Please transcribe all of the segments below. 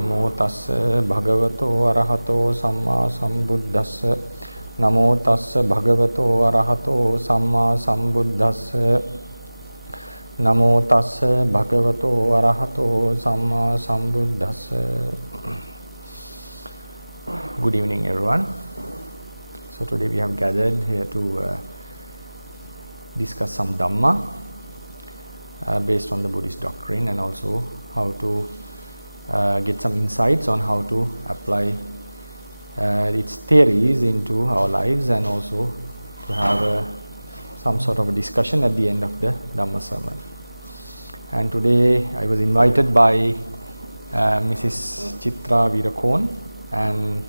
Namo tassa bhagavato arahato samma sambuddhassa. Namo tassa bhagavato arahato samma sambuddhassa. Namo tassa bhagavato arahato samma sambuddhassa. Good evening, everyone. So today we have gathered here to discuss some Dhamma based on the Buddhist doctrine, and also how to get some insights on how to apply its theories into our lives, and also to have some sort of a discussion at the end of the Dhamma sermon. And today I was invited by Mrs. Chitra Virakon, and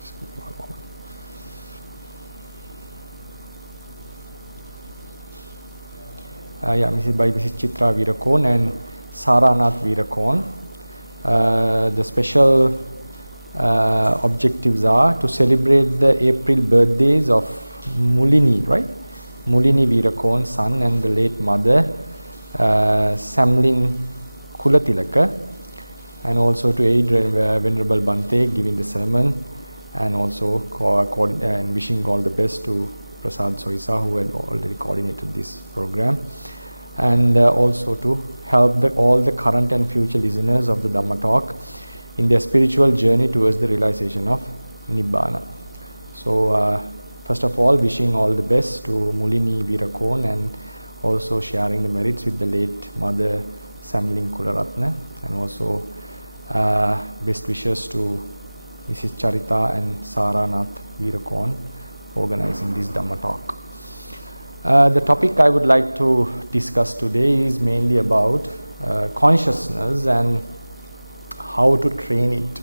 just give me one moment. Mrs. Chitra Virakon and Saranath Virakon. The special objectives are to celebrate the April birthdays of Mulini, right? Mulini Virakon, son, and the late mother Samlin Kulatilaka, and also to aid Venerable Bante giving the sermon, and also and wishing all the best to Prasad Soisa, who had already coordinated this program, and also to help all the current and future listeners of the Dhamma talk in their spiritual journey towards the realization of Nibbana. So first of all, wishing all the best to Mulini Virakon, and also sharing the merits with the late mother Samling Kularatna, and also best wishes to Mrs. Charita and Saranath Virakon organizing this Dhamma talk. The topic I would like to discuss today is mainly about consciousness and how to train it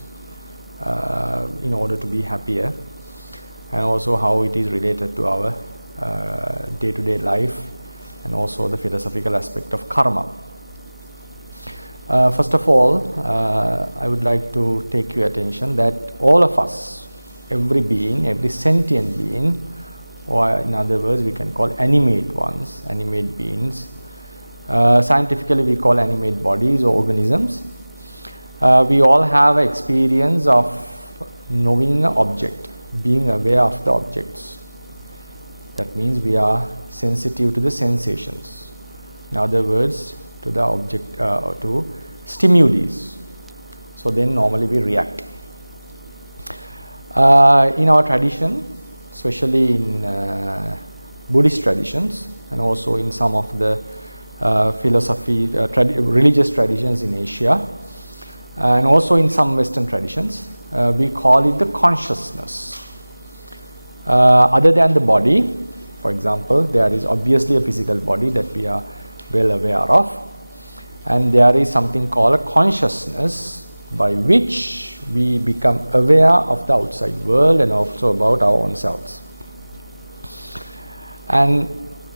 in order to be happier, and also how it is related to our day-to-day life, and also the philosophical aspect of karma. First of all, I would like to take your attention that all of us, every being, every sentient being, or in other words we can call animate ones, animate beings, scientifically we call animate bodies or organisms, we all have an experience of knowing an object, being aware of the objects. That means we are sensitive to the sensations, in other words to the object, to stimuli. So then normally we react. In our tradition, especially in Buddhist traditions, and also in some of the religious traditions in Asia, and also in some Western traditions, we call it the consciousness. Other than the body, for example, there is obviously a physical body that we are well aware of, and there is something called a consciousness by which we become aware of the outside world and also about our own selves. And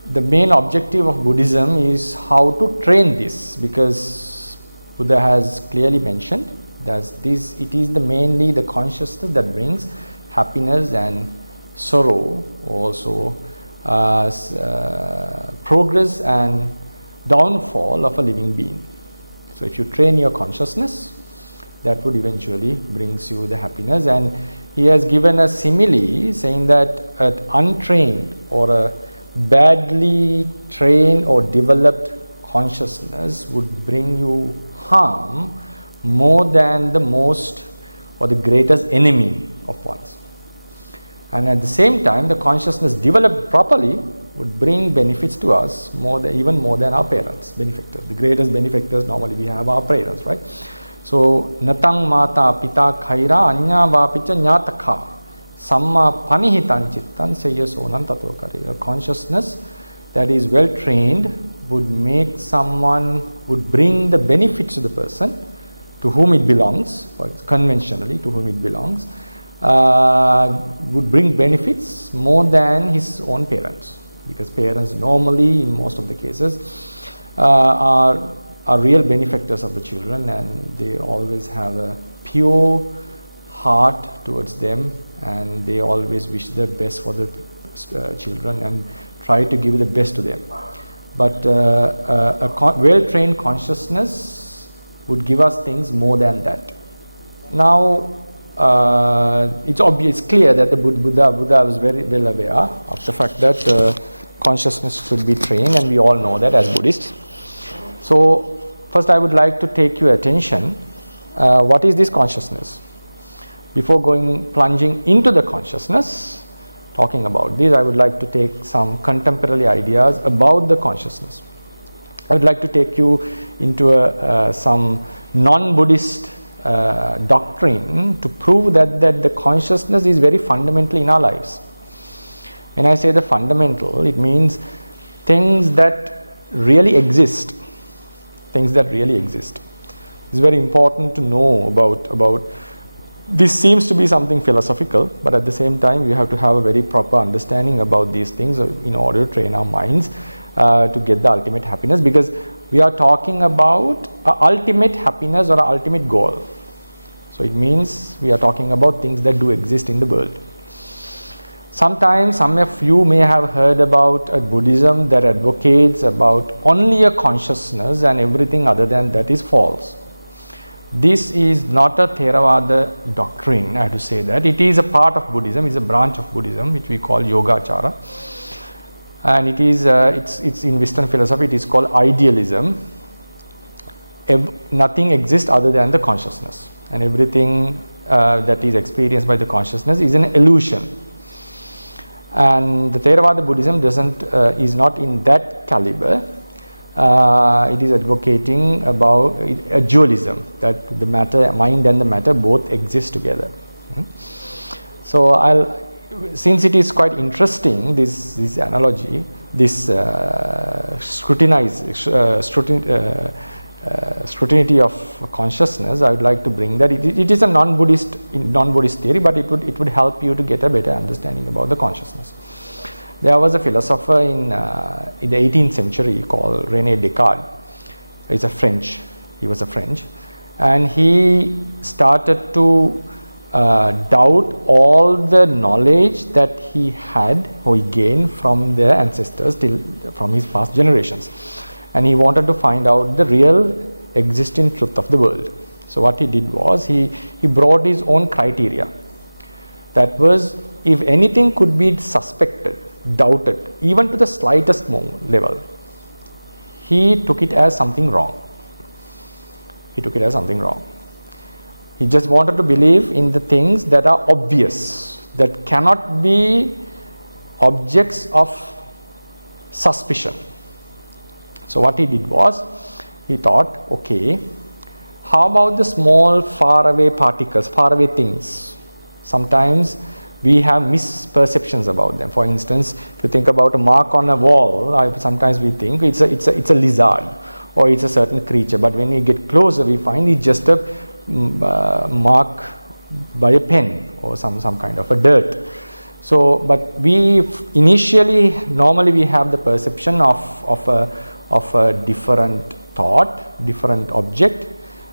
the main objective of Buddhism is how to train this, because Buddha has clearly mentioned that it is mainly the consciousness that brings happiness and sorrow, also progress and downfall of a living being. So if you train your consciousness, that would eventually brings you the happiness. And he has given a simile saying that an untrained or a badly trained or developed consciousness would bring you harm more than the most or the greatest enemy of one's. And at the same time, the consciousness developed properly would bring benefits to us even more than our parents, benefactors. The greatest benefactors normally we have our parents, right? So, natang mata pita khaira anya vapicha nyataka samma panihitan chittan seyasonan tatokari. A consciousness that is well trained would make someone, would bring the benefits to the person to whom it belongs, or conventionally to whom it belongs, would bring benefits more than his own parents, because parents normally in most of the cases are real benefactors of the children, and they always have a pure heart towards them, and they always wish the best for the children and try to give the best to them. But a well-trained consciousness would give us things more than that. Now, it's obvious, clear that the Buddha was very well aware of the fact that consciousness should be trained, and we all know that as Buddhists. So, first I would like to take your attention, what is this consciousness? Before plunging into the consciousness, talking about this, I would like to take some contemporary ideas about the consciousness. I would like to take you into some non-Buddhist doctrine to prove that the consciousness is very fundamental in our lives. When I say the fundamental, it means things that really exist. Things that really exist. It's very important to know about this. Seems to be something philosophical, but at the same time we have to have a very proper understanding about these things in order to train our minds to get the ultimate happiness, because we are talking about ultimate happiness or ultimate goal. So it means we are talking about things that do exist in the world. Sometimes some of you may have heard about a Buddhism that advocates about only a consciousness and everything other than that is false. This is not a Theravada doctrine, I have to say that. It is a part of Buddhism, it's a branch of Buddhism which we call Yogacara. And it is, it's in Western philosophy, it is called idealism. Nothing exists other than the consciousness, and everything that is experienced by the consciousness is an illusion. And the Theravada Buddhism is not in that caliber. It is advocating about a dualism, that the matter, mind and the matter both exist together. So since it is quite interesting, this analogy, this scrutiny of consciousness, I would like to bring that. It is a non-Buddhist theory, but it would help you to get a better understanding about the consciousness. There was a philosopher in the 18th century called René Descartes. He was a French, and he started to doubt all the knowledge that he had or he gained from their ancestors, from his past generations. And he wanted to find out the real existing truth of the world. So what he did was he brought his own criteria. That was, if anything could be suspected, doubted, even to the slightest level, he took it as something wrong. He just wanted to believe in the things that are obvious, that cannot be objects of suspicion. So what he did was, he thought, okay, how about the small faraway particles, faraway things? Sometimes we have misperceptions about them. For instance, if you think about a mark on a wall, sometimes we think it's a lizard or it's a certain creature. But when we get closer, we find it's just a mark by a pen or some kind of a dirt. So, but normally we have the perception of a different thought, different object,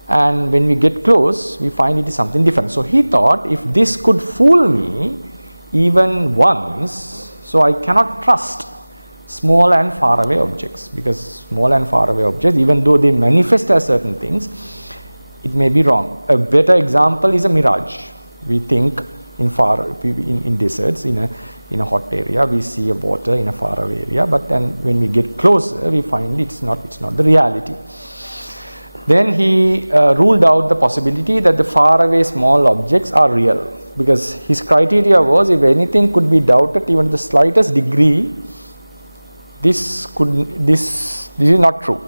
and when we get close, we find it is something different. So he thought, if this could fool me even once, so I cannot trust small and far away objects, because small and far away objects, even though they manifest as certain things, it may be wrong. A better example is a mirage. We think in deserts, in a hot area, we see a water in a faraway area, but then when we get closer, we find it's not the reality. Then he ruled out the possibility that the faraway small objects are real, because his criteria was, if anything could be doubted even to the slightest degree, this is not true.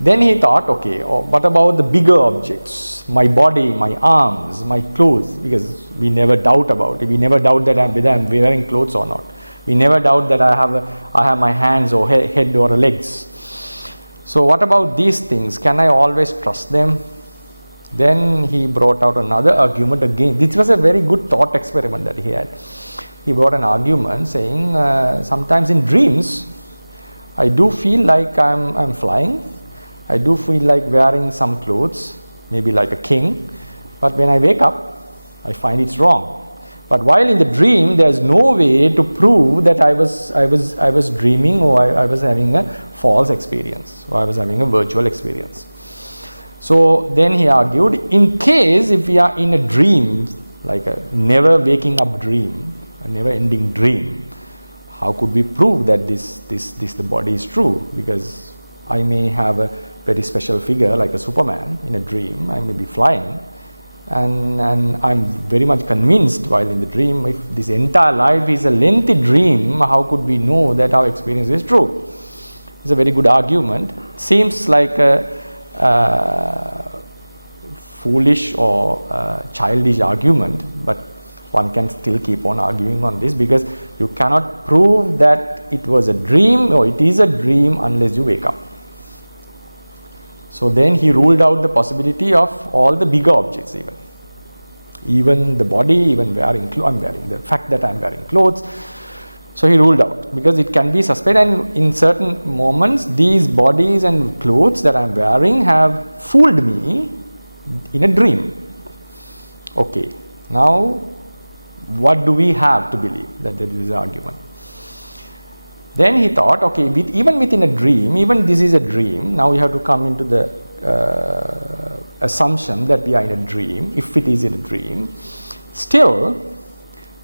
Then he thought, okay, what about the bigger objects? My body, my arms, my clothes, because we never doubt about it. We never doubt that whether I'm wearing clothes or not. We never doubt that I have my hands or head or legs. So what about these things? Can I always trust them? Then he brought out another argument again. This was a very good thought experiment that he had. He brought an argument saying, sometimes in dreams, I do feel like I'm flying. I do feel like wearing some clothes, maybe like a king, but when I wake up, I find it's wrong. But while in the dream, there's no way to prove that I was dreaming, or I was having a false experience, or I was having a virtual experience. So then he argued, in case if we are in a dream, like a never waking up dream, a never ending dream, how could we prove that this the body is true? Because I may have a very special figure like a Superman in a dream, I may be flying, and I'm very much convinced while in the dream, if this entire life is a lengthy dream, how could we know that our experience is true? It's a very good argument. Seems like a foolish or childish argument, but one can still keep on arguing on this, because you cannot prove that it was a dream or it is a dream unless you wake up. So then he ruled out the possibility of all the bigger objects, even the body, even I'm wearing the fact that I'm wearing clothes. So he ruled out, because it can be suspected, and in certain moments these bodies and clothes that I'm wearing have fooled me in a dream. Okay, now what do we have to believe that there is an argument? Then he thought, okay, even within a dream, even this is a dream, now we have to come into the assumption that we are in a dream. If it is in a dream, still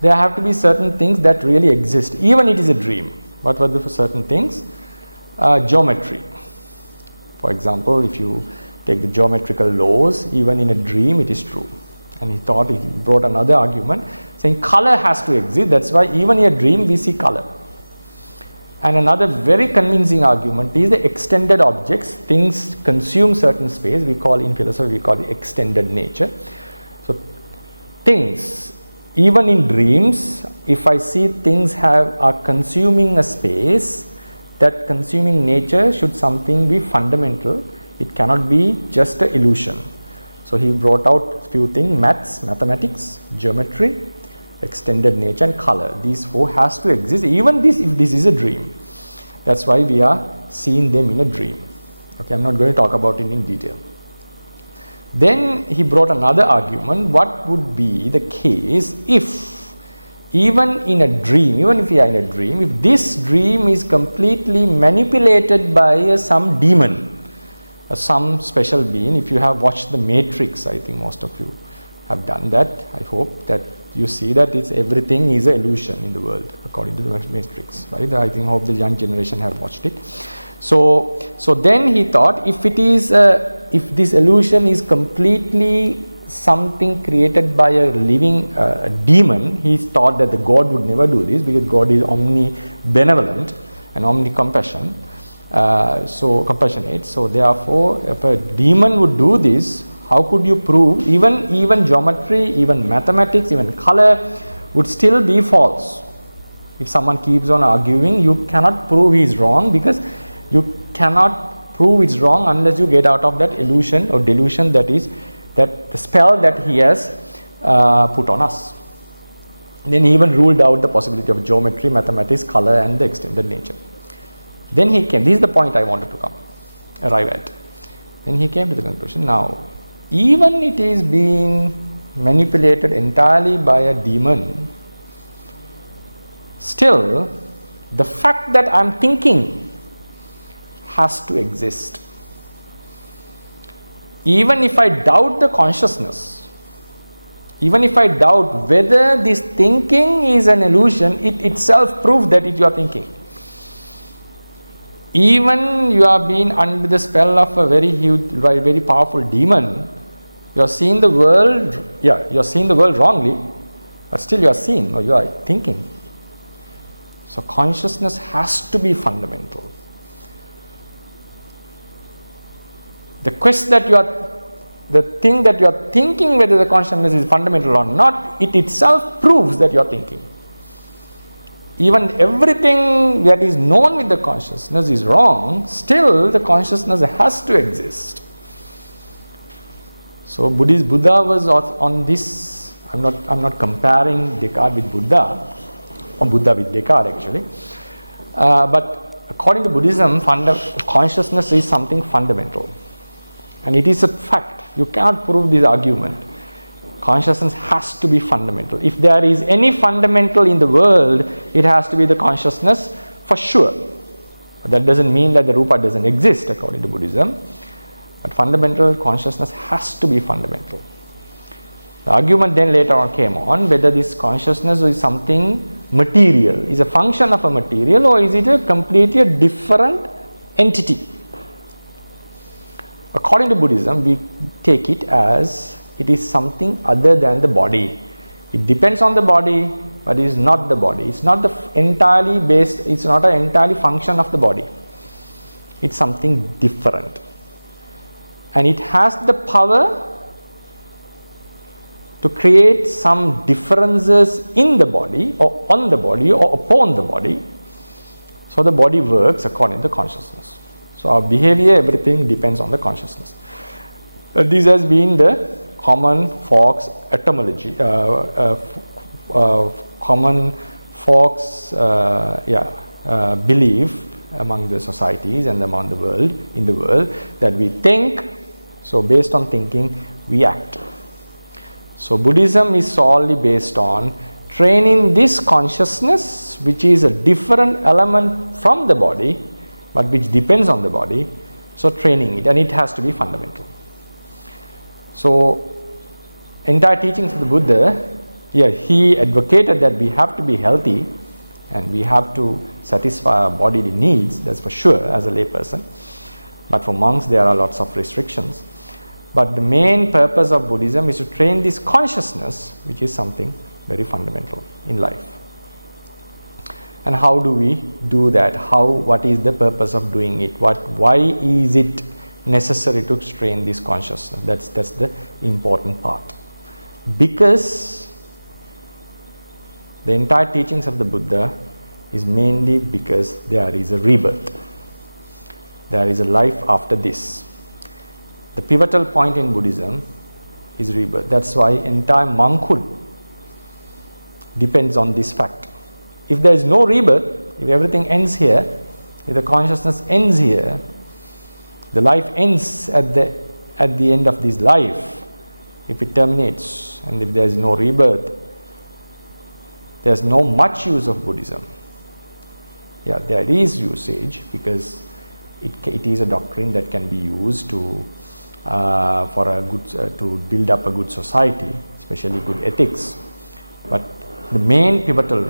there have to be certain things that really exist, even it is a dream. What were the certain things? Geometry. For example, if you take the geometrical laws, even in a dream it is true. And he thought, he brought another argument saying color has to exist, that's why even in a dream we see color. And another very convincing argument is the extended objects, things consume certain space, we call in philosophy, we call it extended nature. So things, even in dreams, if I see things are consuming a space, that consuming nature should something be fundamental, it cannot be just an illusion. So he brought out a few things, mathematics, geometry, extended nature and color. These four has to exist, even this if this is a dream. That's why we are seeing them in a dream. Okay, I'm not going to talk about it in detail. Then he brought another argument, what would be the case if even in a dream, even if we are in a dream, if this dream is completely manipulated by some demon, some special being. If you have watched the Matrix, I think most of you have done that. I hope that you see that everything is an illusion in the world according to the Matrix, right? I think hope the young generation have watched it. So then he thought, if it is if this illusion is completely something created by a living demon, he thought that the God would never do this, because God is omni-benevolent and omni-compassionate. So therefore, if a demon would do this, how could you prove even geometry, even mathematics, even color would still be false? If someone keeps on arguing, you cannot prove he is wrong, because you cannot prove it's wrong unless you get out of that illusion or delusion, that is that the spell that he has put on us. Then he even ruled out the possibility of geometry, mathematics, color and the extended nature. Then he came, this is the point I wanted to arrive at. Then he came to the conclusion, now even it is being manipulated entirely by a demon, still the fact that I am thinking has to exist. Even if I doubt the consciousness, even if I doubt whether this thinking is an illusion, it itself proves that you are thinking. Even you are being under the spell of a very huge, very powerful demon, you are seeing the world, you are seeing the world wrongly, but still you are seeing or you are thinking. So consciousness has to be fundamental. The quest that the thing that you are thinking, whether the consciousness is fundamental or not, it itself proves that you are thinking. Even everything that is known with the consciousness is wrong, still the consciousness has to exist. So Buddha was on this. I'm not comparing Descartes with Buddha, or Buddha with Descartes actually. But according to Buddhism, consciousness is something fundamental. And it is a fact. You cannot prove this argument. Consciousness has to be fundamental. If there is any fundamental in the world, it has to be the consciousness for sure. But that doesn't mean that the Rupa doesn't exist according to Buddhism. But fundamental consciousness has to be fundamental. The argument then later on came on whether this consciousness is something material, is a function of a material, or is it a completely different entity. According to Buddhism, we take it as it is something other than the body. It depends on the body, but it is not the body. It's not it's not an entirely function of the body. It's something different. And it has the power to create some differences in the body, or on the body, or upon the body. So the body works according to consciousness. So our behavior, everything depends on the consciousness. This has been the common folks etymology, common folks belief among the societies and among the world, in the world, that we think, so based on thinking we act. So Buddhism is solely based on training this consciousness, which is a different element from the body, but which depends on the body. So training it, and it has to be fundamental. So entire teachings of the Buddha, he advocated that we have to be healthy and we have to satisfy our bodily needs, that's for sure, as a layperson. But for monks there are lots of restrictions. But the main purpose of Buddhism is to train this consciousness, which is something very fundamental in life. And how do we do that? What is the purpose of doing it? Why is it necessary to train this consciousness? That's the important part. Because the entire teachings of the Buddha is mainly because there is a rebirth. There is a life after this. The pivotal point in Buddhism is rebirth. That's why entire monkhood depends on this fact. If there is no rebirth, if everything ends here, if the consciousness ends here, the life ends at the end of this life, if it terminates, and if there is no rebirth, there is no much use of Buddhism. There is usage, because it is a doctrine that can be used to to build up a good society, especially good ethics. But the main pivotal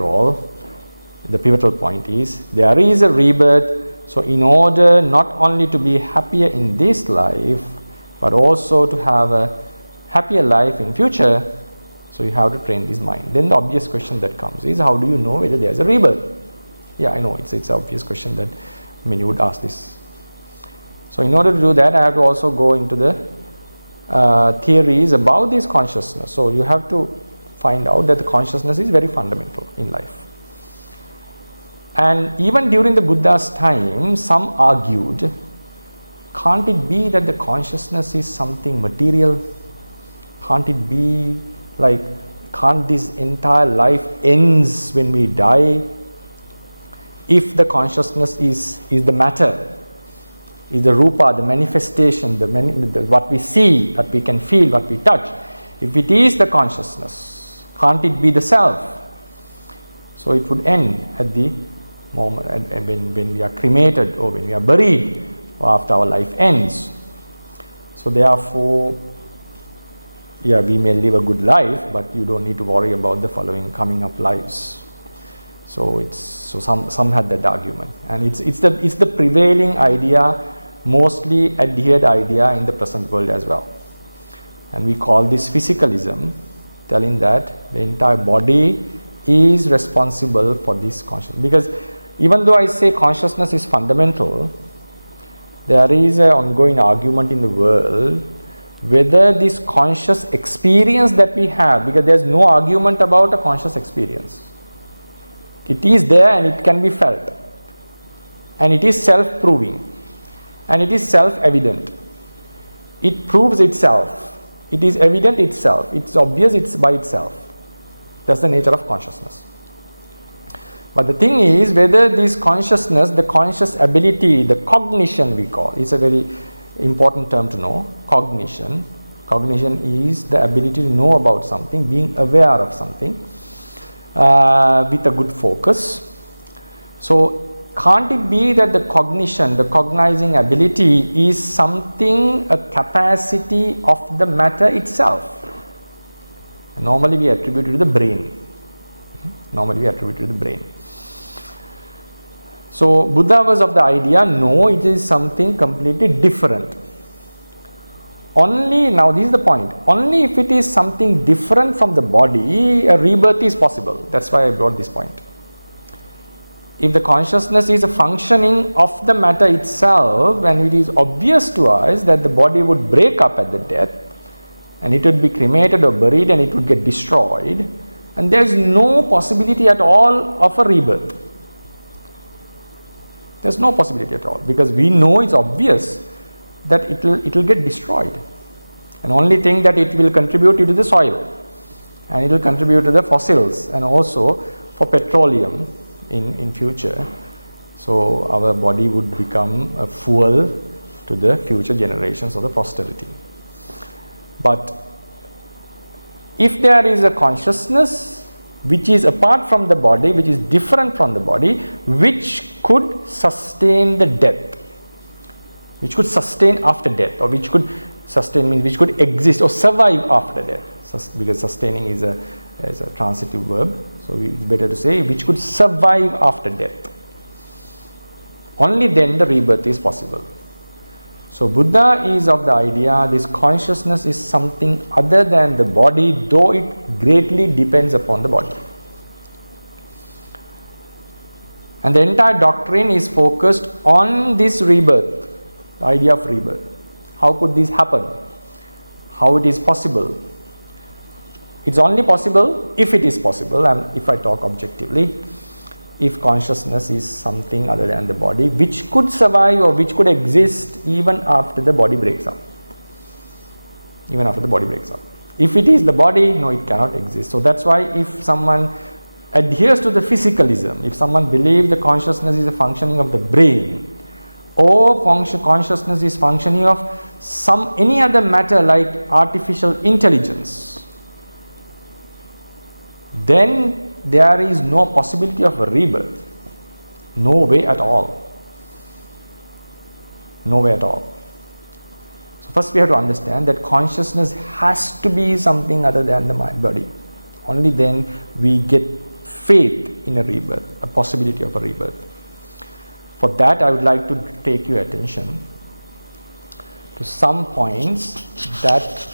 point is there is a rebirth. So in order not only to be happier in this life, but also to have a happier life in future, so you have to train this mind. Then the obvious question that comes is, how do you know whether there is a rebirth? I know it's an obvious question that many would ask this. So in order to do that, I have to also go into the theories about this consciousness. So you have to find out that the consciousness is very fundamental in life. And even during the Buddha's time, some argued, can't it be that the consciousness is something material? Can't it be like, can't this entire life ends when we die? If the consciousness is the matter, is the rupa, the manifestation, what we see, what we can feel, what we touch. If it is the consciousness, can't it be the self? So it would end at the moment when we are cremated, or when we are buried, or after our life ends. So therefore, we may live a good life, but you don't need to worry about the following coming up lives. So some had that argument, and it's the prevailing idea, mostly adhered idea in the present world as well. And we call this physicalism, telling that the entire body is responsible for this consciousness. Because even though I say consciousness is fundamental, there is an ongoing argument in the world whether this conscious experience that we have, because there is no argument about a conscious experience. It is there and it can be felt, and it is self-proving, and it is self-evident. It proves itself. It is evident itself. It's obvious, it's by itself. That's the nature of consciousness. But the thing is, whether this consciousness, the conscious ability, the cognition we call, is a very important term to know. Cognition. Cognition is the ability to know about something, being aware of something with a good focus. So can't it be that the cognition, the cognizing ability is something, a capacity of the matter itself? And normally we attribute it to the brain. So Buddha was of the idea, no, it is something completely different. Only, now this is the point, only if it is something different from the body, a rebirth is possible. That's why I brought this point. If the consciousness is a functioning of the matter itself, and it is obvious to us that the body would break up at the death, and it would be cremated or buried and it would get destroyed, and there is no possibility at all of a rebirth. There's no possibility at all, because we know it's obvious that it will get destroyed. And only thing that it will contribute to the soil, and it will contribute to the fossils, and also for petroleum in future. So our body would become a fuel to the future generations of the posterity. But if there is a consciousness which is apart from the body, which is different from the body, which could sustain the death, which could sustain after death, or which could sustain means which could exist or survive after death, because sustaining is a transitive verb, so it's better to say which could survive after death. Only then the rebirth is possible. So Buddha is of the idea this consciousness is something other than the body, though it greatly depends upon the body. And the entire doctrine is focused on this rebirth, the idea of rebirth. How could this happen? How it is possible? It's only possible if it is possible, and if I talk objectively, if consciousness is something other than the body which could survive or which could exist even after the body breaks up. Even after the body breaks up. If it is the body, no, it cannot exist. So that's why if someone adheres to the physicalism, if someone believes the consciousness is a functioning of the brain, or consciousness is functioning of any other matter like artificial intelligence, then there is no possibility of a rebirth. No way at all. No way at all. So first we have to understand that consciousness has to be something other than the mind body. Only then we get faith in a rebirth, a possibility of a rebirth. For that I would like to take your attention to some points that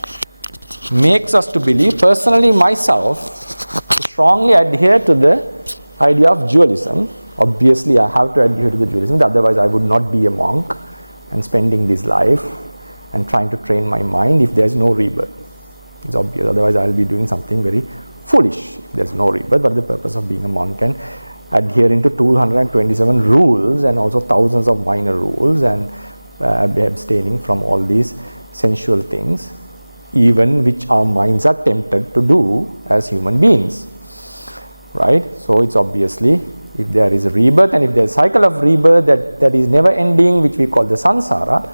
makes us to believe, personally myself, strongly adhere to the idea of dualism. Obviously I have to adhere to the dualism, otherwise I would not be a monk and spending this life and trying to train my mind if there is no rebirth. It's obvious, otherwise I will be doing something very foolish if there is no rebirth. But the purpose of being a monk and adhering to 227 rules and also thousands of minor rules and abstaining from all these sensual things, even which our minds are tempted to do as human beings. Right? So it's obviously, if there is a rebirth and if there is a cycle of rebirth that is never ending, which we call the samsara,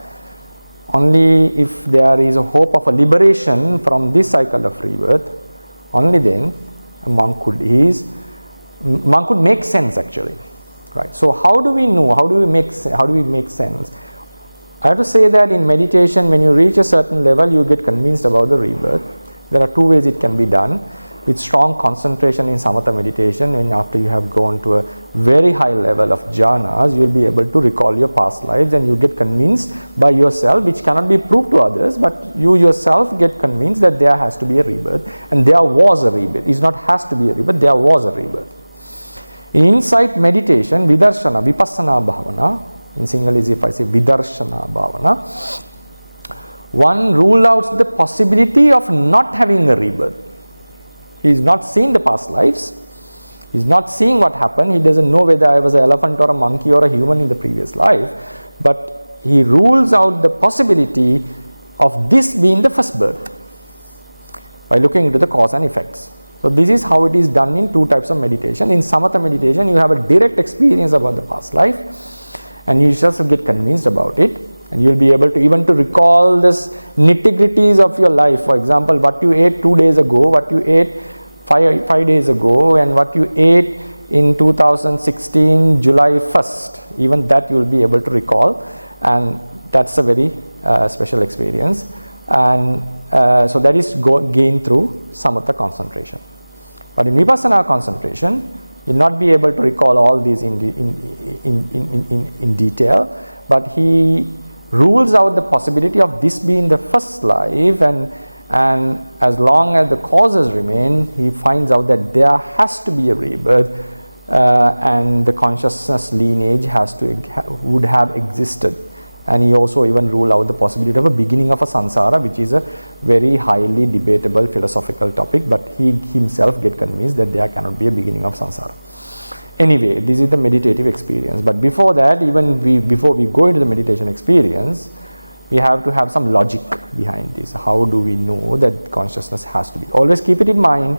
only if there is a hope of a liberation from this cycle of rebirth, only then a monk could make sense actually. Right? So how do we know? How do we make sense? I have to say that in meditation, when you reach a certain level, you get convinced about the rebirth. There are two ways it can be done. With strong concentration in samatha meditation, and after you have gone to a very high level of jhanas, you will be able to recall your past lives and you get convinced by yourself, which cannot be proved to others, but you yourself get convinced that there has to be a rebirth, and there was a rebirth. It's not has to be a rebirth, there was a rebirth. In insight meditation, vidarshana, vipassana bhavana, in Sinhala is if I say vidarshana bhavana, one rule out the possibility of not having a rebirth. He is not seeing the past lives. He is not seeing what happened. He doesn't know whether I was an elephant or a monkey or a human in the previous life. But he rules out the possibility of this being the first birth by looking into the cause and effects. So this is how it is done in two types of meditation. In samatha meditation, you have a direct experience about the past life and you just get convinced about it. And you will be able to even to recall this nitty-gritties of your life. For example, what you ate 2 days ago, what you ate five days ago, and what you ate in 2016 July 1st, even that you will be able to recall, and that's a very special experience. And so that is gained through samatha concentration. But in vipassana concentration, you'll not be able to recall all these in detail, but he rules out the possibility of this being the first life, and as long as the causes remain, he finds out that there has to be a rebirth, and the consciousness lineage would have existed. And he also even ruled out the possibility of a beginning of a samsara, which is a very highly debatable philosophical topic, but he himself get convinced that there cannot be a beginning of samsara. Anyway, this is the meditative experience. But before that, before we go into the meditation experience, we have to have some logic behind this. How do we know that consciousness has to be? Always keep it in mind,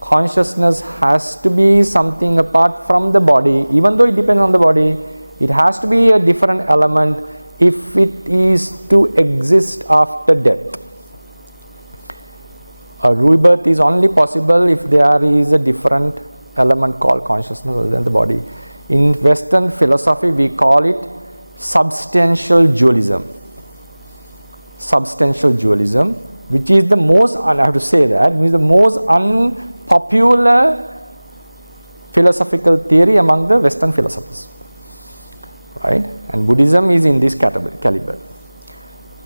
consciousness has to be something apart from the body. Even though it depends on the body, it has to be a different element if it is to exist after death. A rebirth is only possible if there is a different element called consciousness other than the body. In Western philosophy, we call it substantial dualism. Substantial dualism, which is the most, and I have to say that, is the most unpopular philosophical theory among the Western philosophers. Right? And Buddhism is in this caliber.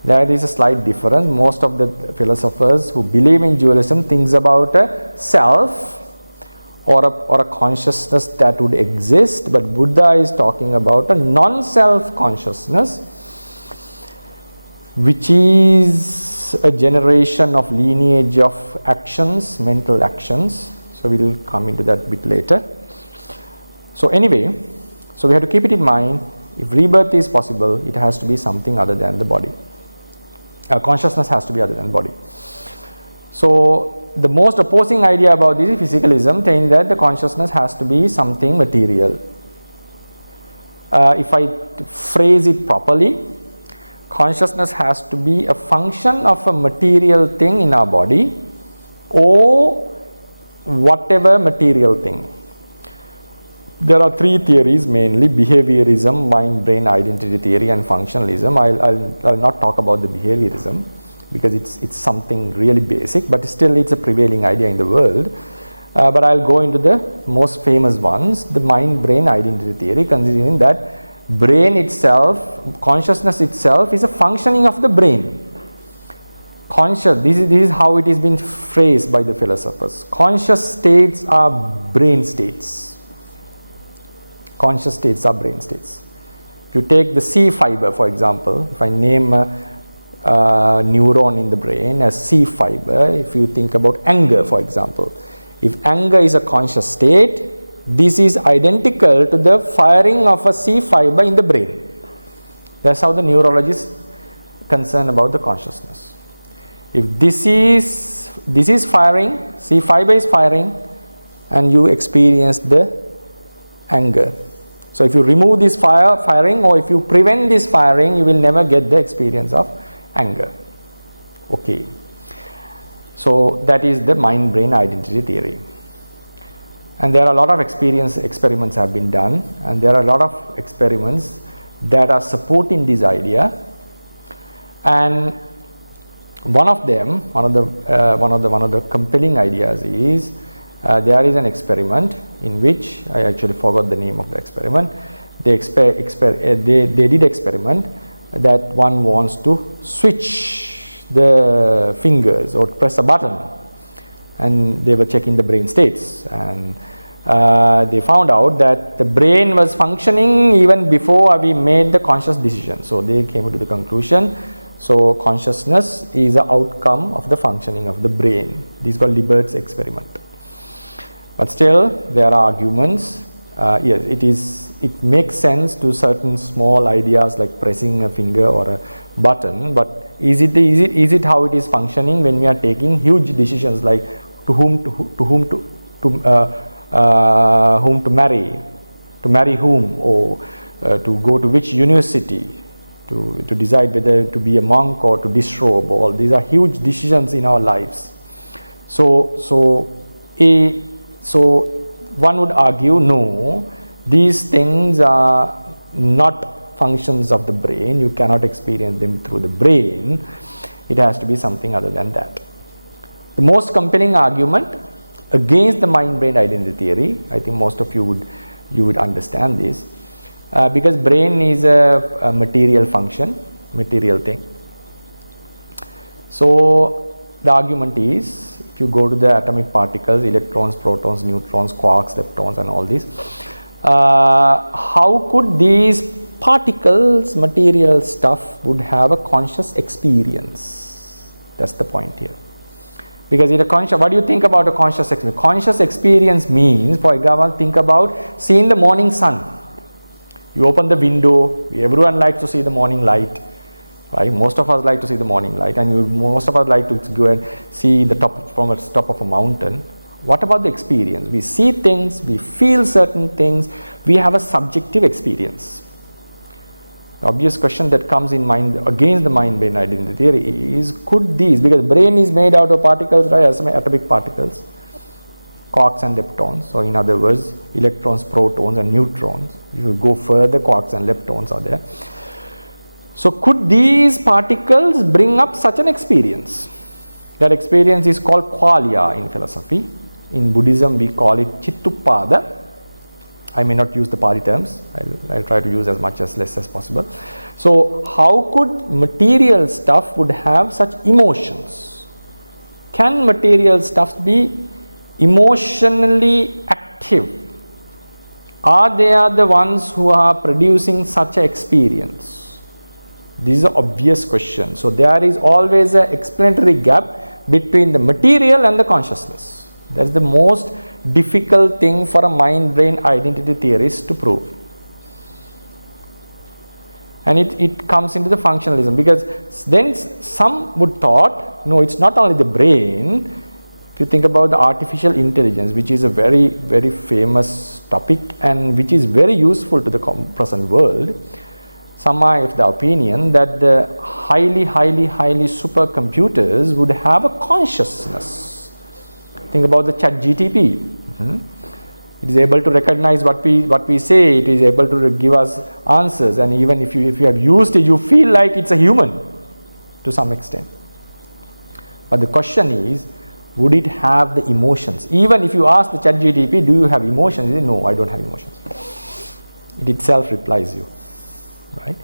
There is a slight difference. Most of the philosophers who believe in dualism thinks about a self or a consciousness that would exist, but Buddha is talking about a non-self consciousness, which is a generation of lineage of actions, mental actions. So we will come into that bit later. So anyway, so we have to keep it in mind, if rebirth is possible, it has to be something other than the body. Consciousness has to be other than body. So the most opposing idea about this is physicalism, saying that the consciousness has to be something material. If I phrase it properly, consciousness has to be a function of a material thing in our body or whatever material thing. There are three theories mainly: behaviorism, mind-brain identity theory, and functionalism. I'll not talk about the behaviorism because it's something really basic, but still it's a prevailing idea in the world. But I'll go into the most famous ones, the mind-brain identity theory, considering that brain itself, consciousness itself is a functioning of the brain. This is how it has been phrased by the philosophers. Conscious states are brain states. Conscious states are brain states. If you take the C fiber, for example, if I name a neuron in the brain as C fiber, if you think about anger, for example, if anger is a conscious state, this is identical to the firing of a C fiber in the brain. That's how the neurologist is concerned about the consciousness. If this is firing, C fiber is firing, and you experience the anger. So if you remove this firing, or if you prevent this firing, you will never get the experience of anger. Okay. So that is the mind-brain identity theory. And there are a lot of experiments have been done, and there are a lot of experiments that are supporting this idea. And one of the compelling ideas is there is an experiment in which, I actually forgot the name of the experiment. They did experiment that one wants to switch the fingers or press a button, and they were checking the brain states, and they found out that the brain was functioning even before we made the conscious decision. So they came to the conclusion, so consciousness is the outcome of the functioning of the brain. This is called Libert's experiment. But still, there are arguments. Yes, it makes sense to certain small ideas like pressing a finger or a button. But is it how it is functioning when we are taking huge decisions like whom to marry whom, or to go to which university, to decide whether to be a monk or to disrobe? All these are huge decisions in our lives. So one would argue, no, these things are not functions of the brain. You cannot experience them through the brain. It has to be something other than that. The most compelling argument against the mind-brain identity theory, I think most of you would understand this, because brain is a material function, material thing. So the argument is, if you go to the atomic particles, electrons, protons, neutrons, quarks, leptons and all this, how could these particles, material stuff, would have a conscious experience? That's the point here. Because in a conscious, what do you think about a conscious experience? Conscious experience means, for example, think about seeing the morning sun. You open the window, everyone likes to see the morning light, right? Most of us like to see the morning light, and most of us like to go and see the top from the top of a mountain. What about the experience? We see things, we feel certain things, we have a subjective experience. The obvious question that comes in mind against the mind-brain identity theory is, could these, because brain is made out of particles, right, atomic particles, quarks and leptons. So in other words, electrons, protons and neutrons. If you go further, quarks and leptons are there. So could these particles bring up such an experience? That experience is called qualia in philosophy. In Buddhism we call it chittupada. I may not use the Pali terms, I'll try to use as much as less as possible. So how could material stuff would have such emotions? Can material stuff be emotionally active? Are they the ones who are producing such an experience? This is an obvious question. So there is always an explanatory gap between the material and the consciousness. That's the most difficult thing for a mind-brain identity theorist to prove. And it comes into the functionalism, because then some would thought, no, it's not only the brain. If you think about the artificial intelligence, which is a very, very famous topic and which is very useful to the present world, some are of the opinion that the highly supercomputers would have a consciousness. Think about the ChatGPT. It is able to recognize what we say. It is able to give us answers, and even if you have used it, you feel like it's a human to some extent. But the question is, would it have the emotions? Even if you ask the ChatGPT, do you have emotions? It says, no, I don't have emotions. It itself replies you, right?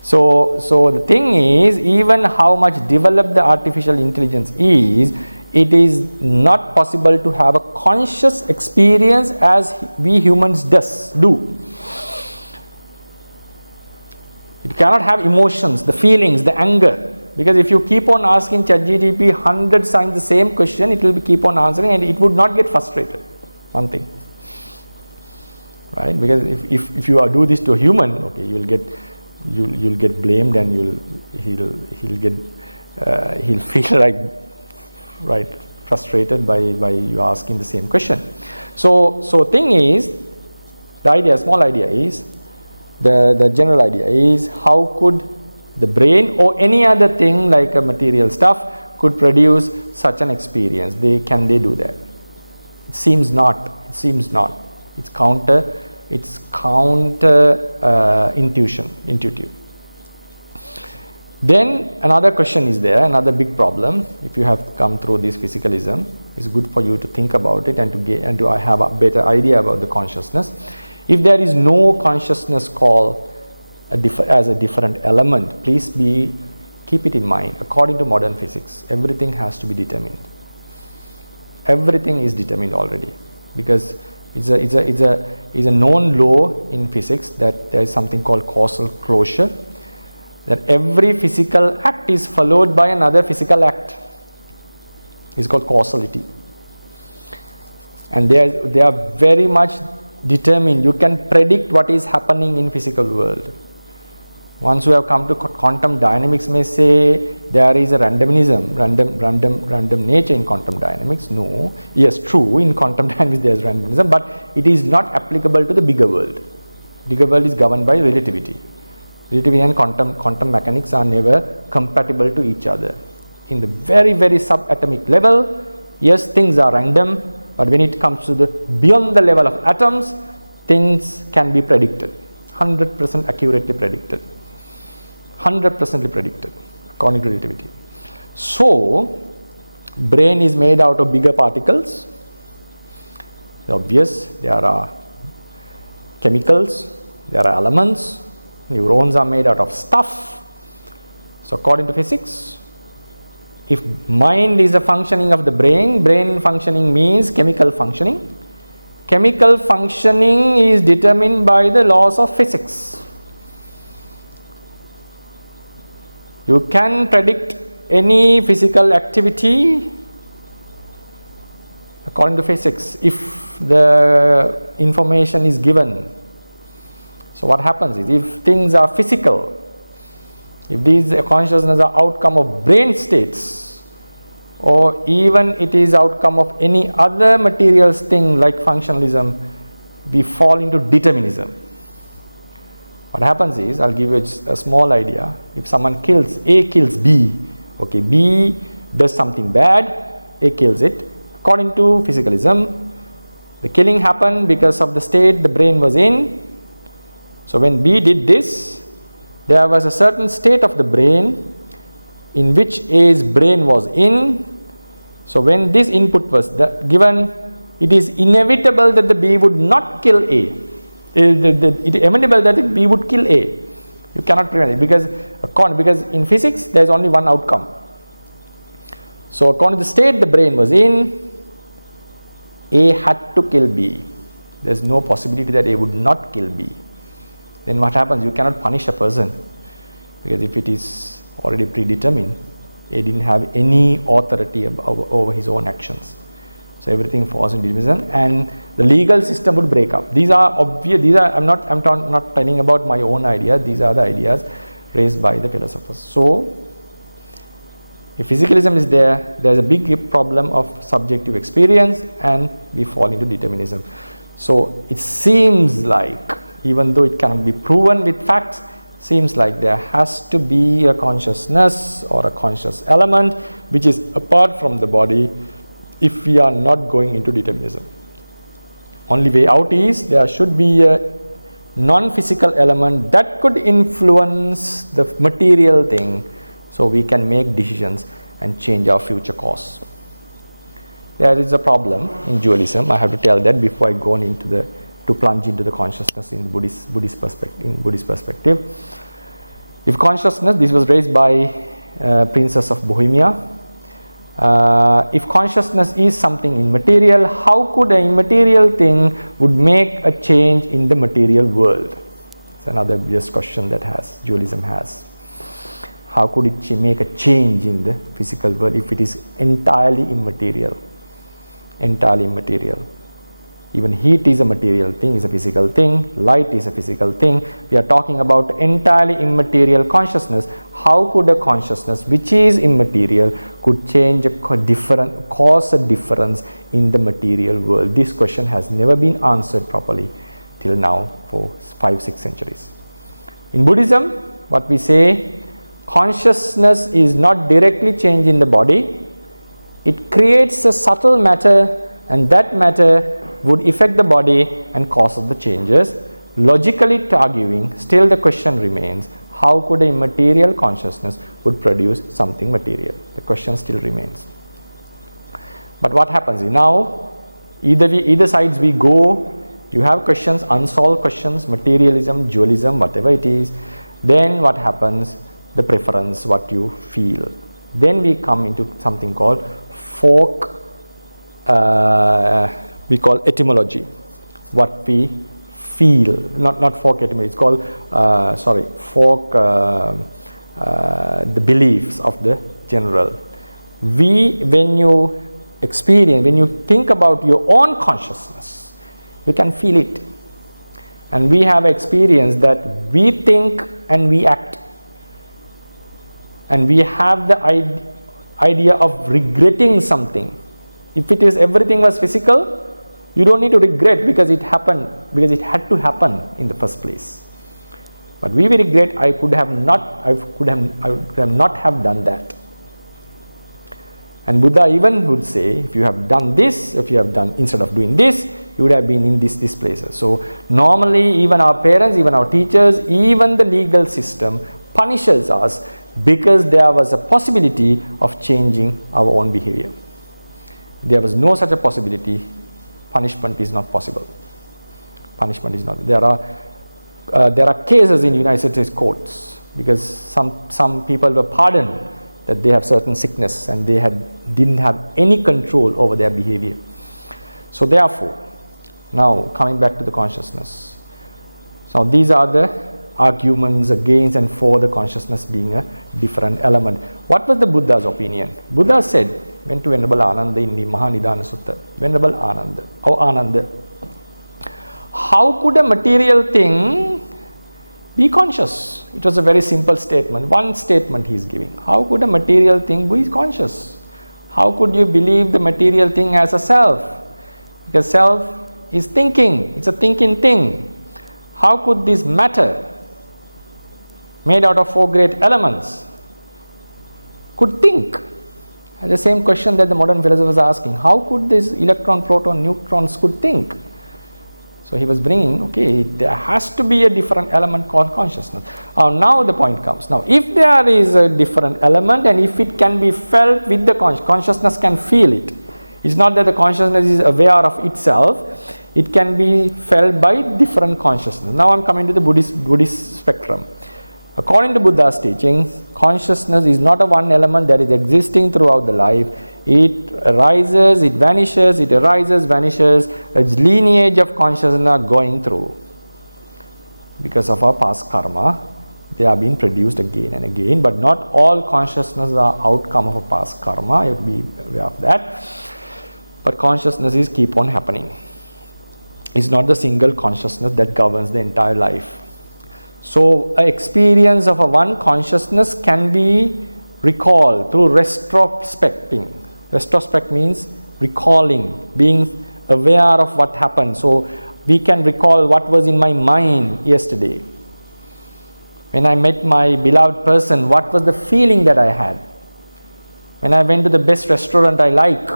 So the thing is, even how much developed the artificial intelligence is, it is not possible to have a conscious experience as we humans do. It cannot have emotions, the feelings, the anger. Because if you keep on asking ChatGPT 100 times the same question, it will keep on answering and it would not get frustrated. One thing. Right? Because if you do this to a human, okay, you'll get blamed and he'll feel like, right, frustrated by you asking the same question. So thing is, the idea, small idea is, the general idea is, how could the brain or any other thing like a material stuff could produce such an experience? Can they do that? It seems not. It's counter intuitive. Then another question is there, another big problem. If you have come through this physicalism, it's good for you to think about it and to have a better idea about the consciousness. If there is no consciousness called as a different element, please keep it in mind. According to modern physics, everything has to be determined. Everything is determined already, because it's a known law in physics that there is something called causal closure. That every physical act is followed by another physical act. It's called causality. And they are very much determined. You can predict what is happening in physical world. Ones who have come to quantum dynamics may say there is a randomnism, random nature in quantum dynamics. No. Yes, true, in quantum dynamics there is randomnism, but it is not applicable to the bigger world. Bigger world is governed by relativity. Relativity and quantum mechanics are never compatible to each other. In the very, very subatomic level, yes, things are random, but when it comes to the beyond the level of atoms, things can be predicted, 100% accurately predicted, 100% predicted according to relativity. So, brain is made out of bigger particles. It's obvious, there are chemicals, there are elements, neurons are made out of stuff. So, according to physics, if mind is a functioning of the brain, brain functioning means chemical functioning. Chemical functioning is determined by the laws of physics. You can predict any physical activity according to physics if the information is given. So what happens is, if things are physical, if these consciousness are outcome of brain states, or even it is outcome of any other materials thing like functionalism, we fall into determinism. What happens is, I'll give you a small idea. If someone kills, A kills B, okay, B does something bad, A kills it. According to physicalism, the killing happened because of the state the brain was in. So when B did this, there was a certain state of the brain in which A's brain was in. So when this input was given, it is inevitable that the B would not kill A. It is inevitable that B would kill A. You cannot prevent it because in physics there is only one outcome. So according to the state the brain was in, A had to kill B. There is no possibility that A would not kill B. Then what happens? You cannot punish a person, because if it is already predetermined, A didn't have any authority over his own actions. So everything falls into determinism, and the legal system would break up. These are obvious. I'm not telling about my own idea. These are the ideas raised by the philosophers. So if physicalism is there is a big problem of subjective experience, and we fall into determinism. So it seems like, even though it cannot be proven with facts, seems like there has to be a consciousness or a conscious element which is apart from the body if we are not going into determinism. Only way out is there should be a non-physical element that could influence the material thing, so we can make decisions and change our future course. There is a problem in dualism. I have to tell that before I go into to plunge into the consciousness in Buddhist perspective. If consciousness, this was raised by Princess of Bohemia. If consciousness is something immaterial, how could an immaterial thing would make a change in the material world? It's another obvious question that dualism has. How could it make a change in the physical world if it is entirely immaterial? Entirely immaterial. Even heat is a material thing, is a physical thing. Light is a physical thing. We are talking about entirely immaterial consciousness. How could a consciousness which is immaterial could change cause a difference in the material world? This question has never been answered properly till now for 5-6 centuries. In Buddhism, what we say, consciousness is not directly changing the body. It creates a subtle matter, and that matter would affect the body and cause the changes. Logically arguing, still the question remains, how could a immaterial consciousness would produce something material? The question still remains. But what happens now, either sides we go, you have questions, unsolved questions, materialism, dualism, whatever it is. Then what happens? The preference, what you feel. Then we come into something called we call etymology, what we feel, not folk etymology, it's called folk, the beliefs of the general. When you think about your own consciousness, you can feel it, and we have experience that we think and we act, and we have the idea of regretting something. If everything was physical, you don't need to regret because it happened, because it had to happen in the first place. But we will regret, I could have not have done that. And Buddha even would say, if you have done this, if you have done, instead of doing this, you would have been in these places. So normally even our parents, even our teachers, even the legal system punishes us because there was a possibility of changing our own behavior. There was no such a possibility. Punishment is not possible. Punishment is not. There are cases in United States courts because some people were pardoned that they have certain sickness and they didn't have any control over their behavior. So therefore, now coming back to the consciousness. So these are the arguments against and for the consciousness being a different element. What was the Buddha's opinion? Buddha said, went to Venerable Ananda in the Mahanidana Sutta. Venerable Ananda, Ananda, how could a material thing be conscious? It was a very simple statement. One statement he is giving. How could a material thing be conscious? How could you believe the material thing as a self? Because self is thinking. It's a thinking thing. How could this matter, made out of 4 great elements, could think? And the same question that the modern philosophers are asking. How could this electron, proton, neutrons could think? So he was bringing, okay, there has to be a different element called consciousness. Now the point comes. Now if there is a different element and if it can be felt with the consciousness can feel it. It's not that the consciousness is aware of itself. It can be felt by different consciousness. Now I'm coming to the Buddhist spectrum. According to Buddha's teachings, consciousness is not a one element that is existing throughout the life. It arises, it vanishes, it arises, vanishes. A lineage of consciousness going through. Because of our past karma, they are being produced again and again. But not all consciousness are outcome of a past karma. You have to be aware of that. But consciousnesses keep on happening. It's not the single consciousness that governs the entire life. So, an experience of a one consciousness can be recalled through retrospecting. Retrospect means recalling, being aware of what happened. So, we can recall what was in my mind yesterday. When I met my beloved person, what was the feeling that I had? When I went to the best restaurant I like,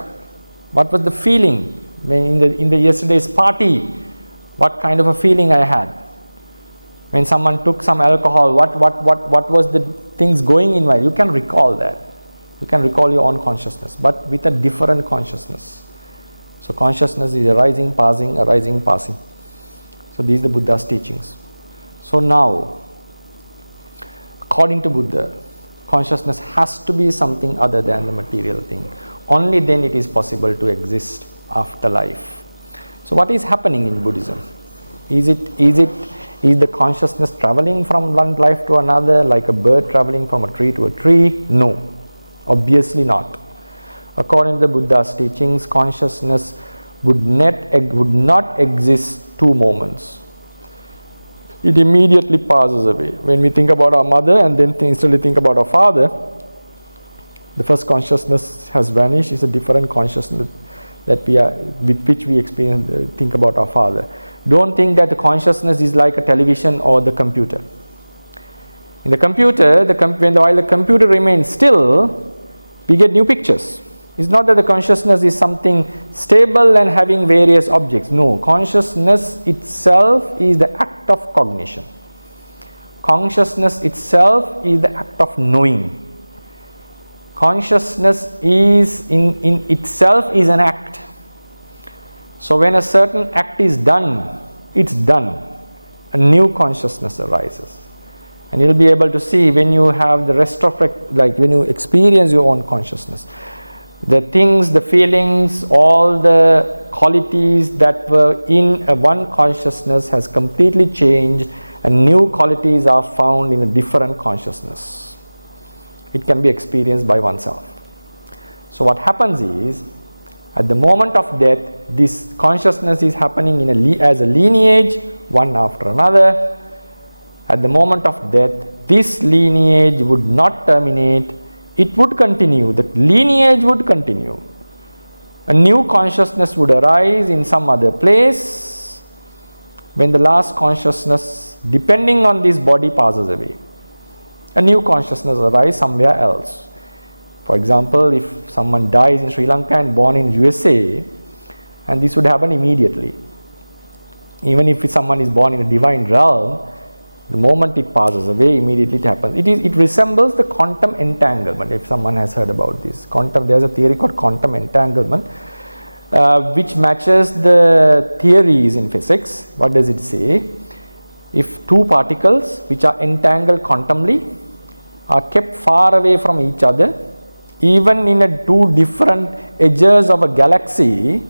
what was the feeling? When in the yesterday's party, what kind of a feeling I had? When someone took some alcohol, what was the things going in my? You can recall that. You can recall your own consciousness, but with a different consciousness. So consciousness is arising, passing, arising, passing. So these are the Buddha's teachings. So now, according to Buddha, consciousness has to be something other than the material thing. Only then it is possible to exist after life. So what is happening in Buddhism? Is the consciousness traveling from one life to another like a bird traveling from a tree to a tree? No, obviously not. According to the Buddha's teachings, consciousness would not exist 2 moments. It immediately passes away. When we think about our mother and then instantly think about our father, the first consciousness has vanished. It's a different consciousness that with which we think about our father. Don't think that the consciousness is like a television or the computer. In the computer, while the computer remains still, we get new pictures. It's not that the consciousness is something stable and having various objects. No, consciousness itself is the act of cognition. Consciousness itself is the act of knowing. Consciousness is in itself is an act. So when a certain act is done, it's done. A new consciousness arises. And you'll be able to see when you have the rest of when you experience your own consciousness. The things, the feelings, all the qualities that were in a one consciousness has completely changed and new qualities are found in a different consciousness. It can be experienced by oneself. So what happens is, at the moment of death, this consciousness is happening as a lineage, one after another. At the moment of death, this lineage would not terminate. It would continue. The lineage would continue. A new consciousness would arise in some other place when the last consciousness, depending on this body, passes away. A new consciousness arises somewhere else. For example, if someone dies in Sri Lanka and born in USA, and this would happen immediately. Even if someone is born in a divine realm, the moment it passes away, immediately it happens. It resembles the quantum entanglement, if someone has heard about this. There's a theory called quantum entanglement, which matches the theories in physics. What does it say? If two particles which are entangled quantumly are kept far away from each other, even in two different edges of a galaxy,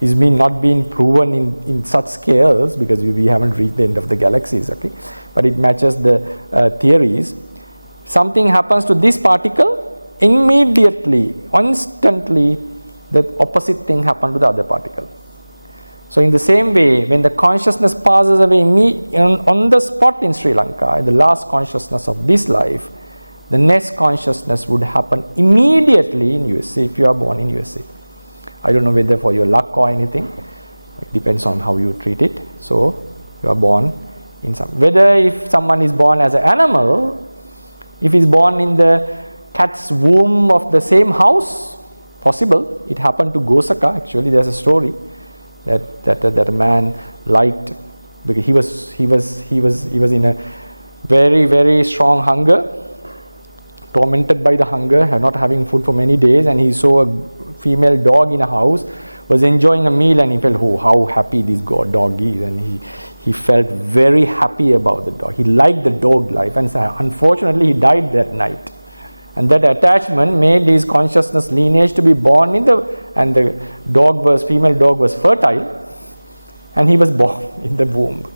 is not being proven in such scales because we haven't reached the end of the galaxies, okay? But it matches the theories. Something happens to this particle, immediately, instantly, the opposite thing happens to the other particle. So in the same way, when the consciousness passes away on the spot in Sri Lanka, the last consciousness of this life, the next consciousness would happen immediately in USA if you are born in USA. I don't know whether for your luck or anything. It depends on how you treat it. So you are born in whether if someone is born as an animal, if he's born in the cat's womb of the same house, possible. It happened to Gosaka. Actually, there's a story that a man liked because he was in a very, very strong hunger, tormented by the hunger, not having food for many days, and he saw a female dog in a house, was enjoying a meal, and he felt, oh, how happy this dog is, and he felt very happy about the dog. He liked the dog life, and unfortunately he died that night. And that attachment made his consciousness lineage to be born and the female dog was fertile, and he was born in the womb.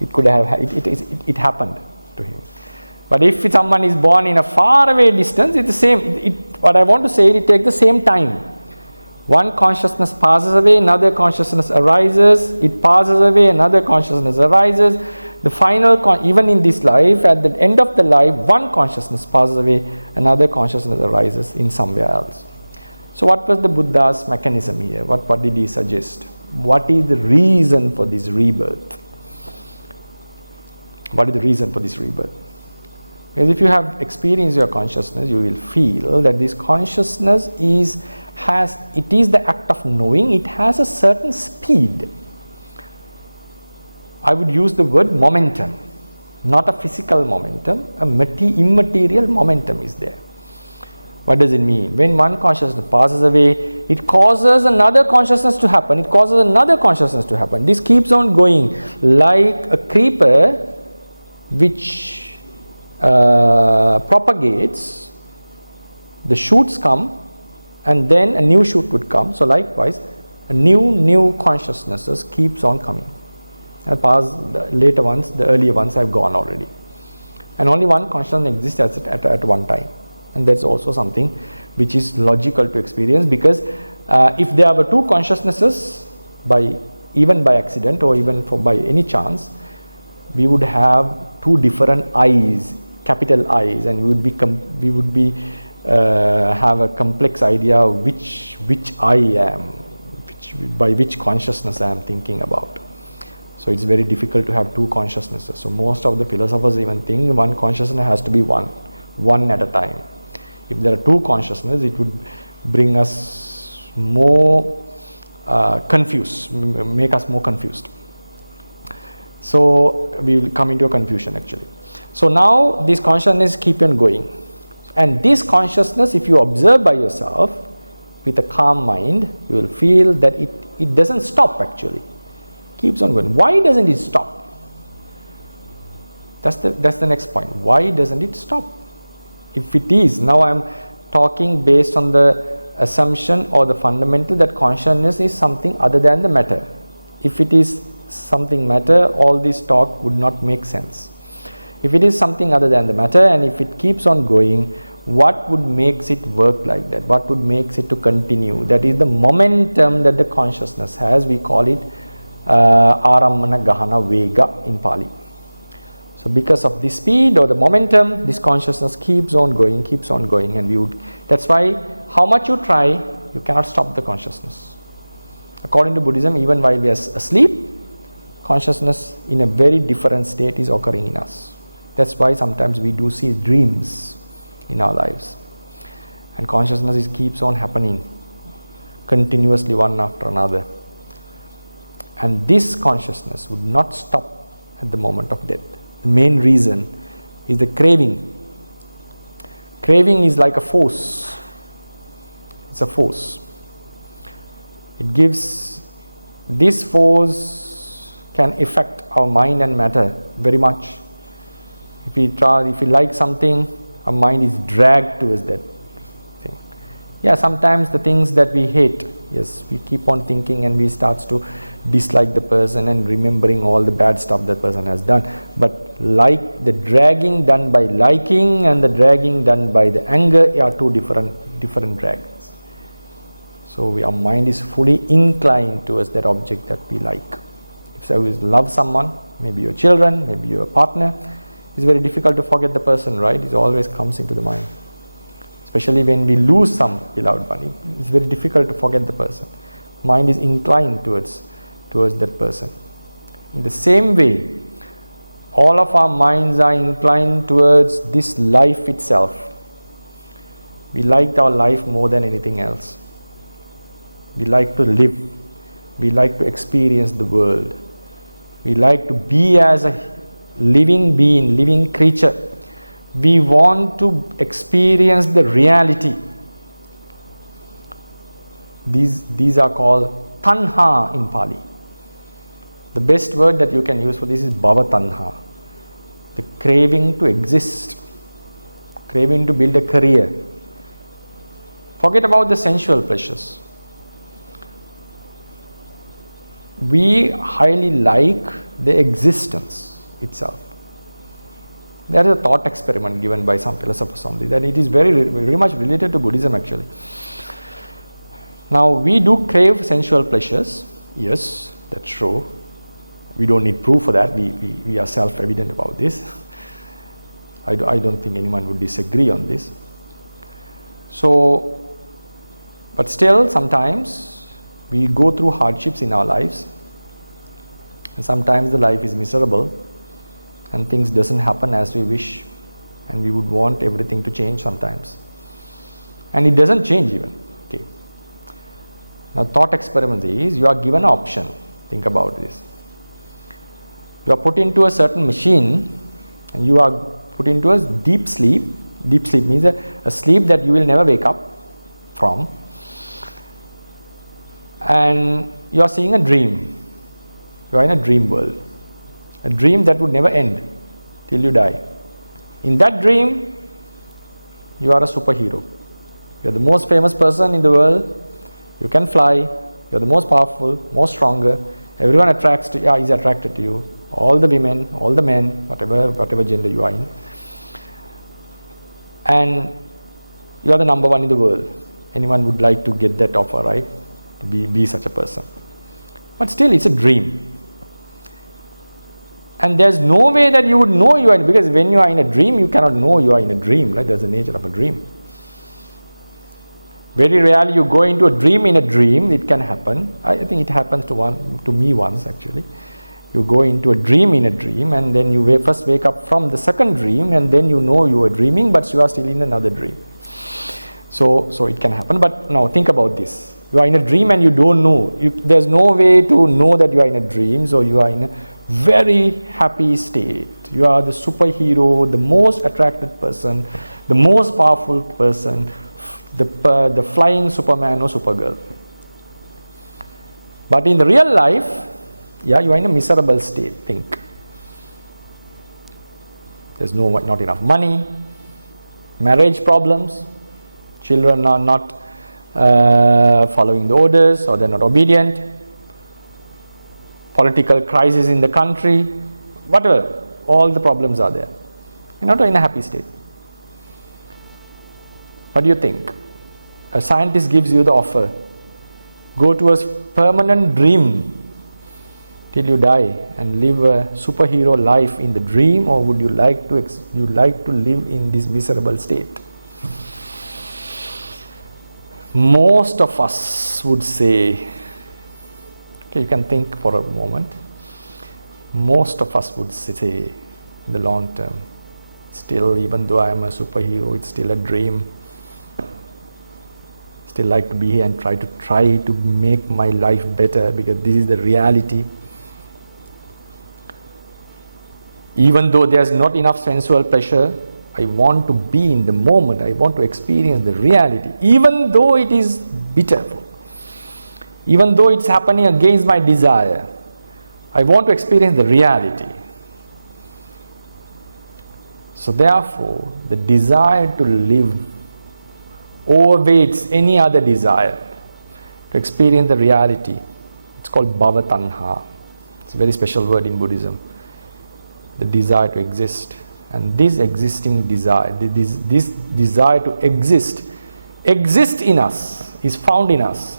It happened to him. But if someone is born in a far away distance, it's the same. What I want to say, it takes the same time. One consciousness passes away, another consciousness arises, it passes away, another consciousness arises. The final, even in this life, at the end of the life, one consciousness passes away, another consciousness arises in somewhere else. So what was the Buddha's mechanism here? What did he suggest? What is the reason for this rebirth? What is the reason for this rebirth? Because if you have experienced your consciousness, you will feel that this consciousness is the act of knowing. It has a certain speed. I would use the word momentum, not a physical momentum, immaterial momentum is there. What does it mean? When one consciousness passes away, it causes another consciousness to happen. It causes another consciousness to happen. This keeps on going like a creeper which propagates. The shoots come, and then a new shoot would come. So likewise, a new consciousnesses keeps on coming. And the later ones, the earlier ones have gone already. And only one consciousness exists at one time. And that's also something which is logical to experience, because if there were two consciousnesses, even by accident or even by any chance, we would have two different eyes, capital I's, and we would have a complex idea of which I am, by which consciousness I am thinking about. So it's very difficult to have two consciousnesses. So most of the philosophers even think one consciousness has to be one at a time. If there are two consciousnesses, it would bring us more confused, make us more confused. So we will come into a confusion actually. So now this consciousness keep on going. And this consciousness, if you observe by yourself with a calm mind, you will feel that it doesn't stop actually. Keeps on going. Why doesn't it stop? That's the next point. Why doesn't it stop? If it is, now I am talking based on the assumption or the fundamental that consciousness is something other than the matter. If it is something matter, all this talk would not make sense. If it is something other than the matter, and if it keeps on going, what would makes it work like that? What would makes it to continue? That is the momentum that the consciousness has. We call it Arammana Gahana Vega in Pali. So because of the speed or the momentum, this consciousness keeps on going, and that's why how much you try, you cannot stop the consciousness. According to Buddhism, even while we are asleep, consciousness in a very different state is occurring in us. That's why sometimes we do see dreams in our lives. And consciousness keeps on happening continuously, one after another. And this consciousness would not stop at the moment of death. The main reason is the craving. Craving is like a force. It's a force. It gives, this force can affect our mind and matter very much. If we like something, our mind is dragged towards that thing. Yeah, sometimes the things that we hate, yes, we keep on thinking and we start to dislike the person and remembering all the bad stuff that person has done. But like the dragging done by liking and the dragging done by the anger are two different drags. So our mind is fully inclined towards that object that we like. If you love someone, maybe your children, maybe your partner, it's very difficult to forget the person, right? It always comes into the mind. Especially when we lose some beloved one, it's very difficult to forget the person. Mind is inclined towards that person. In the same way, all of our minds are inclined towards this life itself. We like our life more than anything else. We like to live. We like to experience the world. We like to be as a living being, living creature. We want to experience the reality. These are called tanha in Pali. The best word that you can use for this is bhava tanha. The craving to exist, craving to build a career. Forget about the sensual pleasures. We highly like the existence itself. There is a thought experiment given by some philosophers on this, that it is very much related to Buddhism actually. Now we do crave sensual pleasures, yes, that's true. We don't need proof for that, we are self-evident about this. I don't think anyone would disagree on this. So, but still sometimes we go through hardships in our lives, and sometimes the life is miserable and things doesn't happen as we wish, and we would want everything to change sometimes, and it doesn't change even. Okay. Now thought experiment is, you are given an option. Think about this. You are put into a certain machine and you are put into a deep sleep. Deep sleep means a sleep that you will never wake up from, and you are seeing a dream. You are in a dream world, a dream that would never end till you die. In that dream, you are a superhero. You are the most famous person in the world. You can fly. You are the most powerful, most stronger. Everyone is attracted to you. All the women, all the men, whatever gender you are in. And you are the number one in the world. Anyone would like to get that offer, right? To be such a person. But still, it's a dream. And there's no way that you would know you are in, because when you are in a dream, you cannot know you are in a dream, right? That's the nature of a dream. Very rarely you go into a dream in a dream. It can happen. I think it happens to me once actually. You go into a dream in a dream, and then you first wake up from the second dream, and then you know you are dreaming, but you are still in another dream. So it can happen. But now think about this. You are in a dream and you don't know. There's no way to know that you are in a dream. So you are in a very happy state. You are the superhero, the most attracted person, the most powerful person, the flying Superman or Supergirl. But in the real life, you are in a miserable state. Think. There's not enough money, marriage problems, children are not following the orders, or they're not obedient, political crisis in the country, whatever, all the problems are there. You're not in a happy state. What do you think? A scientist gives you the offer. Go to a permanent dream till you die and live a superhero life in the dream, or would you like to live in this miserable state? Most of us would say, okay, you can think for a moment. Most of us would say, in the long term, still, even though I am a superhero, it's still a dream. Still like to be here and try to make my life better, because this is the reality. Even though there's not enough sensual pleasure, I want to be in the moment. I want to experience the reality, even though it is bitter, even though it's happening against my desire. I want to experience the reality. So therefore, the desire to live overweights any other desire to experience the reality. It's called bhava tanha. It's a very special word in Buddhism. The desire to exist. And this existing desire, this desire to exist in us, is found in us,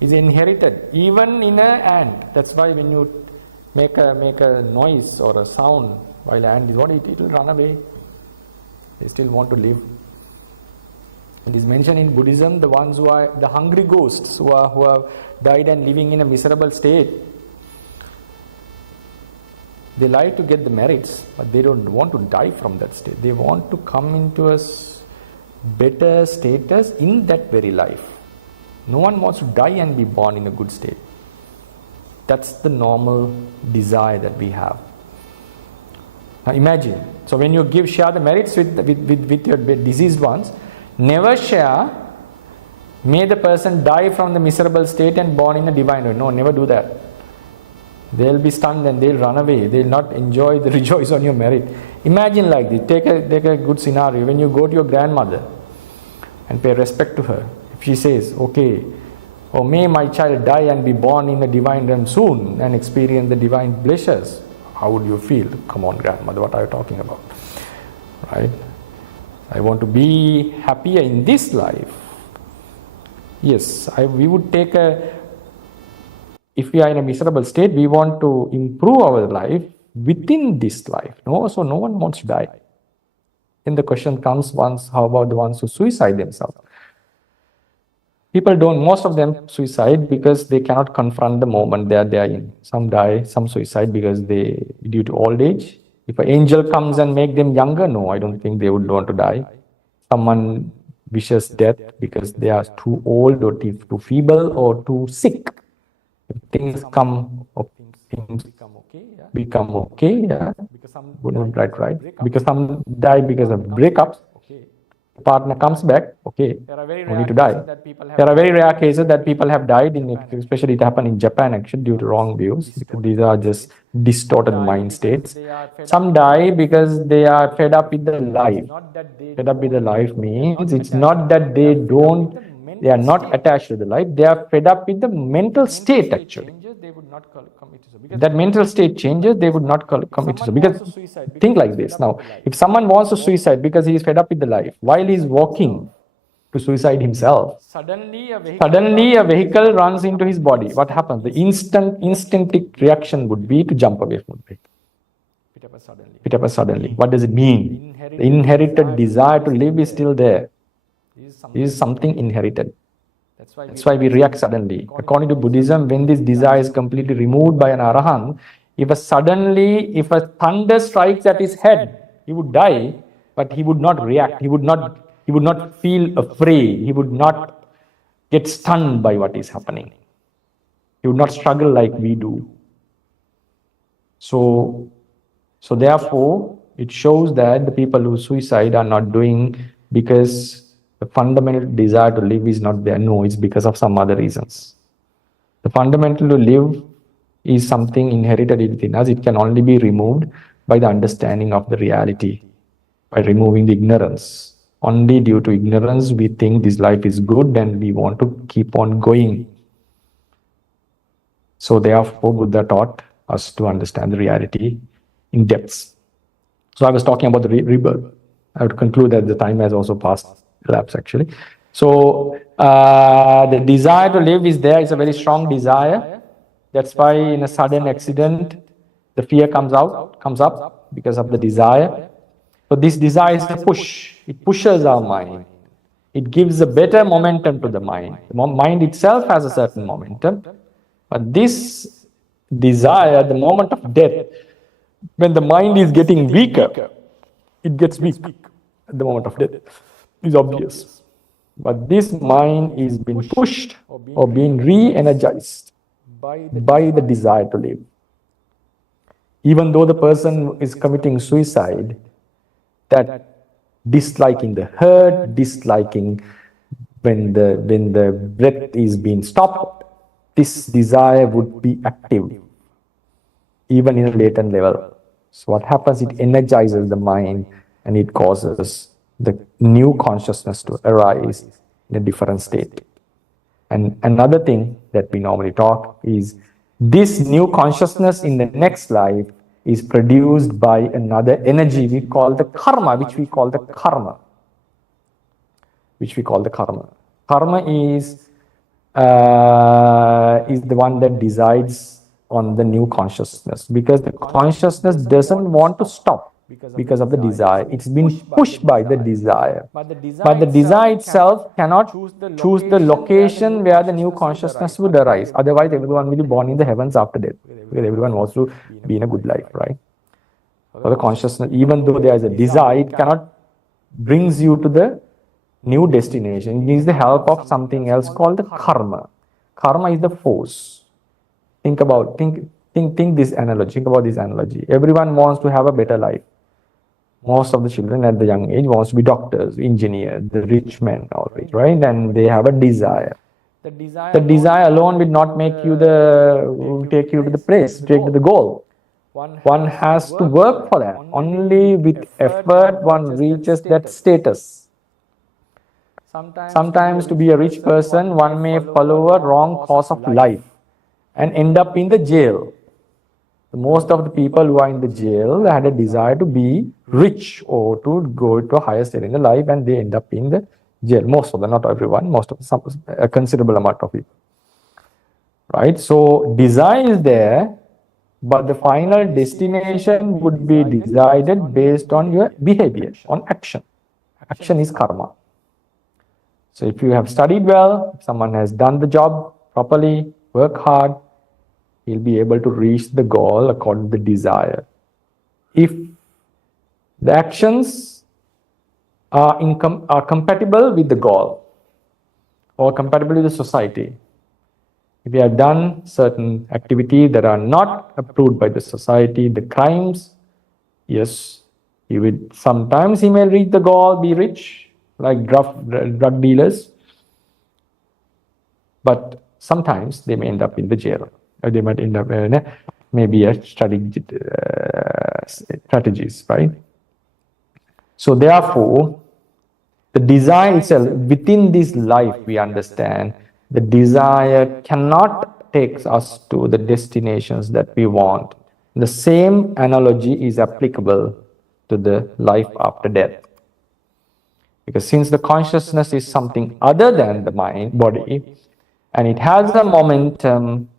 is inherited, even in an ant. That's why when you make a noise or a sound while an ant is what, it will run away. They still want to live. It is mentioned in Buddhism, the ones who are the hungry ghosts, who have died and living in a miserable state. They like to get the merits, but they don't want to die from that state. They want to come into a better status in that very life. No one wants to die and be born in a good state. That's the normal desire that we have. Now imagine, so when you share the merits with your deceased ones, never share, may the person die from the miserable state and born in a divine way. No, never do that. They'll be stunned and they'll run away. They'll not rejoice on your merit. Imagine like this. Take a good scenario. When you go to your grandmother and pay respect to her, if she says, okay, oh, may my child die and be born in a divine realm soon and experience the divine pleasures, how would you feel? Come on, grandmother, what are you talking about? Right? I want to be happier in this life. Yes, we would take if we are in a miserable state, we want to improve our life within this life. No, so no one wants to die. Then the question comes how about the ones who suicide themselves? Most of them suicide because they cannot confront the moment they are in. Some die, some suicide because due to old age. If an angel comes and make them younger, no, I don't think they would want to die. Someone wishes death because they are too old or too feeble or too sick. If things become okay, yeah. Right. Because some die because of breakups. The partner comes back, okay, no need to die. There are very rare cases that people have died, especially it happened in Japan actually, due to wrong views, because these are just distorted mind states. Some die because they are fed up with the life. Fed up with the life means it's not that they are not attached to the life, they are fed up with the mental state actually. If that mental state changes, they would not commit suicide. Because think like this now, if someone wants to suicide because he is fed up with the life, while he is walking to suicide himself, suddenly a vehicle runs into his body. What happens? The instinctive reaction would be to jump away from the vehicle. Hit up suddenly. What does it mean? The inherited desire to live is still there. This is something inherited. That's why we react suddenly. According to Buddhism, when this desire is completely removed by an arahant, if a thunder strikes at his head, he would die, but he would not react. He would not feel afraid. He would not get stunned by what is happening. He would not struggle like we do. So therefore, it shows that the people who suicide are not doing because the fundamental desire to live is not there. No, it's because of some other reasons. The fundamental to live is something inherited within us. It can only be removed by the understanding of the reality, by removing the ignorance. Only due to ignorance, we think this life is good and we want to keep on going. So therefore, Buddha taught us to understand the reality in depth. So I was talking about the rebirth. I would conclude that the time has also elapsed actually. So the desire to live is there. It's a very strong desire. That's why in a sudden accident, the fear comes up because of the desire. So this desire is a push. It pushes our mind. It gives a better momentum to the mind. The mind itself has a certain momentum. But this desire, the moment of death, when the mind is getting weaker, it gets weak at the moment of death. It's obvious. But this mind is being pushed or being re-energized by the desire to live. Even though the person is committing suicide, that disliking the hurt, disliking when the breath is being stopped, this desire would be active even in a latent level. So what happens, it energizes the mind and it causes the new consciousness to arise in a different state. And another thing that we normally talk is this new consciousness in the next life is produced by another energy we call the karma, which we call the karma. Karma is the one that decides on the new consciousness, because the consciousness doesn't want to stop because of the desire. It's been pushed by the desire. But the desire itself cannot choose the location where the new consciousness would arise. Otherwise, everyone will be born in the heavens after death, because everyone wants to be in a good life, right? So the consciousness, even though there is a desire, it cannot brings you to the new destination. It needs the help of something else called the karma. Karma is the force. Think this analogy. Think about this analogy. Everyone wants to have a better life. Most of the children at the young age wants to be doctors, engineers, the rich men, always, right? And they have a desire. The desire alone will not make you take you to the place, take to the goal. One has to work for that. Only with effort one reaches that status. Sometimes to be a rich person, one may follow a wrong course of life and end up in the jail. Most of the people who are in the jail had a desire to be rich or to go to a higher state in the life, and they end up in the jail. Most of them, not everyone, a considerable amount of people. Right? So desire is there, but the final destination would be decided based on your behavior, on action. Action is karma. So if you have studied well, if someone has done the job properly, work hard, he'll be able to reach the goal according to the desire. If the actions are compatible with the goal or compatible with the society, if you have done certain activities that are not approved by the society, the crimes, yes, sometimes he may reach the goal, be rich, like drug dealers, but sometimes they may end up in the jail, or they might end up maybe studying strategies, right? So therefore, the desire itself, within this life, we understand the desire cannot take us to the destinations that we want. The same analogy is applicable to the life after death. Because since the consciousness is something other than the body, and it has a momentum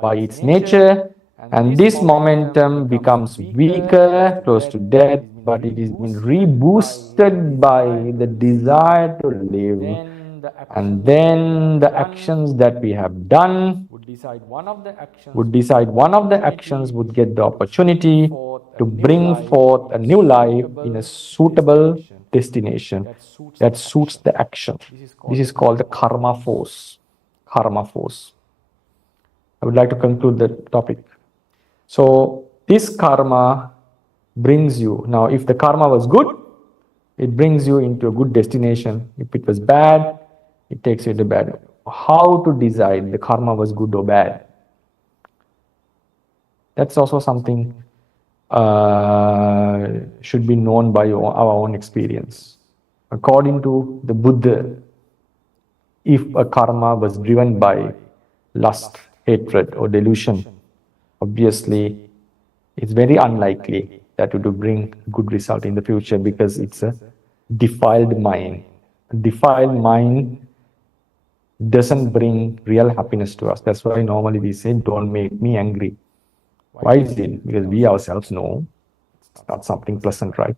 by its nature, and this momentum becomes weaker, close to death, but it is been reboosted by the desire to live. And then the actions that we have done would decide one of the actions would get the opportunity to bring forth a new life in a suitable destination that suits the action. This is called the karma force. Karma force. I would like to conclude the topic. So this karma brings you, now if the karma was good, it brings you into a good destination. If it was bad, it takes you to bad. How to decide the karma was good or bad? That's also something should be known by our own experience. According to the Buddha, if a karma was driven by lust, hatred, or delusion, obviously it's very unlikely that it will bring a good result in the future, because it's a defiled mind. A defiled mind doesn't bring real happiness to us. That's why normally we say, don't make me angry. Why is it? Because we ourselves know it's not something pleasant, right?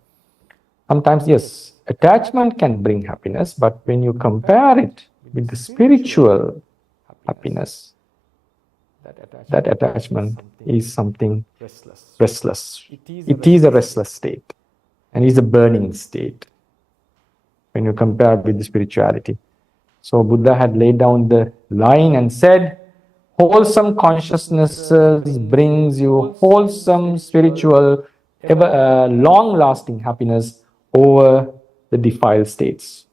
Sometimes, yes, attachment can bring happiness, but when you compare it with the spiritual happiness, that attachment is something restless. It is a restless state, and is a burning state when you compare with the spirituality. So Buddha had laid down the line and said, wholesome consciousnesses brings you wholesome spiritual, long-lasting happiness over the defiled states.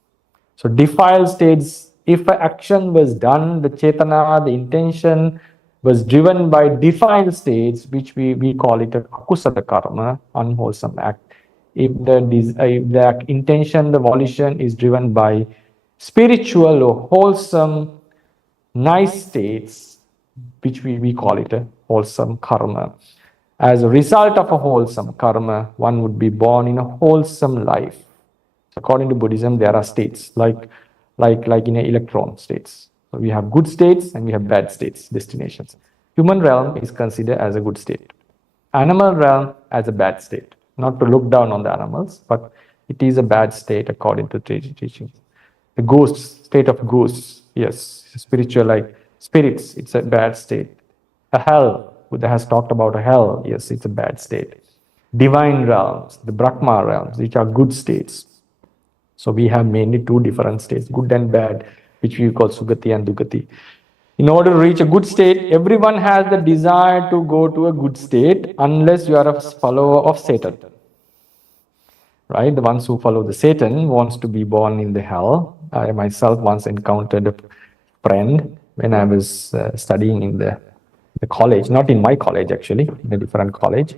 So defiled states, if an action was done, the chetana, the intention was driven by defiled states, which we call it a akusala karma, unwholesome act. If the intention, the volition is driven by spiritual or wholesome, nice states, which we call it a wholesome karma. As a result of a wholesome karma, one would be born in a wholesome life. According to Buddhism, there are states like in an electron states. So we have good states and we have bad states, destinations. Human realm is considered as a good state. Animal realm as a bad state. Not to look down on the animals, but it is a bad state according to teachings. The ghosts, state of ghosts, yes, spiritual like spirits, it's a bad state. A hell, Buddha has talked about a hell, yes, it's a bad state. Divine realms, the Brahma realms, which are good states. So we have mainly two different states, good and bad, which we call Sugati and Dugati. In order to reach a good state, everyone has the desire to go to a good state unless you are a follower of Satan. Right? The ones who follow the Satan wants to be born in the hell. I myself once encountered a friend when I was studying in the college, not in my college actually, in a different college.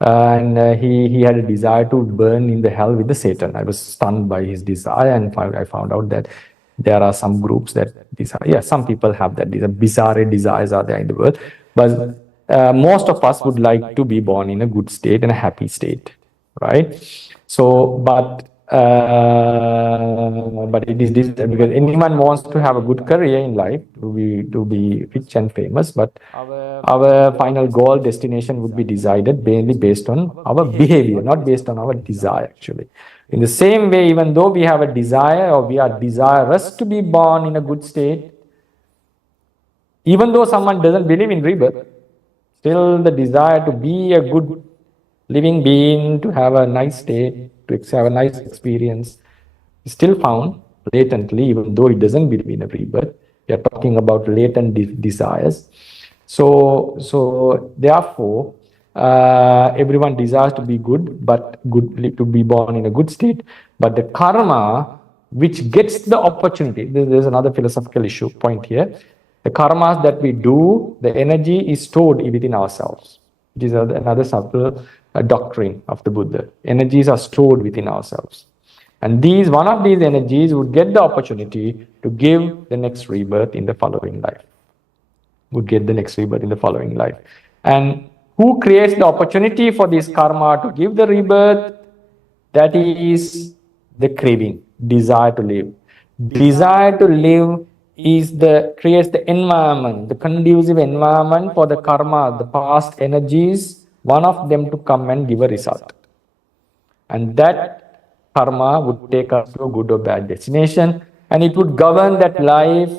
And he had a desire to burn in the hell with the Satan. I was stunned by his desire, and I found out that there are some groups that desire. Yeah, some people have that. These bizarre desires are there in the world, but most of us would like to be born in a good state and a happy state, right? So, but it is this because anyone wants to have a good career in life, to be rich and famous, but our final goal destination would be decided mainly based on our behavior, not based on our desire actually. In the same way, even though we have a desire or we are desirous to be born in a good state, even though someone doesn't believe in rebirth, still the desire to be a good living being, to have a nice state, to have a nice experience is still found latently, even though it doesn't believe in a rebirth. We are talking about latent desires. So therefore, everyone desires to be good, but to be born in a good state. But the karma, which gets the opportunity, there's another philosophical point here. The karmas that we do, the energy is stored within ourselves. It is another subtle doctrine of the Buddha. Energies are stored within ourselves. And one of these energies would get the opportunity to give the next rebirth in the following life. And who creates the opportunity for this karma to give the rebirth? That is the craving, desire to live. Desire to live creates the environment, the conducive environment for the karma, the past energies, one of them to come and give a result. And that karma would take us to a good or bad destination, and it would govern that life.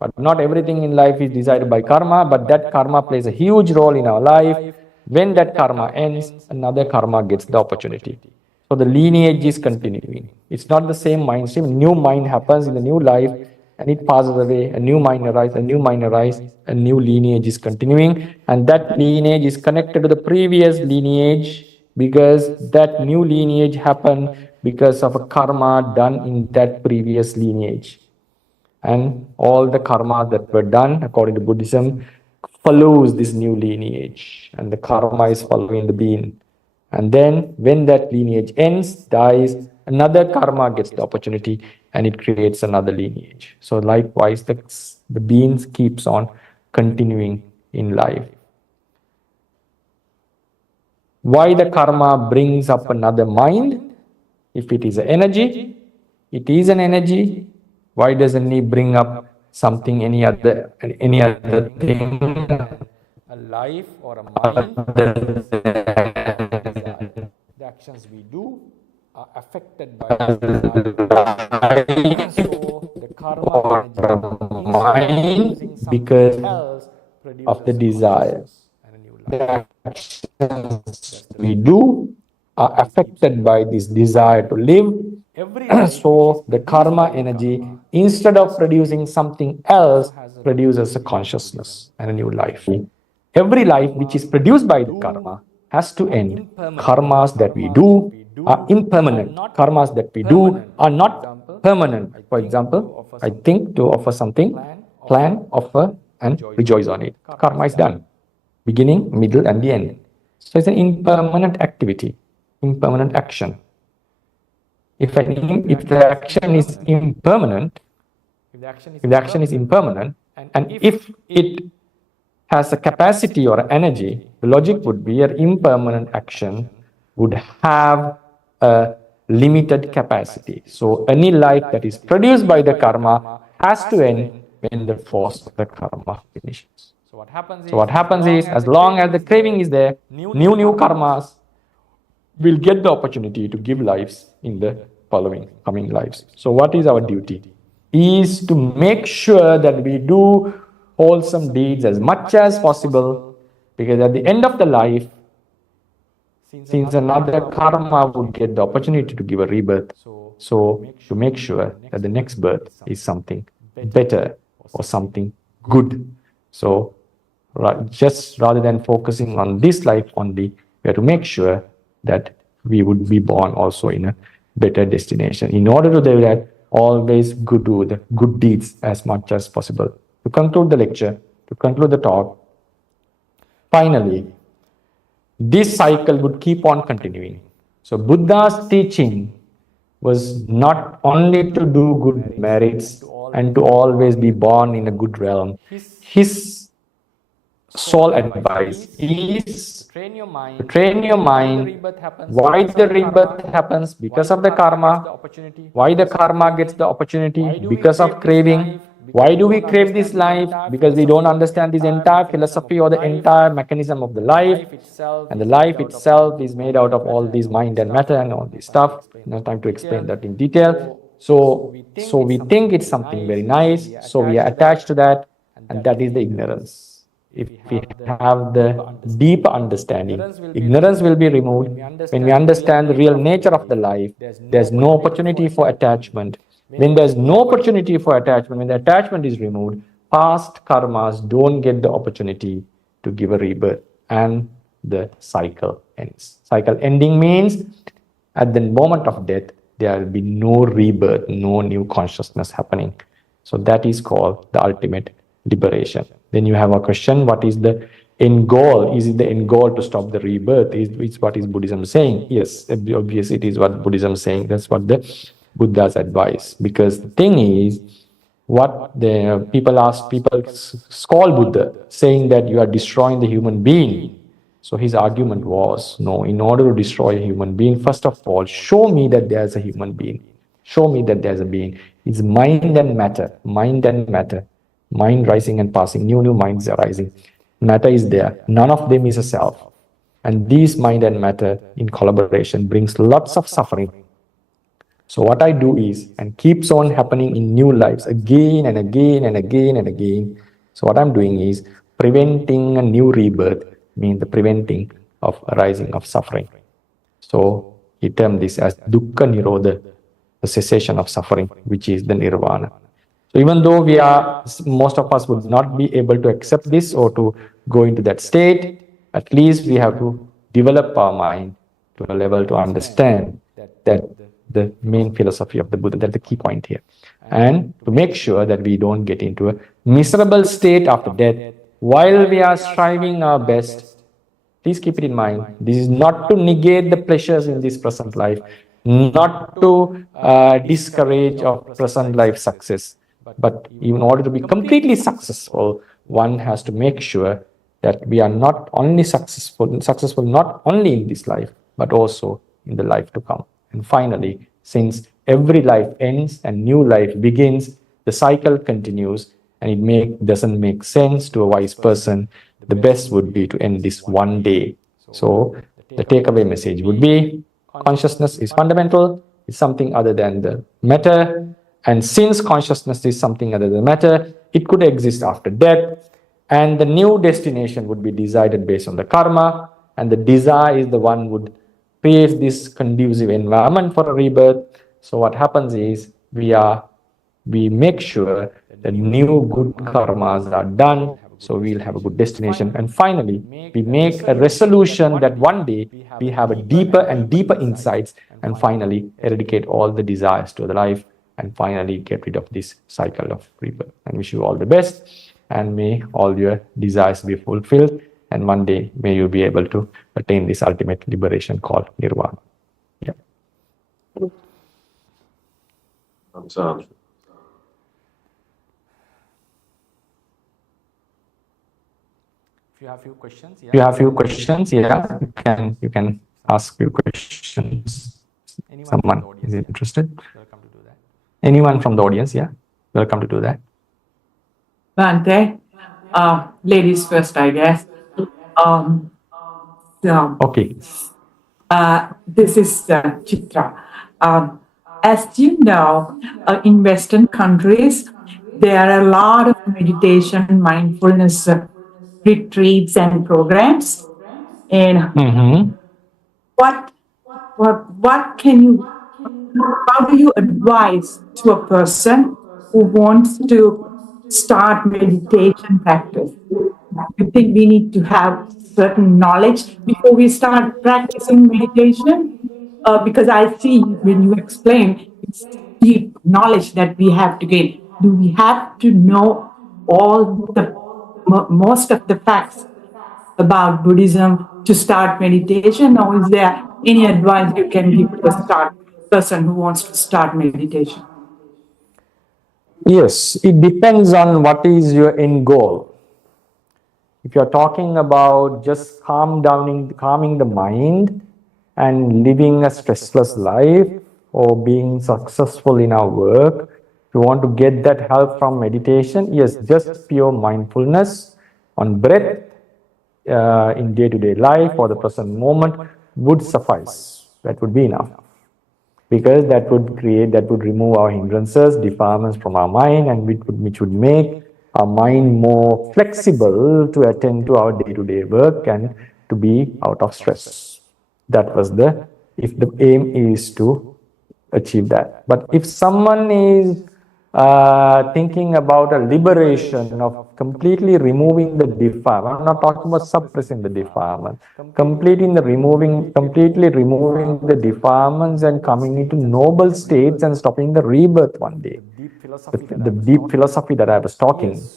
But not everything in life is decided by karma, but that karma plays a huge role in our life. When that karma ends, another karma gets the opportunity. So the lineage is continuing. It's not the same mind stream. A new mind happens in the new life, and it passes away. A new mind arises, a new lineage is continuing. And that lineage is connected to the previous lineage, because that new lineage happened because of a karma done in that previous lineage. And all the karmas that were done according to Buddhism follows this new lineage, and the karma is following the being. And then when that lineage ends, dies, another karma gets the opportunity, and it creates another lineage. So likewise, the beings keeps on continuing in life. Why the karma brings up another mind? If it is an energy, it is an energy. Why doesn't he bring up something, any other thing other than or mind, because of the desire? The actions we do are affected by this desire to live. So the karma energy, instead of producing something else, produces a consciousness and a new life. Every life which is produced by the karma has to end. Karmas that we do are impermanent. Karmas that we do are not permanent. For example, I think to offer something, plan, offer, and rejoice on it. Karma is done. Beginning, middle, and the end. So it's an impermanent activity, impermanent action. If the action is impermanent, and if it has a capacity or energy, the logic would be an impermanent action would have a limited capacity. So any life that is produced by the karma has to end when the force of the karma finishes. So what happens is, as long as the craving is there, new karmas will get the opportunity to give lives in the coming lives. So what is our duty? Is to make sure that we do wholesome deeds as much as possible, because at the end of the life, since another karma would get the opportunity to give a rebirth, so to make sure that the next birth is something better or something good. So just rather than focusing on this life only, we have to make sure that we would be born also in a better destination. In order to do that, always do the good deeds as much as possible. To conclude the lecture, to conclude the talk, finally, this cycle would keep on continuing. So Buddha's teaching was not only to do good merits and to always be born in a good realm. His sole advice is to train your mind. Why the rebirth happens? Because of the karma. Why the karma gets the opportunity? Because of craving. Why do we crave this life? Because we don't understand this entire philosophy or the entire mechanism of the life. And the life itself is made out of all these mind and matter and all this stuff. No time to explain that in detail. So we think it's something very nice. So we are attached to that. And that is the ignorance. If we have the deeper understanding, ignorance will be removed. When we understand the real nature of the life, there's no opportunity for attachment. When there's no opportunity for attachment, when the attachment is removed, past karmas don't get the opportunity to give a rebirth, and the cycle ends. Cycle ending means at the moment of death, there will be no rebirth, no new consciousness happening. So that is called the ultimate liberation. Then you have a question, what is the end goal? Is it the end goal to stop the rebirth? Is what is Buddhism saying? Yes, obviously it is what Buddhism is saying. That's what the Buddha's advice. Because the thing is, what the people scold Buddha, saying that you are destroying the human being. So his argument was, no, in order to destroy a human being, first of all, show me that there's a human being. Show me that there's a being. It's mind and matter, mind rising and passing, new minds are rising. Matter is there. None of them is a self. And these mind and matter in collaboration brings lots of suffering. So what I do is, and keeps on happening in new lives again and again and again and again. So what I'm doing is preventing a new rebirth, means the preventing of arising of suffering. So he termed this as dukkha nirodha, the cessation of suffering, which is the nirvana. So even though most of us would not be able to accept this or to go into that state, at least we have to develop our mind to a level to understand that the main philosophy of the Buddha, that's the key point here. And to make sure that we don't get into a miserable state after death while we are striving our best. Please keep it in mind. This is not to negate the pleasures in this present life, not to discourage of present life success. But in order to be completely successful, one has to make sure that we are not only successful not only in this life, but also in the life to come. And finally, since every life ends and new life begins, the cycle continues, and it doesn't make sense to a wise person. The best would be to end this one day. So the takeaway message would be, consciousness is fundamental, it's something other than the matter. And since consciousness is something other than matter, it could exist after death. And the new destination would be decided based on the karma. And the desire is the one would create this conducive environment for a rebirth. So what happens is we make sure the new good karmas are done, so we'll have a good destination. And finally, we make a resolution that one day we have a deeper and deeper insights, and finally eradicate all the desires to the life, and finally get rid of this cycle of rebirth. And wish you all the best, and may all your desires be fulfilled, and one day may you be able to attain this ultimate liberation called nirvana. Yeah. You have few questions, yeah, you can ask few questions. Someone is interested? Anyone from the audience? Yeah, welcome to do that. Bante, ladies first, I guess. Okay. This is Chitra. As you know, in Western countries, there are a lot of meditation, mindfulness retreats and programs. And what can you, how do you advise to a person who wants to start meditation practice? You think we need to have certain knowledge before we start practicing meditation? Because I see when you explain, it's deep knowledge that we have to gain. Do we have to know most of the facts about Buddhism to start meditation, or is there any advice you can give to a person who wants to start meditation? Yes, it depends on what is your end goal. If you're talking about just calming the mind and living a stressless life, or being successful in our work, if you want to get that help from meditation, yes, just pure mindfulness on breath in day-to-day life or the present moment would suffice. That would be enough, because that would remove our hindrances, defilements from our mind, and which would make our mind more flexible to attend to our day-to-day work and to be out of stress. That was if the aim is to achieve that. But if someone is thinking about a liberation of completely removing the defilement, I'm not talking about suppressing the defilement, completely removing the defilements and coming into noble states and stopping the rebirth one day. The deep philosophy that I was talking.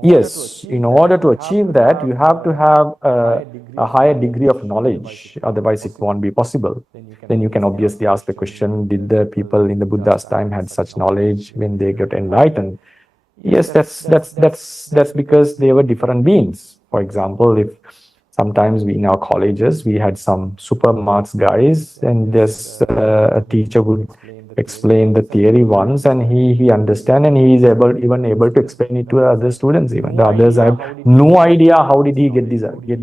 Yes, in order to achieve that, you have to have a higher degree of knowledge, otherwise it won't be possible. Then you can obviously ask the question, did the people in the Buddha's time had such knowledge when they got enlightened? Yes, that's because they were different beings. For example, if sometimes in our colleges, we had some super marks guys, and there's a teacher would explain the theory once, and he understand, and he is even able to explain it to other students. Even the others have no idea how did he get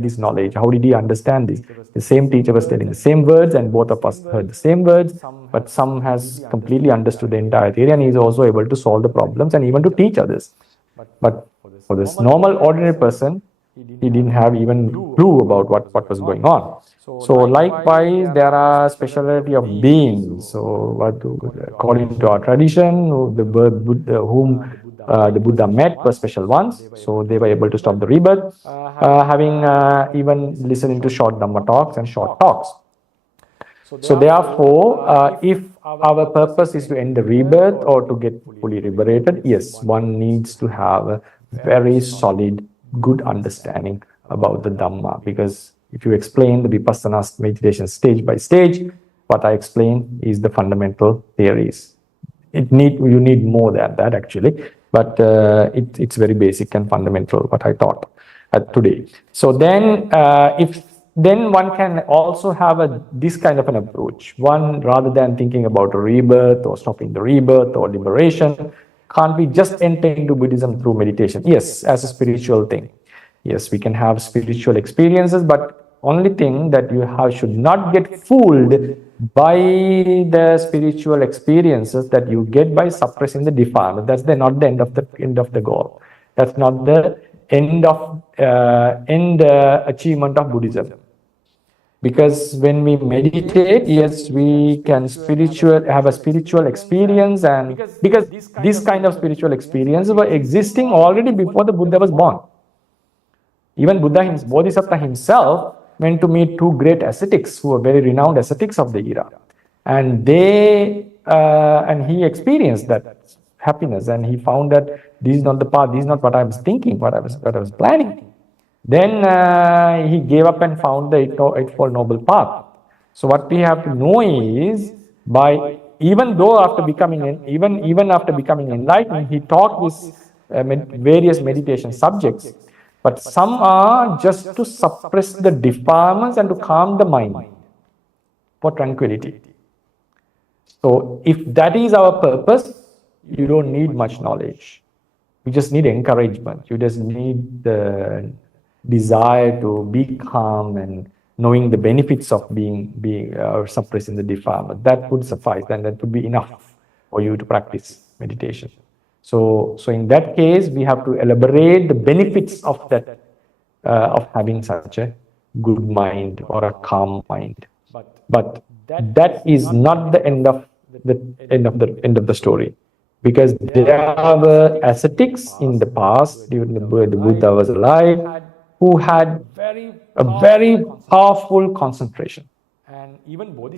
this knowledge, how did he understand this. The same teacher was telling the same words, and both of us heard the same words, but some has completely understood the entire theory, and he is also able to solve the problems and even to teach others. But for this normal ordinary person, he didn't have even clue about what was going on. So likewise, there are speciality of beings. So according to our tradition, the Buddha met were special ones. So they were able to stop the rebirth, having even listening to short Dhamma talks and short talks. So therefore, if our purpose is to end the rebirth or to get fully liberated, yes, one needs to have a very solid, good understanding about the Dhamma, because if you explain the Vipassana meditation stage by stage, what I explain is the fundamental theories. You need more than that actually, but it's very basic and fundamental what I taught today. So then, then one can also have this kind of an approach. One, rather than thinking about a rebirth or stopping the rebirth or liberation, can't we just enter into Buddhism through meditation? Yes, as a spiritual thing. Yes, we can have spiritual experiences, but only thing that you should not get fooled by the spiritual experiences that you get by suppressing the defilement. That's not the end of the goal. That's not the end achievement of Buddhism. Because when we meditate, yes, we can have a spiritual experience, and because this kind of spiritual experience were existing already before the Buddha was born. Even Bodhisattva himself went to meet two great ascetics who were very renowned ascetics of the era, and he experienced that happiness, and he found that this is not the path, this is not what I was thinking, what I was planning. Then he gave up and found the Eightfold Noble Path. So what we have to know is, even after becoming enlightened, he taught these various meditation subjects, but some are just to suppress the defilements and to calm the mind for tranquility. So if that is our purpose, you don't need much knowledge. You just need encouragement. You just need the desire to be calm and knowing the benefits of being suppressing the defilement. That would suffice, and that would be enough for you to practice meditation. So in that case, we have to elaborate the benefits of that, of having such a good mind or a calm mind. But that is not the end of the story, because there were ascetics in the past, during the Buddha was alive, who had a very powerful concentration,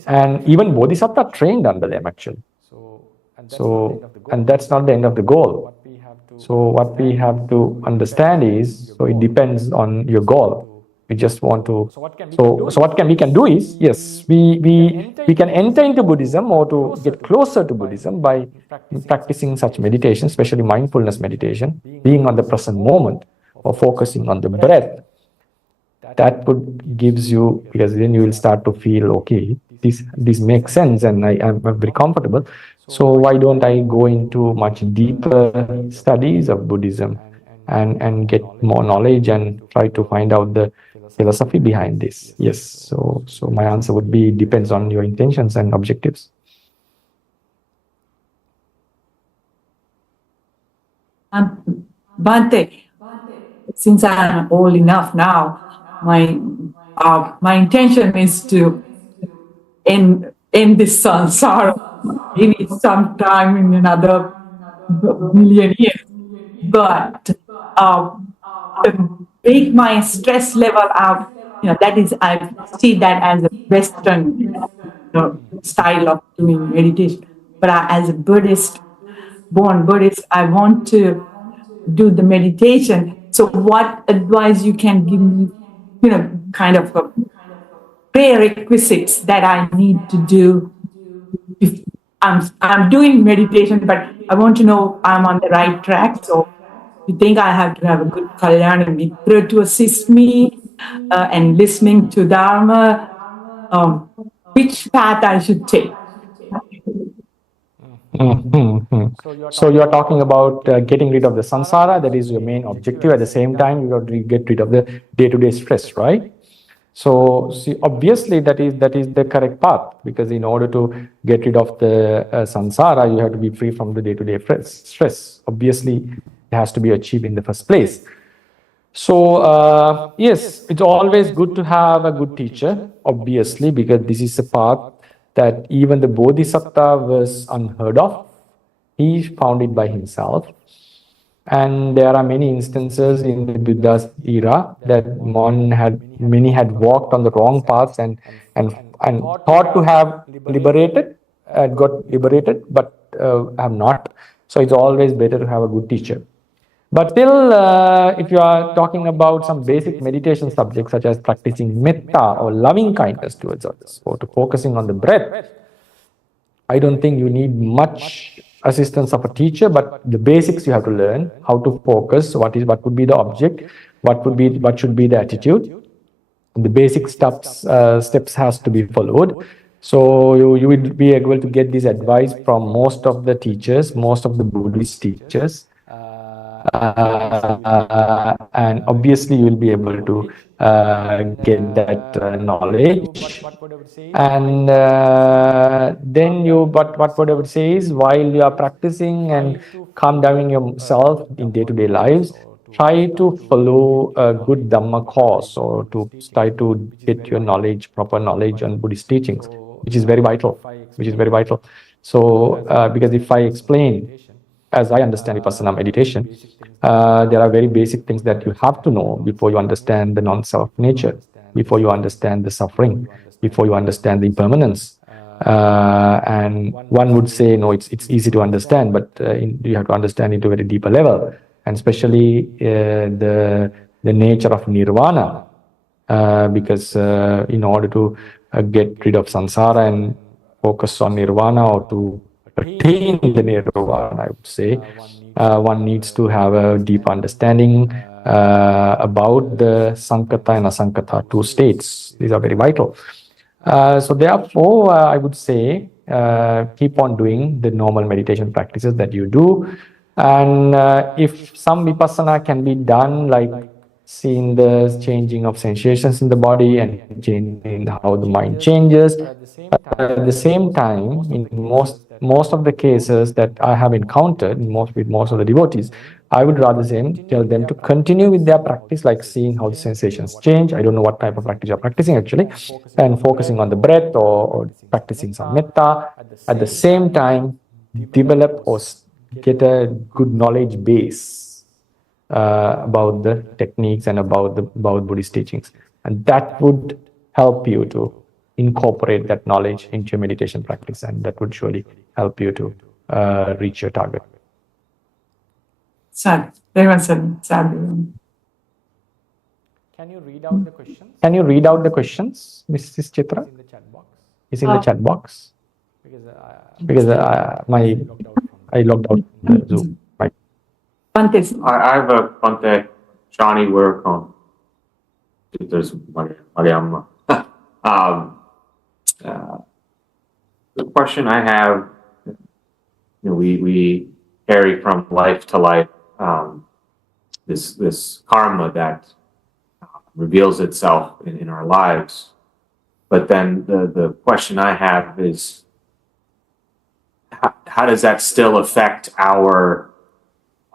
and even Bodhisattva trained under them actually. So, and that's not the end of the goal. So what we have to understand is, so it depends on your goal. We just want to, so what we can do is, yes, we can enter into Buddhism or to get closer to Buddhism by practicing such meditation, especially mindfulness meditation, being on the present moment or focusing on the breath. That would gives you, because then you will start to feel, okay, this makes sense and I'm very comfortable. So why don't I go into much deeper studies of Buddhism and get more knowledge and try to find out the philosophy behind this? Yes. So my answer would be, depends on your intentions and objectives. Bhante, since I'm old enough now, my intention is to end this samsara, maybe sometime in another million years. But make my stress level out, that is, I see that as a Western style of doing meditation. But as a Buddhist, born Buddhist, I want to do the meditation. So what advice you can give me, kind of prerequisites that I need to do if I'm doing meditation, but I want to know I'm on the right track. So you think I have to have a good Kalyana Mitra to assist me and listening to Dharma, which path I should take? So you're talking about getting rid of the samsara. That is your main objective. At the same time, you have to get rid of the day-to-day stress, right? So see, obviously that is the correct path, because in order to get rid of the samsara, you have to be free from the day-to-day stress. Obviously, it has to be achieved in the first place. So yes, it's always good to have a good teacher, obviously, because this is a path that even the Bodhisattva was unheard of. He found it by himself. And there are many instances in the Buddha's era that many had walked on the wrong paths and thought to have got liberated, but have not. So it's always better to have a good teacher. But still, if you are talking about some basic meditation subjects, such as practicing metta or loving kindness towards others, or to focusing on the breath, I don't think you need much assistance of a teacher, but the basics you have to learn: how to focus, what would be the object, what should be the attitude. The basic steps has to be followed. So you will be able to get this advice from most of the teachers, most of the Buddhist teachers, and obviously you will be able to get that knowledge. And then what I would say is, while you are practicing and calm down yourself in day-to-day lives, try to follow a good Dhamma course or to try to get your knowledge, proper knowledge on Buddhist teachings, which is very vital, So, because if I explain, as I understand Vipassana meditation, there are very basic things that you have to know before you understand the non-self nature, before you understand the suffering, before you understand the impermanence. And one would say, no, it's easy to understand, but you have to understand it to a very deeper level, and especially the nature of nirvana, because in order to get rid of samsara and focus on nirvana, or to attain the nirvana, I would say, one needs to have a deep understanding about the sankata and asankata, two states. These are very vital. So therefore, I would say, keep on doing the normal meditation practices that you do. And if some vipassana can be done, like seeing the changing of sensations in the body and changing how the mind changes, at the same time, in most of the cases that I have encountered, with most of the devotees, I would rather tell them to continue with their practice, like seeing how the sensations change. I don't know what type of practice you're practicing actually, and focusing on the breath, or practicing some metta. At the same time, develop or get a good knowledge base about the techniques and about Buddhist teachings, and that would help you to incorporate that knowledge into your meditation practice, and that would surely help you to reach your target. Sad. Very well said. Sad. Can you read out the questions, Mrs. Chitra? It's in the chat box. Because I logged out the Zoom. Right. I have a Bante Shani work on. There's Mariam. The question I have, we carry from life to life this karma that reveals itself in our lives. But then the question I have is, how does that still affect our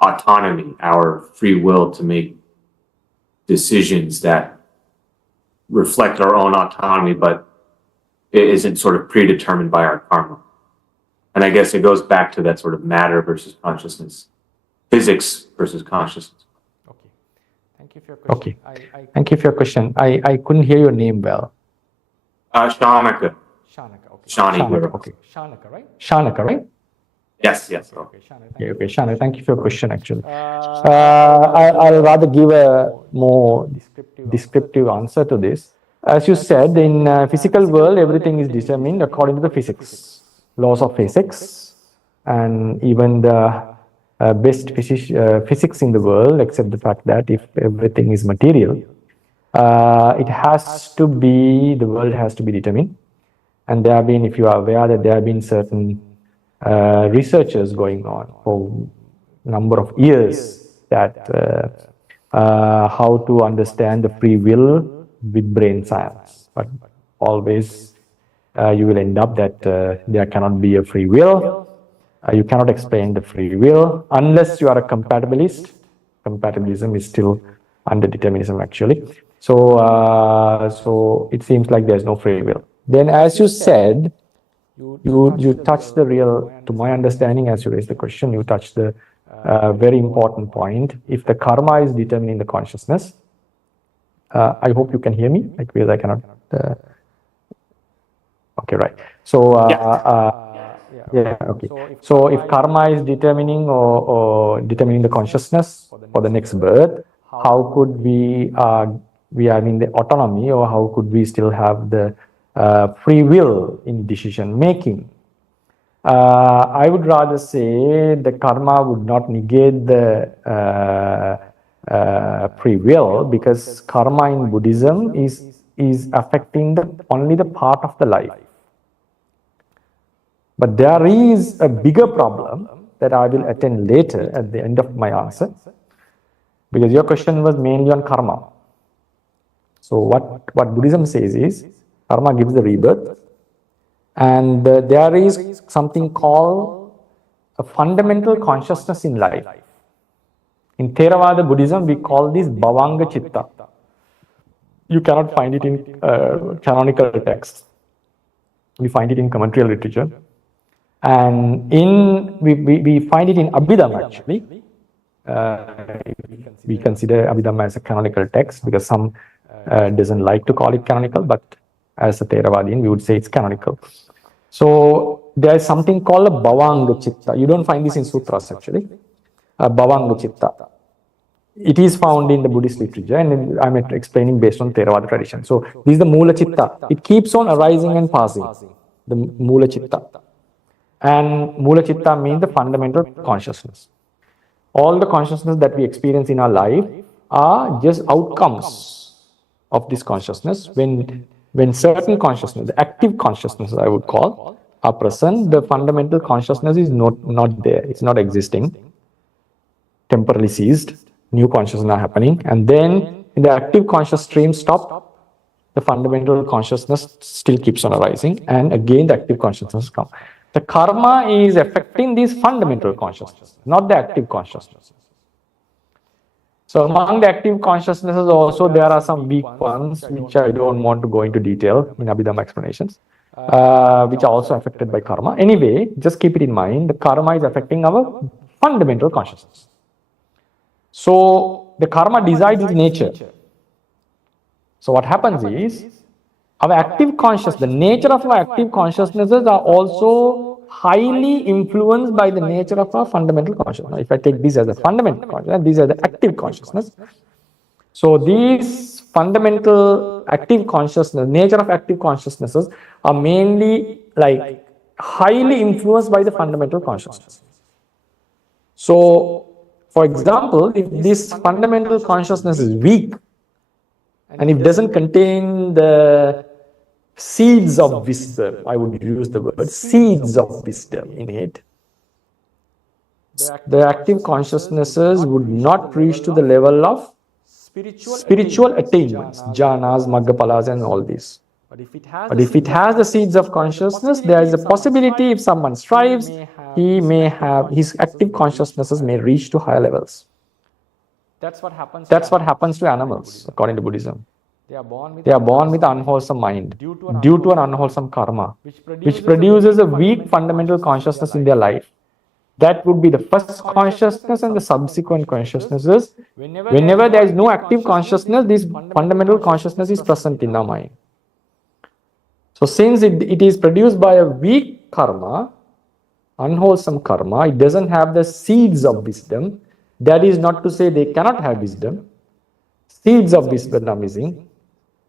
autonomy, our free will to make decisions that reflect our own autonomy, but it isn't sort of predetermined by our karma? And I guess it goes back to that sort of matter versus consciousness, physics versus consciousness. Okay. Thank you for your question. I couldn't hear your name well. Shanaka. Shani. Okay. Shanaka, right? Yes. Oh. Okay, Shanaka, thank you for your question, actually. I'll rather give a more descriptive answer to this. As you said, in physical world, everything is determined according to the physics, laws of physics, and even the best physics in the world, except the fact that if everything is material, the world has to be determined. And there have been, if you are aware, that there have been certain researchers going on for a number of years that how to understand the free will with brain science. But always you will end up that there cannot be a free will. You cannot explain the free will unless you are a compatibilist. Compatibilism is still under determinism, actually. So it seems like there's no free will. Then, as you said, you touched the real, to my understanding, as you raised the question, you touched the very important point. If the karma is determining the consciousness, I hope you can hear me, like, because I cannot. Okay, right. So, yeah, okay. So, if karma is determining or determining the consciousness for the next birth, how could we are in the autonomy, or how could we still have the free will in decision making? I would rather say the karma would not negate the free will, because karma in Buddhism is affecting only the part of the life. But there is a bigger problem that I will attend later at the end of my answer, because your question was mainly on karma. So what Buddhism says is, karma gives the rebirth, and there is something called a fundamental consciousness in life. In Theravada Buddhism, we call this bhavanga chitta. You cannot find it in canonical texts. We find it in commentarial literature. And we find it in Abhidhamma actually. We consider Abhidhamma as a canonical text because some doesn't like to call it canonical, but as a Theravadian, we would say it's canonical. So there is something called a bhavanga chitta. You don't find this in sutras actually. Bhavanga chitta. It is found in the Buddhist literature, and I'm explaining based on Theravada tradition. So this is the Mula Chitta. It keeps on arising and passing. The Mula Chitta. And Mula Chitta means the fundamental consciousness. All the consciousness that we experience in our life are just outcomes of this consciousness. When certain consciousness, the active consciousness I would call, are present, the fundamental consciousness is not there. It's not existing. Temporarily ceased. New consciousness are happening, and then in the active conscious stream stop, the fundamental consciousness still keeps on arising, and again the active consciousness come. The karma is affecting this fundamental consciousness, not the active consciousness. So among the active consciousnesses also there are some weak ones which I don't want to go into detail in Abhidhamma explanations, which are also affected by karma. Anyway, just keep it in mind, the karma is affecting our fundamental consciousness. So the karma decides its nature. So what happens is, our active consciousness, the nature of our active consciousnesses are also highly influenced by the nature of our fundamental consciousness. Now, if I take this as a fundamental consciousness, these are the active consciousness. So these fundamental active consciousness, nature of active consciousnesses are mainly like highly influenced by the fundamental consciousness. So for example, if this fundamental consciousness is weak and it doesn't contain the seeds of wisdom, I would use the word seeds of wisdom in it, the active consciousnesses would not reach to the level of spiritual attainments, jhanas, maggapalas and all this. But if it has the seeds of consciousness, there is a possibility if someone strives, he may have, his active consciousnesses may reach to higher levels. That's what happens to animals, according to Buddhism. They are born with an unwholesome mind due to an unwholesome karma, which produces a weak fundamental consciousness in their life. That would be the first consciousness and the subsequent consciousnesses. Whenever there is no active consciousness, this fundamental consciousness is present in our mind. So since it is produced by a weak karma, unwholesome karma, it doesn't have the seeds of wisdom. That is not to say they cannot have wisdom. Seeds of wisdom are missing.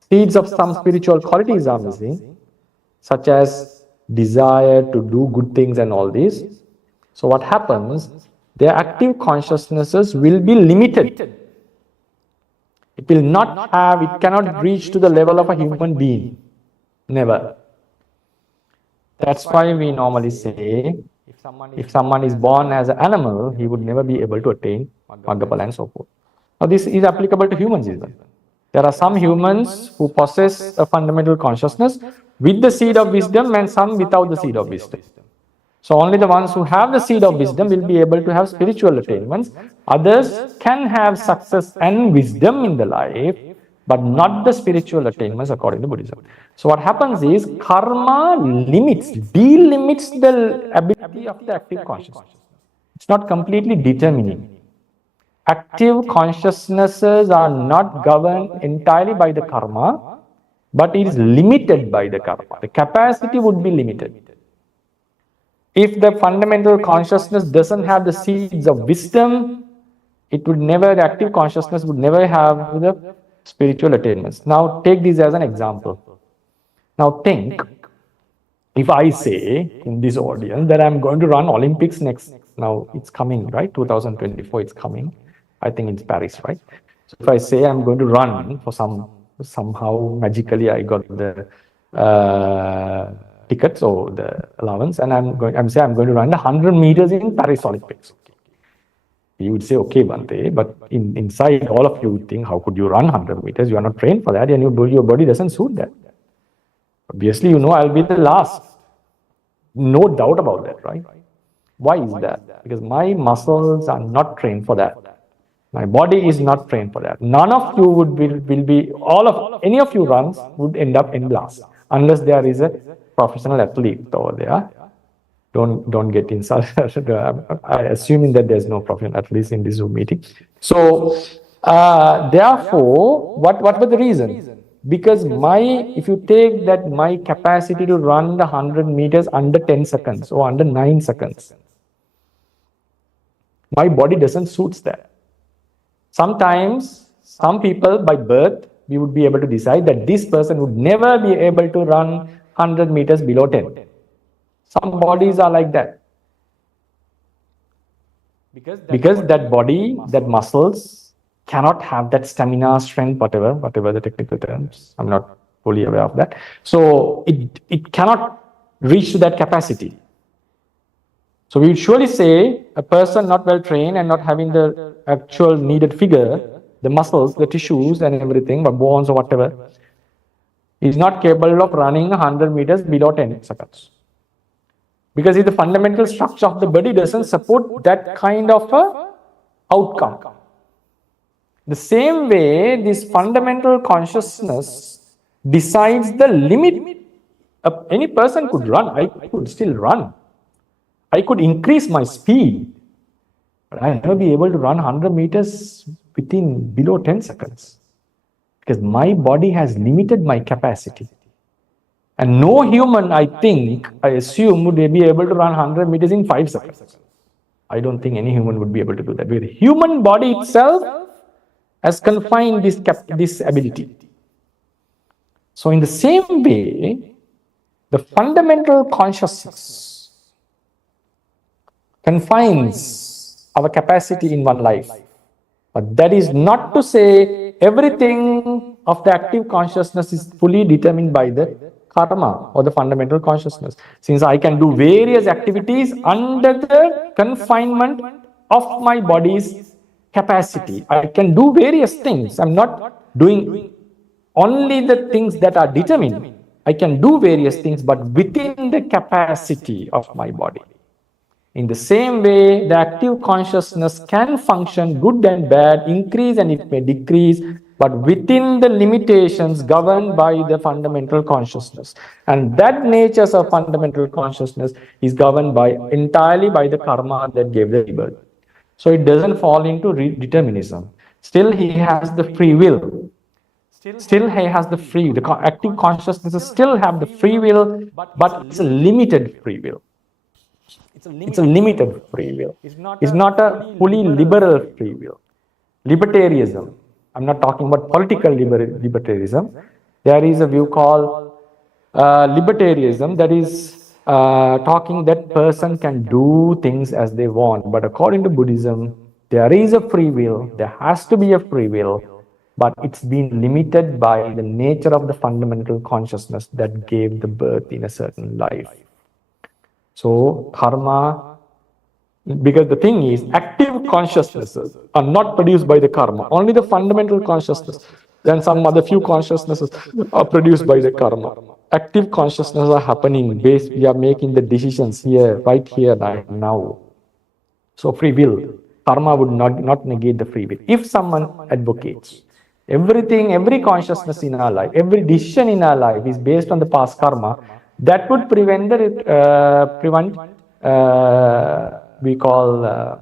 Seeds of some spiritual qualities are missing, such as desire to do good things and all this. So what happens, their active consciousnesses will be limited. It will not have, it cannot reach to the level of a human being. Never. That's why we normally say, if someone is born as an animal, he would never be able to attain Maggapala and so forth. Now this is applicable to humans even. There are some humans who possess a fundamental consciousness with the seed of wisdom and some without the seed of wisdom. So only the ones who have the seed of wisdom will be able to have spiritual attainments. Others can have success and wisdom in the life, but not the spiritual attainments according to Buddhism. So what happens is karma delimits the ability of the active consciousness. It's not completely determining. Active consciousnesses are not governed entirely by the karma, but it is limited by the karma. The capacity would be limited. If the fundamental consciousness doesn't have the seeds of wisdom, it would never, the active consciousness would never have the spiritual attainments. Now take this as an example. Now think, if I say in this audience that I'm going to run Olympics next, now it's coming, right? 2024, it's coming. I think it's Paris, right? So if I say I'm going to run for somehow magically I got the tickets or the allowance, and I'm going to run 100 meters in Paris Olympics. Okay. You would say, okay, Bhante, but inside all of you would think, how could you run 100 meters? You are not trained for that, and your body doesn't suit that. Obviously, you know I'll be the last. No doubt about that, right? Why is that? Because my muscles are not trained for that. My body is not trained for that. None of you any of you runs would end up in blast unless there is a professional athlete over there. Don't get insulted. I assuming that there's no professional athletes in this Zoom meeting. So therefore, what was the reason? Because if you take that my capacity to run the 100 meters under 10 seconds or under 9 seconds, my body doesn't suit that. Sometimes, some people by birth, we would be able to decide that this person would never be able to run 100 meters below 10. Some bodies are like that. Because that body, that muscles cannot have that stamina, strength, whatever the technical terms. I'm not fully aware of that. So it cannot reach to that capacity. So we would surely say a person not well trained and not having the actual needed figure, the muscles, the tissues and everything, but bones or whatever, is not capable of running 100 meters below 10 seconds. Because if the fundamental structure of the body doesn't support that kind of a outcome. The same way, this fundamental consciousness decides the limit. Any person could run. I could still run. I could increase my speed. But I'll never be able to run 100 meters below 10 seconds. Because my body has limited my capacity. And no human, I assume, would be able to run 100 meters in 5 seconds. I don't think any human would be able to do that. Because the human body itself has confined this ability. So in the same way, the fundamental consciousness confines our capacity in one life. But that is not to say everything of the active consciousness is fully determined by the karma or the fundamental consciousness. Since I can do various activities under the confinement of my body's capacity, I can do various things. I'm not doing only the things that are determined. I can do various things, but within the capacity of my body. In the same way, the active consciousness can function good and bad, increase and it may decrease, but within the limitations governed by the fundamental consciousness. And that nature of fundamental consciousness is governed entirely by the karma that gave the rebirth. So it doesn't fall into determinism. Still, he has the free will. Still, he has the active consciousness still have the free will, but it's a limited free will. It's a limited free will. It's not a fully liberal free will. Libertarianism. I'm not talking about political libertarianism. There is a view called libertarianism that is talking that person can do things as they want. But according to Buddhism, there is a free will. There has to be a free will. But it's been limited by the nature of the fundamental consciousness that gave the birth in a certain life. So karma, because the thing is, active consciousnesses are not produced by the karma. Only the fundamental consciousness. Then some other few consciousnesses are produced by the karma. Active consciousness are happening based, we are making the decisions here, right now. So free will, karma would not negate the free will. If someone advocates, every consciousness in our life, every decision in our life is based on the past karma, that would prevent we call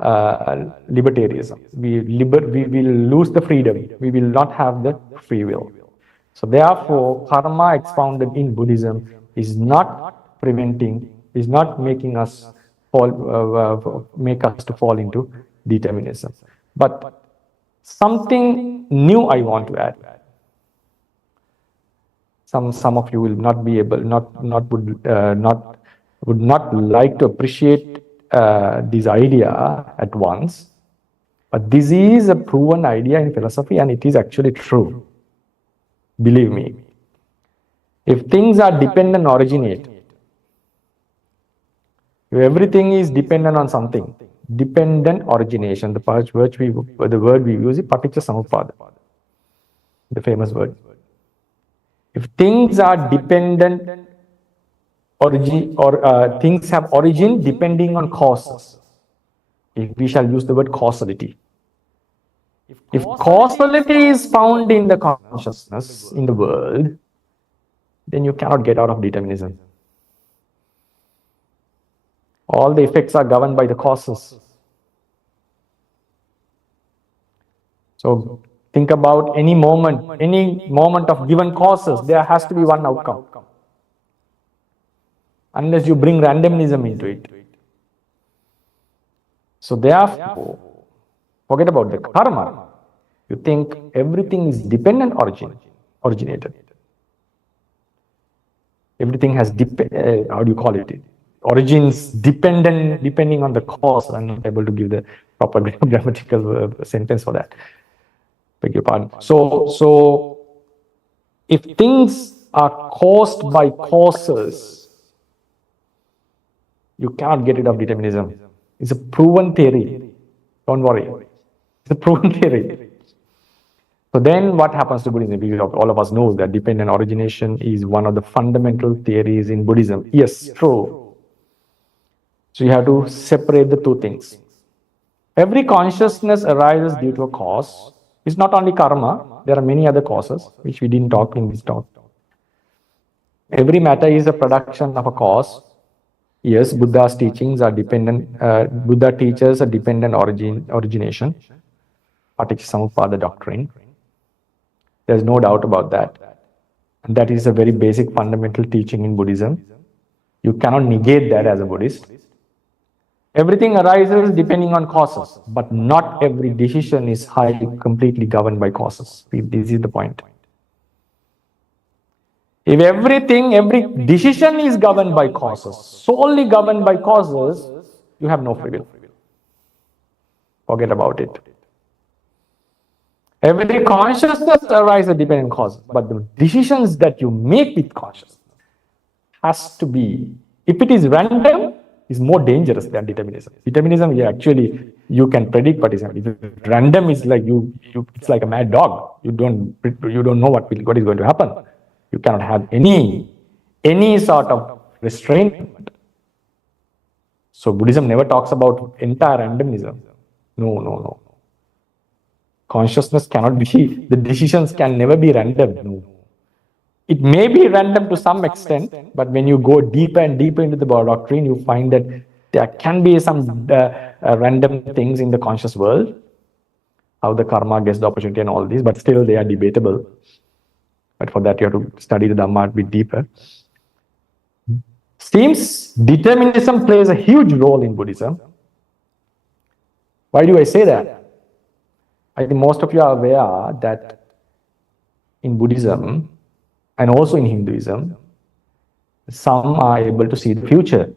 libertarianism. We will lose the freedom. We will not have the free will. So therefore, karma expounded in Buddhism is not making us make us to fall into determinism. But something new I want to add. Some of you will not be able, would not like to appreciate this idea at once, but this is a proven idea in philosophy and it is actually true. Believe me. If things are dependent originate, if everything is dependent on something, dependent origination, the word we use is paticca samuppada, the famous word. If things are dependent origin or things have origin depending on causes, if we shall use the word causality, If causality is found in the consciousness, in the world, then you cannot get out of determinism. All the effects are governed by the causes. So think about any moment of given causes, there has to be one outcome. Unless you bring randomism into it. So therefore, forget about the karma. You think everything is dependent originated. Everything has how do you call it? Origins depending on the cause. I'm not able to give the proper grammatical sentence for that. Beg your pardon. So if things are caused by causes, you cannot get rid of determinism. It's a proven theory. Don't worry. It's a proven theory. So then what happens to Buddhism? All of us know that dependent origination is one of the fundamental theories in Buddhism. Yes, true. So you have to separate the two things. Every consciousness arises due to a cause. It's not only karma. There are many other causes, which we didn't talk in this talk. Every matter is a production of a cause. Yes, Buddha's teachings are dependent. Buddha teaches a dependent origination. Paticca doctrine. There's no doubt about that. And that is a very basic fundamental teaching in Buddhism. You cannot negate that as a Buddhist. Everything arises depending on causes, but not every decision is completely governed by causes. This is the point. If every decision is governed by causes, solely governed by causes, you have no free will. Forget about it. Every consciousness arises dependent causes, but the decisions that you make with consciousness has to be, if it is random, is more dangerous than determinism. Determinism, yeah, actually you can predict, but if random is like it's like a mad dog. You don't know what is going to happen. You cannot have any sort of restraint. So Buddhism never talks about entire randomism. No. Consciousness cannot be, the decisions can never be random. No. It may be random to some extent, but when you go deeper and deeper into the doctrine, you find that there can be some random things in the conscious world, how the karma gets the opportunity and all these, but still they are debatable. But for that, you have to study the Dhamma a bit deeper. Seems determinism plays a huge role in Buddhism. Why do I say that? I think most of you are aware that in Buddhism and also in Hinduism, some are able to see the future,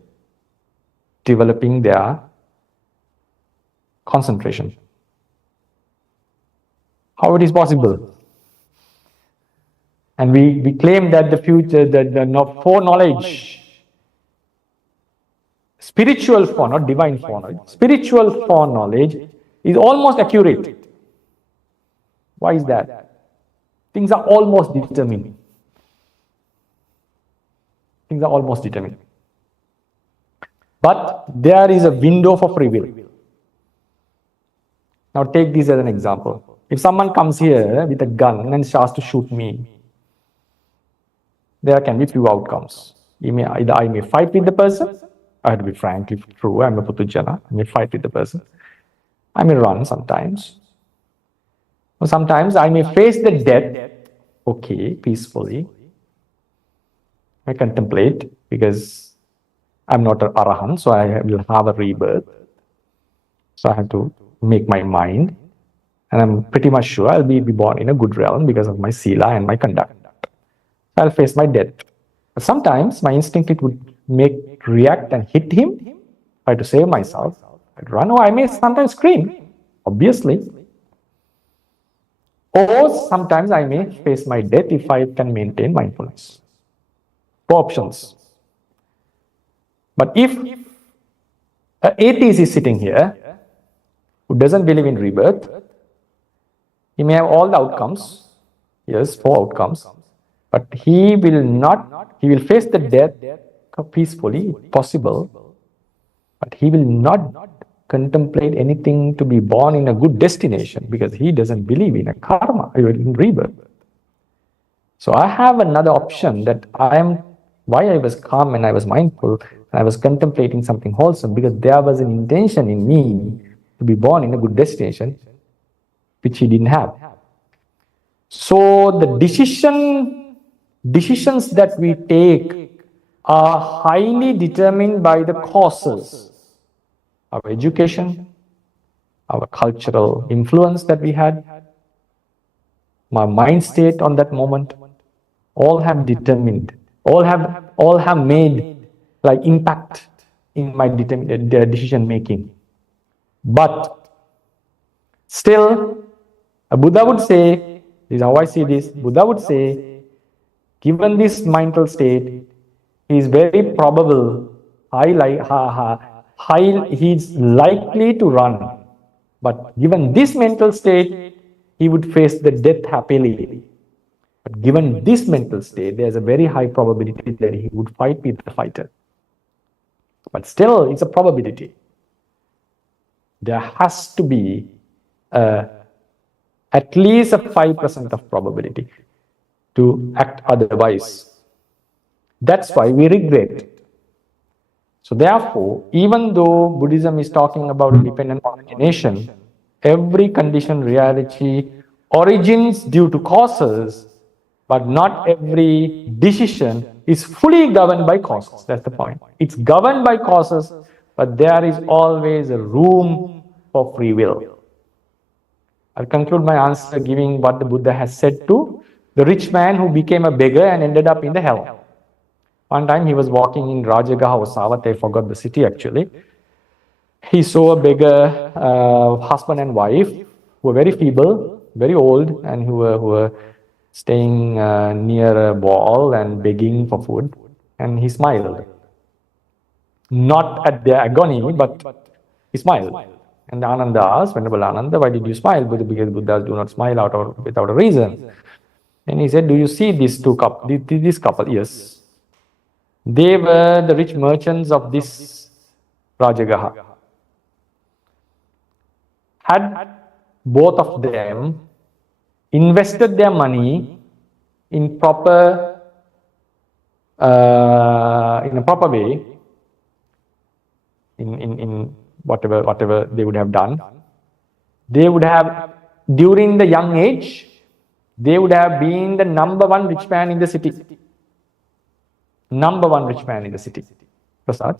developing their concentration. How it is possible? And we claim that the future, the foreknowledge, spiritual foreknowledge, not divine foreknowledge, spiritual foreknowledge is almost accurate. Why is that? Things are almost determined. Things are almost determined. But there is a window for free will. Now take this as an example. If someone comes here with a gun and starts to shoot me, there can be few outcomes. Either I may fight with the person. I have to be frankly true. I'm a Putujana. I may fight with the person. I may run sometimes. Or sometimes I may face the death, okay, peacefully. I contemplate because I'm not an arahant, so I will have a rebirth. So I have to make my mind. And I'm pretty much sure I'll be born in a good realm because of my sila and my conduct. I'll face my death. But sometimes my instinct it would react and hit him, try to save myself. I'd run, or I may sometimes scream, obviously. Or sometimes I may face my death if I can maintain mindfulness. 4 options. But if an atheist is sitting here who doesn't believe in rebirth, he may have all the outcomes, yes, 4 outcomes, but he will face the death peacefully, if possible, but he will not contemplate anything to be born in a good destination because he doesn't believe in a karma, in rebirth. So I have another option that why I was calm and I was mindful and I was contemplating something wholesome because there was an intention in me to be born in a good destination, which he didn't have. So the decisions that we take are highly determined by the causes, our education, our cultural influence that we had, my mind state on that moment, all have determined, all have made like impact in my decision making. But still, a Buddha would say, this is how I see this, Buddha would say, given this mental state, he is very probable, he's likely to run. But given this mental state, he would face the death happily. But given this mental state, there's a very high probability that he would fight with the fighter. But still, it's a probability. There has to be at least a 5% of probability to act otherwise. That's why we regret. So therefore, even though Buddhism is talking about independent origination, every conditioned reality origins due to causes, but not every decision is fully governed by causes. That's the point. It's governed by causes, but there is always a room for free will. I'll conclude my answer giving what the Buddha has said to the rich man who became a beggar and ended up in the hell. One time he was walking in Rajagaha or Savat, I forgot the city actually. He saw a beggar husband and wife who were very feeble, very old, and who were staying near a wall and begging for food. And he smiled. Not at their agony, but he smiled. And Ananda asked, Venerable Ananda, why did you smile? Because Buddhas do not smile without a reason. And he said, do you see these this couple? Yes. They were the rich merchants of this Rajagaha. Had both of them invested their money in a proper way, in whatever they would have done, they would have, during the young age, they would have been the number one rich man in the city. Number one rich man in the city. Prasad,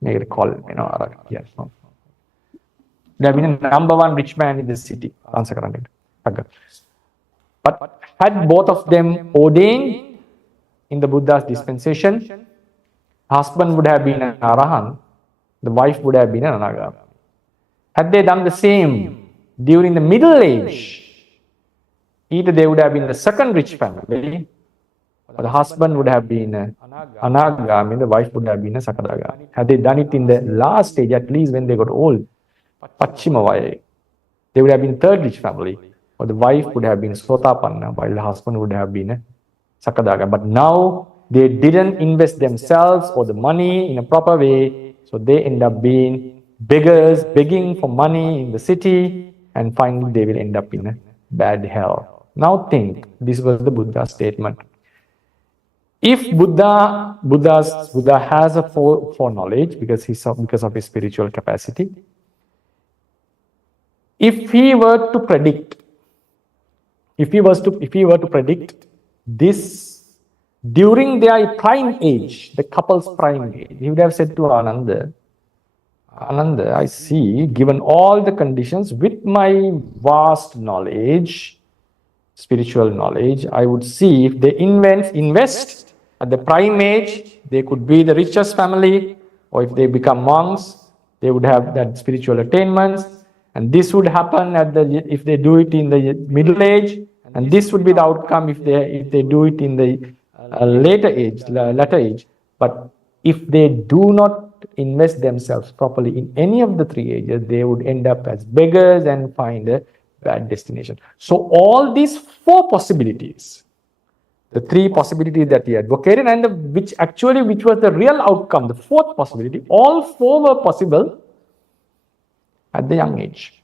may I recall, arahant. Yes. No. They have been the number one rich man in the city. But had both of them ordained in the Buddha's dispensation, husband would have been an arahant, the wife would have been an anagama. Had they done the same during the middle age, either they would have been the second rich family, or the husband would have been an anagami, the wife would have been a sakadagami. Had they done it in the last stage, at least when they got old, Pachimavaya, they would have been a third rich family, or the wife would have been a sotapanna, while the husband would have been a sakadagami. But now they didn't invest themselves or the money in a proper way, so they end up being beggars, begging for money in the city, and finally they will end up in a bad hell. Now think, this was the Buddha's statement. If Buddha has a foreknowledge because of his spiritual capacity, if he were to predict this during their prime age, the couple's prime age, he would have said to Ananda, I see, given all the conditions, with my vast knowledge, spiritual knowledge, I would see if they invest at the prime age, they could be the richest family, or if they become monks, they would have that spiritual attainments. And this would happen if they do it in the middle age, and this would be the outcome if they do it in the later age. But if they do not invest themselves properly in any of the three ages, they would end up as beggars and find a bad destination. So all these four possibilities, the three possibilities that he advocated, and which was the real outcome, the fourth possibility, all four were possible at the young age.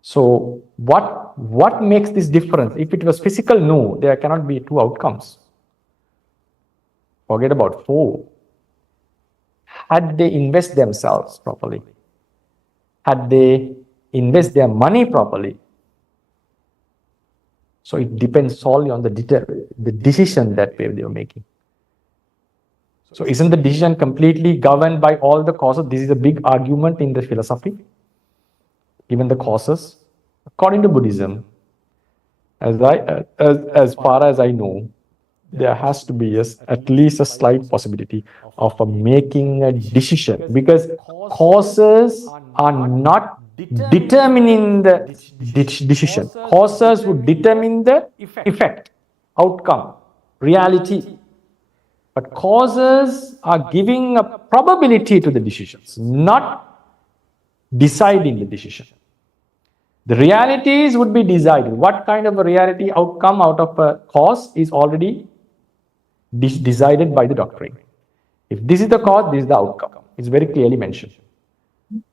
So what makes this difference? If it was physical, no, there cannot be two outcomes. Forget about 4. Had they invest themselves properly, had they invest their money properly, so it depends solely on the decision that they were making. So isn't the decision completely governed by all the causes? This is a big argument in the philosophy. Even the causes, according to Buddhism, as far as I know, there has to be at least a slight possibility of making a decision, because causes are not determining the decision. Causes would determine the effect, outcome, reality. But causes are giving a probability to the decisions, not deciding the decision. The realities would be decided. What kind of a reality outcome out of a cause is already decided by the doctrine. If this is the cause, this is the outcome. It's very clearly mentioned.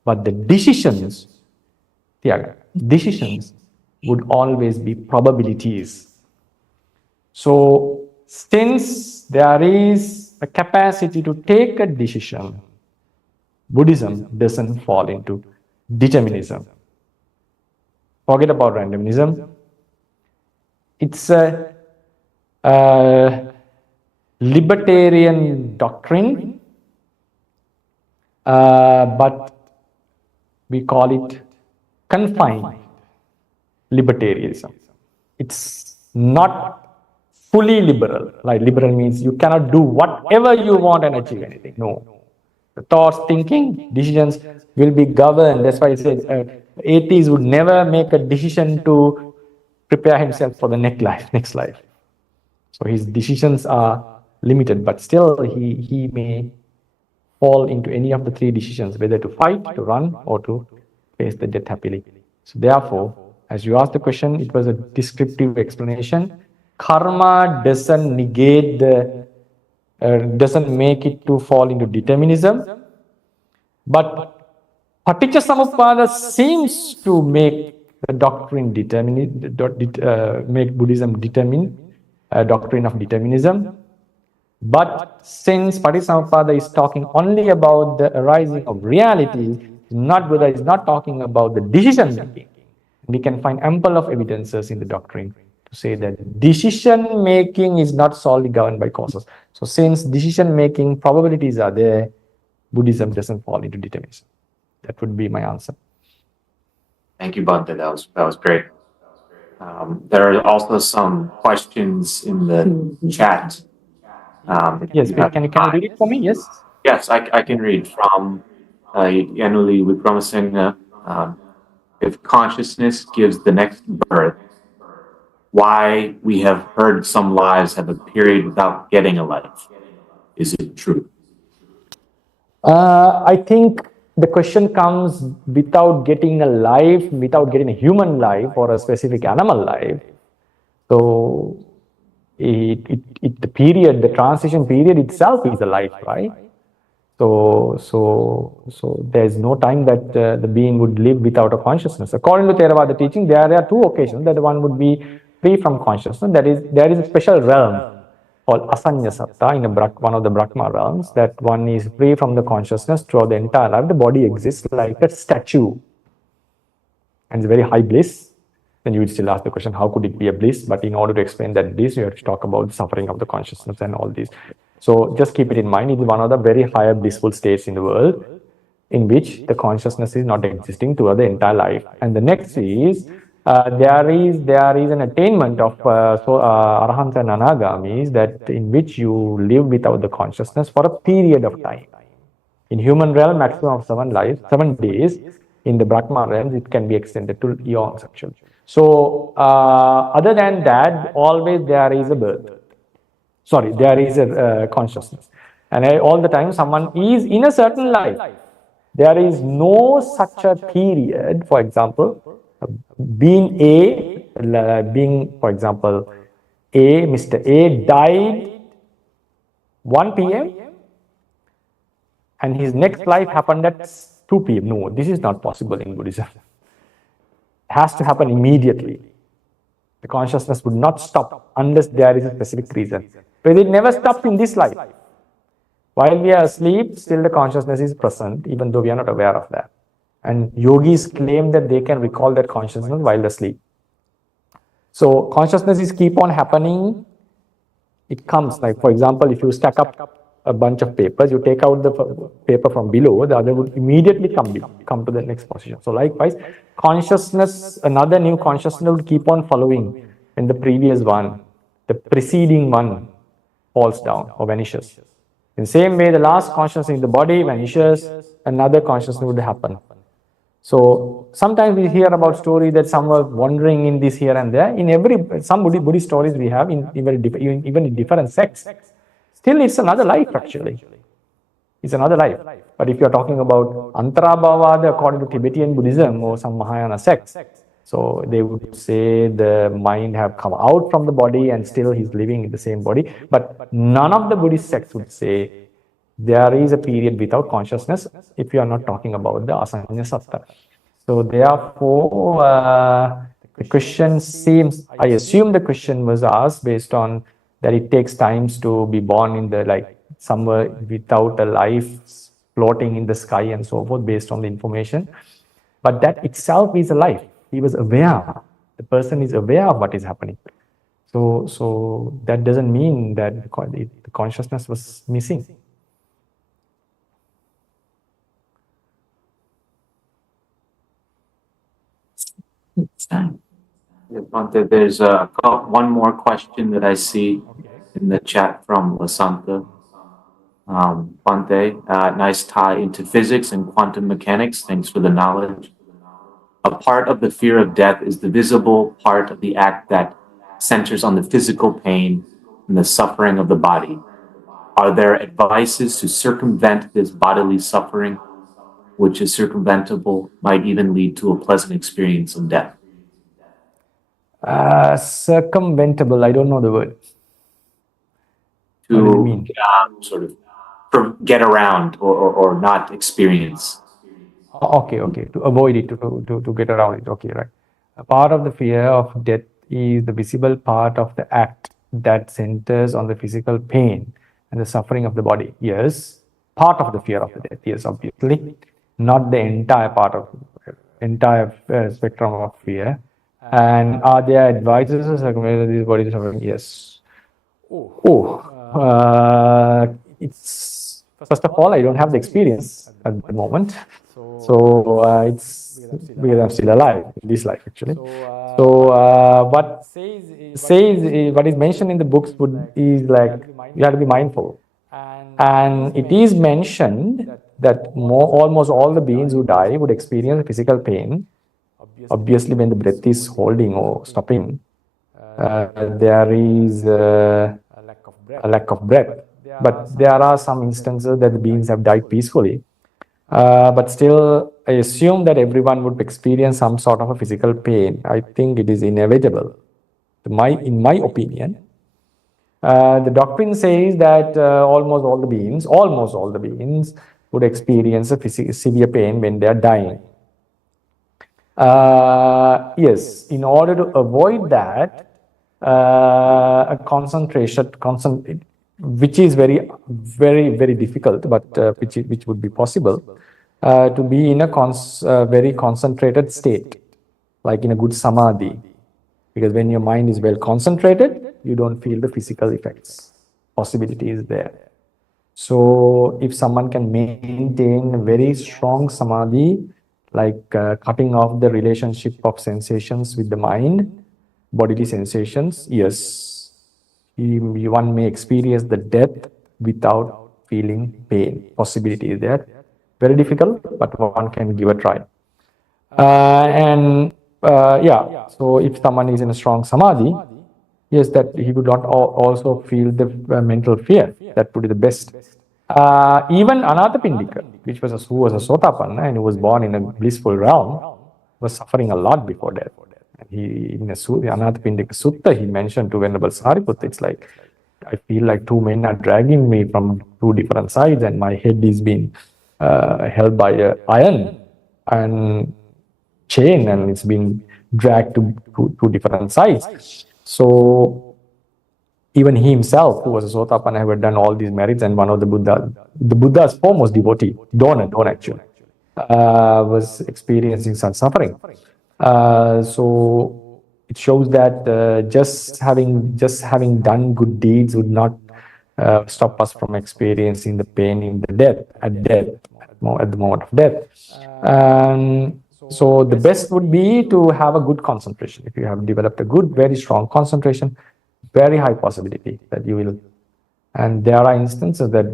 But the decisions would always be probabilities. So since there is a capacity to take a decision, Buddhism doesn't fall into determinism. Forget about randomism. It's a libertarian doctrine, but we call it confined libertarianism. It's not fully liberal. Like liberal means you cannot do whatever you want and achieve anything. No. The thoughts, thinking, decisions will be governed. That's why I said atheist would never make a decision to prepare himself for the next life. So his decisions are limited, but still he may fall into any of the 3 decisions, whether to fight, to run, or to face the death happily. So therefore, as you asked the question, it was a descriptive explanation. Karma doesn't negate doesn't make it to fall into determinism, but Paticca Samuppada seems to make the doctrine make Buddhism determine a doctrine of determinism. But since Paticca is talking only about the arising of realities, Buddha is not talking about the decision making. We can find ample of evidences in the doctrine to say that decision making is not solely governed by causes. So since decision making probabilities are there, Buddhism doesn't fall into determinism. That would be my answer. Thank you, Bhante. That was great. There are also some questions in the chat. Yes, can you read it for me? Yes. Yes, I can read from Yanuli Wickramasinghe. If consciousness gives the next birth, why we have heard some lives have a period without getting a life? Is it true? I think the question comes without getting a life, without getting a human life or a specific animal life. So the transition period itself is a life, right? So there's no time that the being would live without a consciousness. According to Theravada teaching, there are 2 occasions that one would be free from consciousness. That is, there is a special realm called Asanya Satta in one of the Brahma realms, that one is free from the consciousness throughout the entire life. The body exists like a statue and it's very high bliss. Then you would still ask the question, how could it be a bliss? But in order to explain that bliss, you have to talk about the suffering of the consciousness and all these. So just keep it in mind, it is one of the very higher blissful states in the world in which the consciousness is not existing throughout the entire life. And the next is, there is an attainment of arahant and anagamis, that in which you live without the consciousness for a period of time. In human realm, maximum of 7 days. In the Brahma realms, it can be extended to eons actually. So other than that, always there is a birth. Sorry, there is a consciousness. And all the time someone is in a certain life. There is no such a period, for example, for example, Mr. A died 1 p.m. and his next life happened at 2 p.m. No, this is not possible in Buddhism. It has to happen immediately. The consciousness would not stop unless there is a specific reason. But it never stops in this life. While we are asleep, still the consciousness is present, even though we are not aware of that. And yogis claim that they can recall that consciousness while asleep. So consciousness is keep on happening. It comes, like for example, if you stack up a bunch of papers, you take out the paper from below, the other would immediately come to the next position. So likewise, consciousness, another new consciousness would keep on following when the previous one, the preceding one falls down or vanishes. In the same way, the last consciousness in the body vanishes, another consciousness would happen. So sometimes we hear about story that some were wandering in this here and there. In some Buddhist stories we have, even in different sects, still it's another life actually. It's another life. But if you're talking about Antarabhavada according to Tibetan Buddhism or some Mahayana sects, so they would say the mind have come out from the body and still he's living in the same body. But none of the Buddhist sects would say there is a period without consciousness if you are not talking about the Asanya Satta. So therefore, the question seems, I assume the question was asked based on that it takes times to be born in the, like somewhere without a life floating in the sky and so forth based on the information. But that itself is a life. He was aware. The person is aware of what is happening. So that doesn't mean that the consciousness was missing. Bhante, there's one more question that I see in the chat from Lasanta. Bhante, nice tie into physics and quantum mechanics. Thanks for the knowledge. A part of the fear of death is the visible part of the act that centers on the physical pain and the suffering of the body. Are there advices to circumvent this bodily suffering, which is circumventable, might even lead to a pleasant experience of death? Circumventable, I don't know the word. To what does it mean? Sort of get around or not experience. Okay, to avoid it, to get around it. Okay, right. A part of the fear of death is the visible part of the act that centers on the physical pain and the suffering of the body. Yes, part of the fear of the death. Yes, obviously, not the entire part of entire spectrum of fear. And are there advices to circumvent these body suffering? Yes. It's first of all, I don't have the experience at the moment. So it's because I'm still alive in this life actually. So what is mentioned in the books is like you have to be mindful, and it is mentioned that almost all the beings who die would experience physical pain. Obviously, when the breath is holding or stopping, there is a lack of breath. But there are some instances that the beings have died peacefully. But still, I assume that everyone would experience some sort of a physical pain. I think it is inevitable. In my opinion, the doctrine says that almost all the beings would experience a severe pain when they are dying. Yes, in order to avoid that, a concentration, which is very, very, very difficult, but which would be possible, to be in a very concentrated state, like in a good samadhi. Because when your mind is well concentrated, you don't feel the physical effects. Possibility is there. So if someone can maintain a very strong samadhi, like cutting off the relationship of sensations with the mind, bodily sensations, yes, one may experience the death without feeling pain. Possibility is there. Very difficult, but one can give a try. Yeah, so if someone is in a strong samadhi, yes, that he would not also feel the mental fear. That would be the best. Even Anathapindika, who was a Sotapanna and who was born in a blissful realm, was suffering a lot before death. And in the Anathapindika Sutta, he mentioned to Venerable Sariputta, it's like, I feel like two men are dragging me from two different sides and my head is being held by a iron and chain, and it's been dragged to different sides. So even he himself, who was a Sotapanna, had done all these merits, and one of the Buddha's foremost devotee, Dona actually, was experiencing such suffering. So it shows that just having done good deeds would not stop us from experiencing the pain in the at the moment of death. So the best would be to have a good concentration. If you have developed a good, very strong concentration, very high possibility that you will. And there are instances that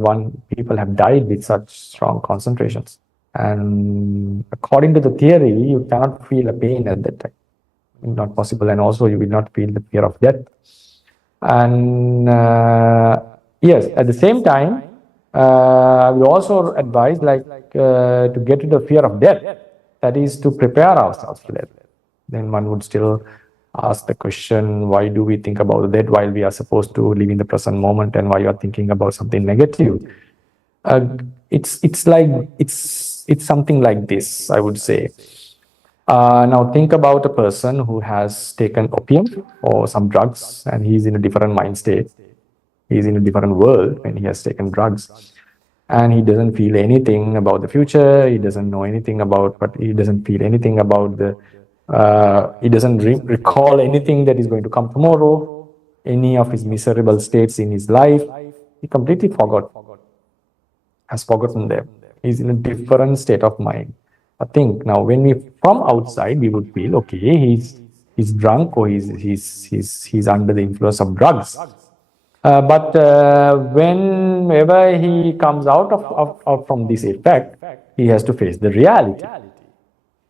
people have died with such strong concentrations. And according to the theory, you cannot feel a pain at that time. Not possible. And also you will not feel the fear of death. And yes, at the same time, we also advise to get rid of fear of death. That is to prepare ourselves for death. Then one would still ask the question, why do we think about death while we are supposed to live in the present moment, and why you are thinking about something negative? It's something like this, I would say. Now think about a person who has taken opium or some drugs, and he's in a different mind state. He's in a different world when he has taken drugs, and he doesn't feel anything about the future. He doesn't know anything about, but he doesn't feel anything about he doesn't recall anything that is going to come tomorrow, any of his miserable states in his life. He completely has forgotten them. He's in a different state of mind. I think now when from outside, we would feel, okay, he's drunk, or he's under the influence of drugs. But whenever he comes out from this effect, he has to face the reality.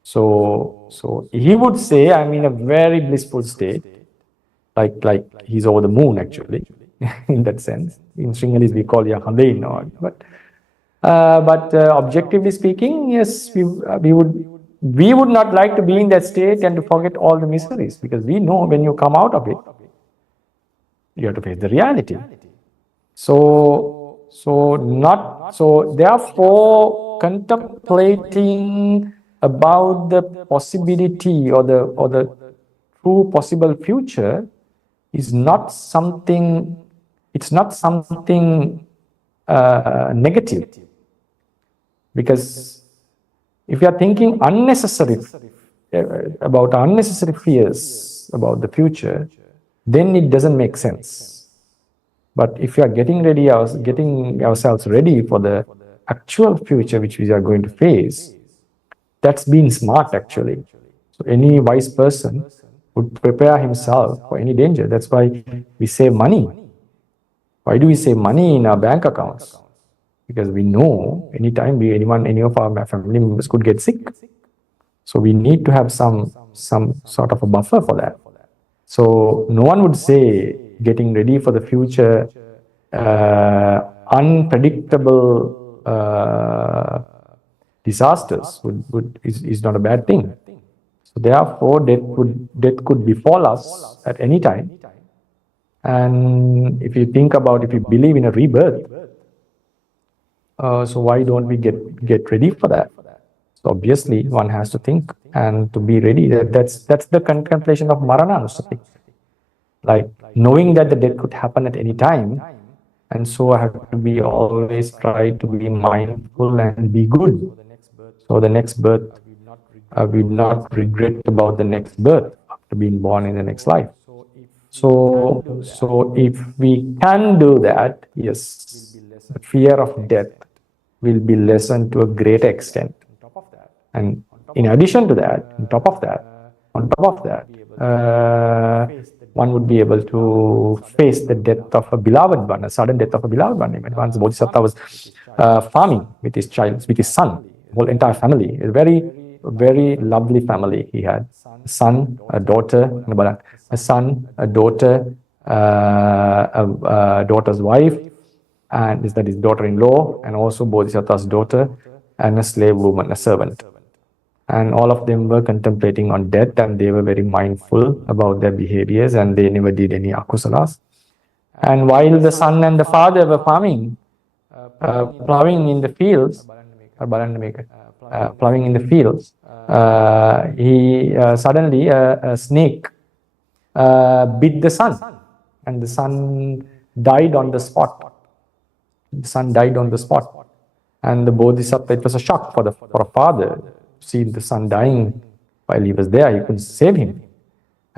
So he would say, I'm in a very blissful state, like he's over the moon, actually, in that sense. In Sinhalese, we call it Handeino. But objectively speaking, yes, we would not like to be in that state and to forget all the miseries, because we know when you come out of it, you have to face the reality. So therefore, contemplating about the possibility or the true possible future is not something. It's not something negative, because if you are thinking about unnecessary fears about the future, then it doesn't make sense. But if you are getting ourselves ready for the actual future which we are going to face, that's being smart, actually. So any wise person would prepare himself for any danger. That's why we save money. Why do we save money in our bank accounts? Because we know anytime any of our family members could get sick. So we need to have some sort of a buffer for that. So no one would say getting ready for the future, unpredictable disasters is not a bad thing. So therefore, death could befall us at any time. And if you believe in a rebirth, so why don't we get ready for that? So obviously, one has to think and to be ready. That's the contemplation of Marananusati. Like knowing that the death could happen at any time, and so I have to be always try to be mindful and be good. So the next birth, we will not regret about the next birth after being born in the next life. So if we can do that, yes, the fear of death will be lessened to a great extent. And in addition to that, on top of that, one would be able to face the death of a beloved one, a sudden death of a beloved one. Once Bodhisattva was farming with his son, whole entire family, a very, very lovely family he had. A son, a daughter, a daughter's wife, and that is daughter-in-law, and also Bodhisattva's daughter, and a slave woman, a servant. And all of them were contemplating on death, and they were very mindful about their behaviors, and they never did any akusalas. And while the son and the father were farming, plowing in the fields, plowing in the fields, suddenly a snake bit the son, and the son died on the spot. The son died on the spot, and the Bodhisattva, it was a shock for a father to see the son dying while he was there. He couldn't save him,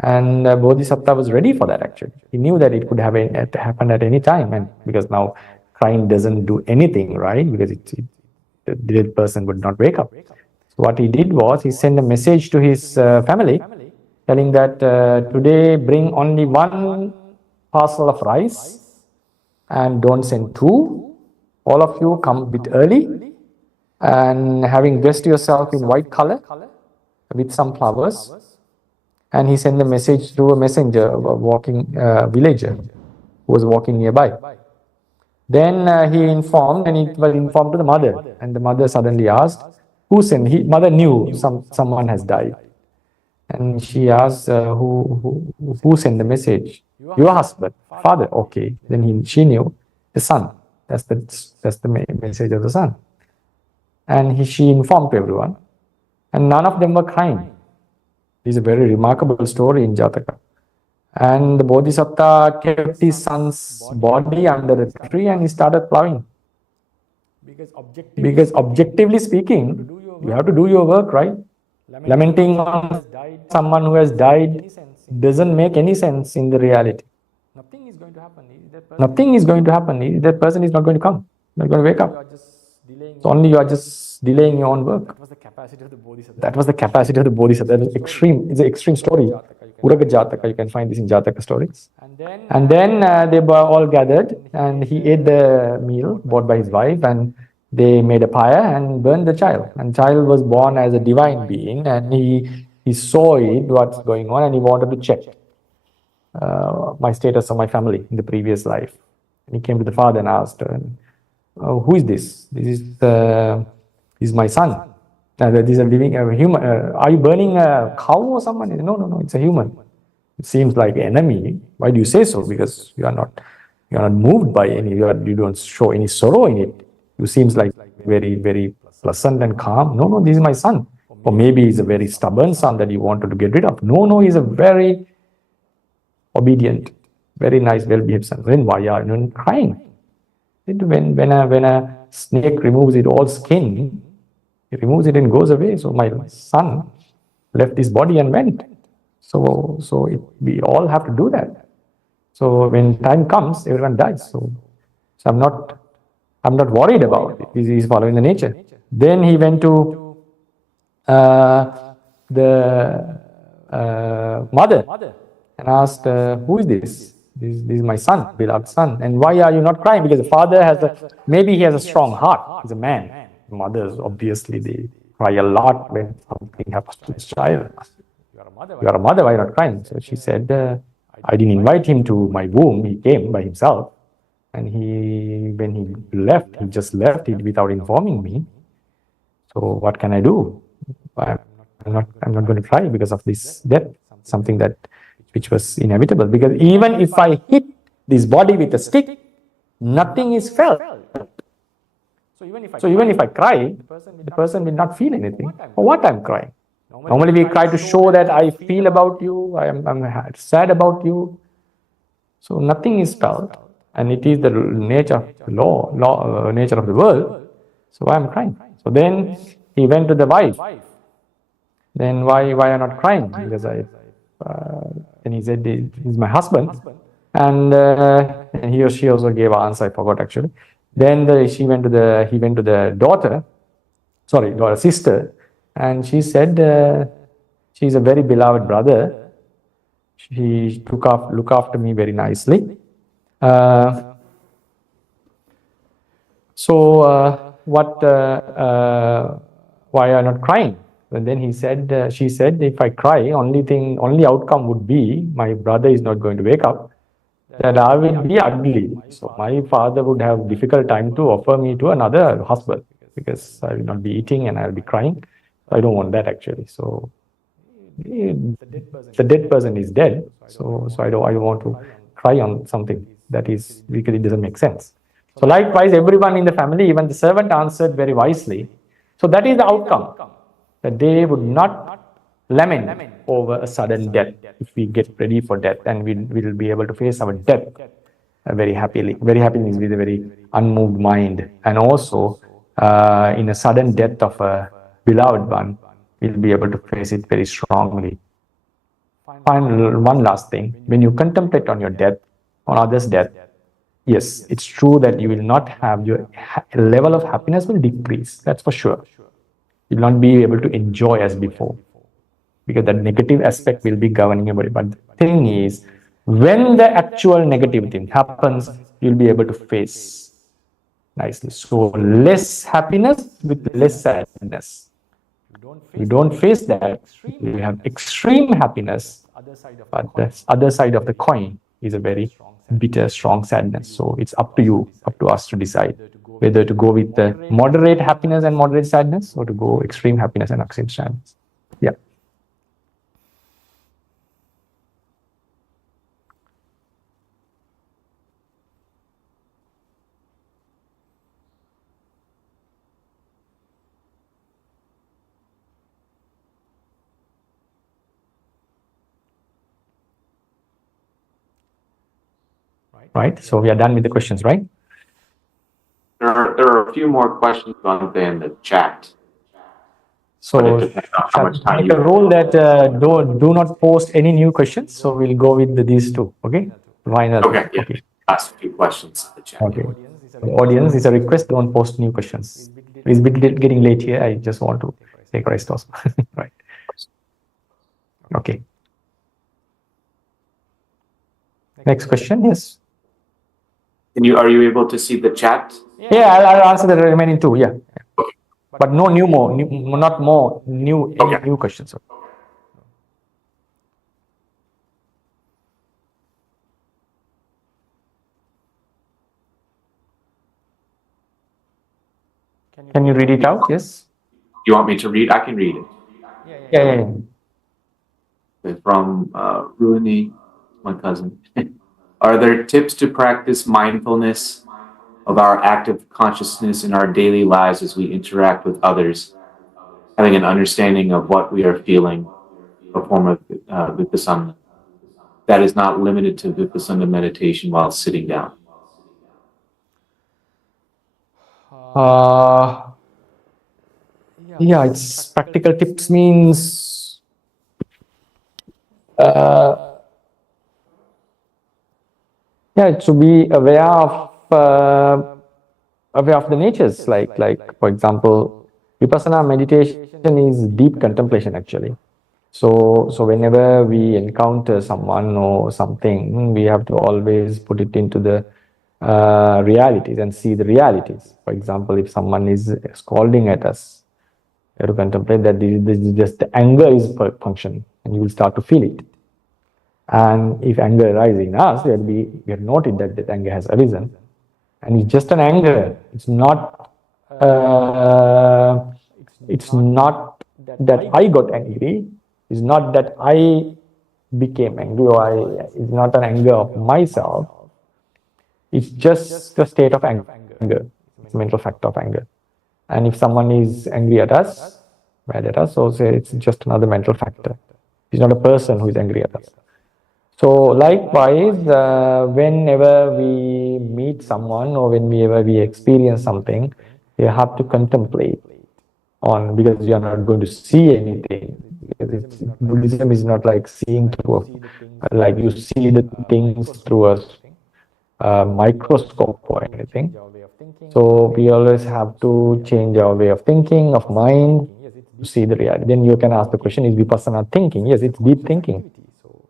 and Bodhisattva was ready for that. Actually, he knew that it could have happened at any time, and because now crying doesn't do anything, right? Because the dead person would not wake up. So what he did was he sent a message to his family, telling that today bring only one parcel of rice and don't send two. All of you come a bit early, and having dressed yourself in white color with some flowers. And he sent the message to a messenger, a walking villager who was walking nearby. Then he informed, and it was informed to the mother. And the mother suddenly asked, who sent? Mother knew someone has died. And she asked, who sent the message? Your husband, father. Okay. Then she knew, the son. That's the message of the son. And she informed to everyone. And none of them were crying. It's a very remarkable story in Jataka. And the Bodhisattva kept his son's body under a tree and he started plowing. Because objectively speaking, you have to do your work, right? Lamenting on someone who has died doesn't make any sense in the reality. Nothing is going to happen. That person is not going to come, not going to wake up. So only you are just delaying your own work. That was the capacity of the Bodhisattva. That was extreme. It's an extreme story. Uraga Jataka, you can find this in Jataka stories. And then they were all gathered, and he ate the meal bought by his wife, and they made a pyre and burned the child. And the child was born as a divine being, and he saw it, what's going on, and he wanted to check my status of my family in the previous life. And he came to the father and asked, who is this? This is my son. This is a living human. Are you burning a cow or someone? No, it's a human. It seems like an enemy. Why do you say so? Because you are not moved by any, you don't show any sorrow in it. You seems like very, very pleasant and calm. No, this is my son. Or maybe he's a very stubborn son that you wanted to get rid of. No, he's a very obedient, very nice, well-behaved son. Then why are you crying? When a snake removes its all skin, he removes it and goes away. So my son left his body and went. So we all have to do that. So when time comes, everyone dies. So I'm not worried about it. He's following the nature. Then he went to the mother and asked, who is this? This is my son, beloved son. And why are you not crying? Because the father maybe he has a strong heart. He's a man. Mothers, obviously, they cry a lot when something happens to the child. You are a mother, why are you not crying? So she said, I didn't invite him to my womb. He came by himself. And when he left, he just left it without informing me. So what can I do? I'm not going to cry because of this death, something which was inevitable. Because even if I hit this body with a stick, nothing is felt. So even if I cry, the person will not feel anything. For what I'm crying? Normally we cry to show that I feel about you, I'm sad about you. So nothing is felt, and it is the nature of the nature of the world. So why I'm crying? So then he went to the wife. Then why am I not crying? Because then he said, this is my husband, and he or she also gave an answer. I forgot actually. Then he went to the daughter, sister, and she said, she's a very beloved brother. She look after me very nicely. Why are you not crying? And then she said, if I cry, only outcome would be my brother is not going to wake up, that I will be ugly. So my father would have difficult time to offer me to another husband because I will not be eating and I'll be crying. I don't want that actually. So the dead person is dead. So I don't want to cry on something that is, because it doesn't make sense. So likewise, everyone in the family, even the servant answered very wisely So that is the outcome, that they would not lament over a sudden death. If we get ready for death, and we will be able to face our death very happily. Very happy means with a very unmoved mind, and also in a sudden death of a beloved one, we'll be able to face it very strongly. Final one last thing: when you contemplate on your death, on others' death, yes, it's true that you will not have your level of happiness will decrease. That's for sure. You will not be able to enjoy as before, because that negative aspect will be governing your body. But the thing is, when the actual negative thing happens, you'll be able to face nicely. So less happiness with less sadness. If you don't face that, you have extreme happiness, but the other side of the coin is a very bitter, strong sadness. So it's up to you, up to us to decide whether to go with the moderate happiness and moderate sadness, or to go extreme happiness and extreme sadness. Yeah. Right. So we are done with the questions, right? There are a few more questions on in the chat. So But it depends on how much time make you a rule that do not post any new questions. So we'll go with these two. Okay. Final. Okay. Yeah. Okay. Last few questions on the chat. Okay. The audience is a request. Don't post new questions. It's a bit getting late here. I just want to take rest also. Right. Okay. Next question. Yes. Are you able to see the chat? Yeah, I'll answer the remaining two. Yeah. Okay. But no not more new, any new questions. Can you read it out? Yes. You want me to read? I can read it. Yeah. From Ruini, my cousin. Are there tips to practice mindfulness of our active consciousness in our daily lives as we interact with others, having an understanding of what we are feeling, a form of Vipassana that is not limited to Vipassana meditation while sitting down? Yeah, it's practical tips means to be aware of the natures, like for example, Vipassana meditation is deep contemplation actually. So whenever we encounter someone or something, we have to always put it into the realities and see the realities. For example, if someone is scolding at us, you have to contemplate that this is just the anger is functioning, and you will start to feel it. And if anger arises in us, we have noted that anger has arisen, and it's just an anger. It's not that I got angry. It's not that I became angry, or it's not an anger of myself. It's just a state of anger. It's a mental factor of anger. And if someone is angry at us, mad at us, so say it's just another mental factor. It's not a person who is angry at us. So likewise, whenever we meet someone or whenever we experience something, you have to contemplate on, because you are not going to see anything. Because Buddhism is not like seeing through like you see the things through a microscope or anything. So we always have to change our way of thinking, of mind, to see the reality. Then you can ask the question, is Vipassana thinking? Yes, it's deep thinking.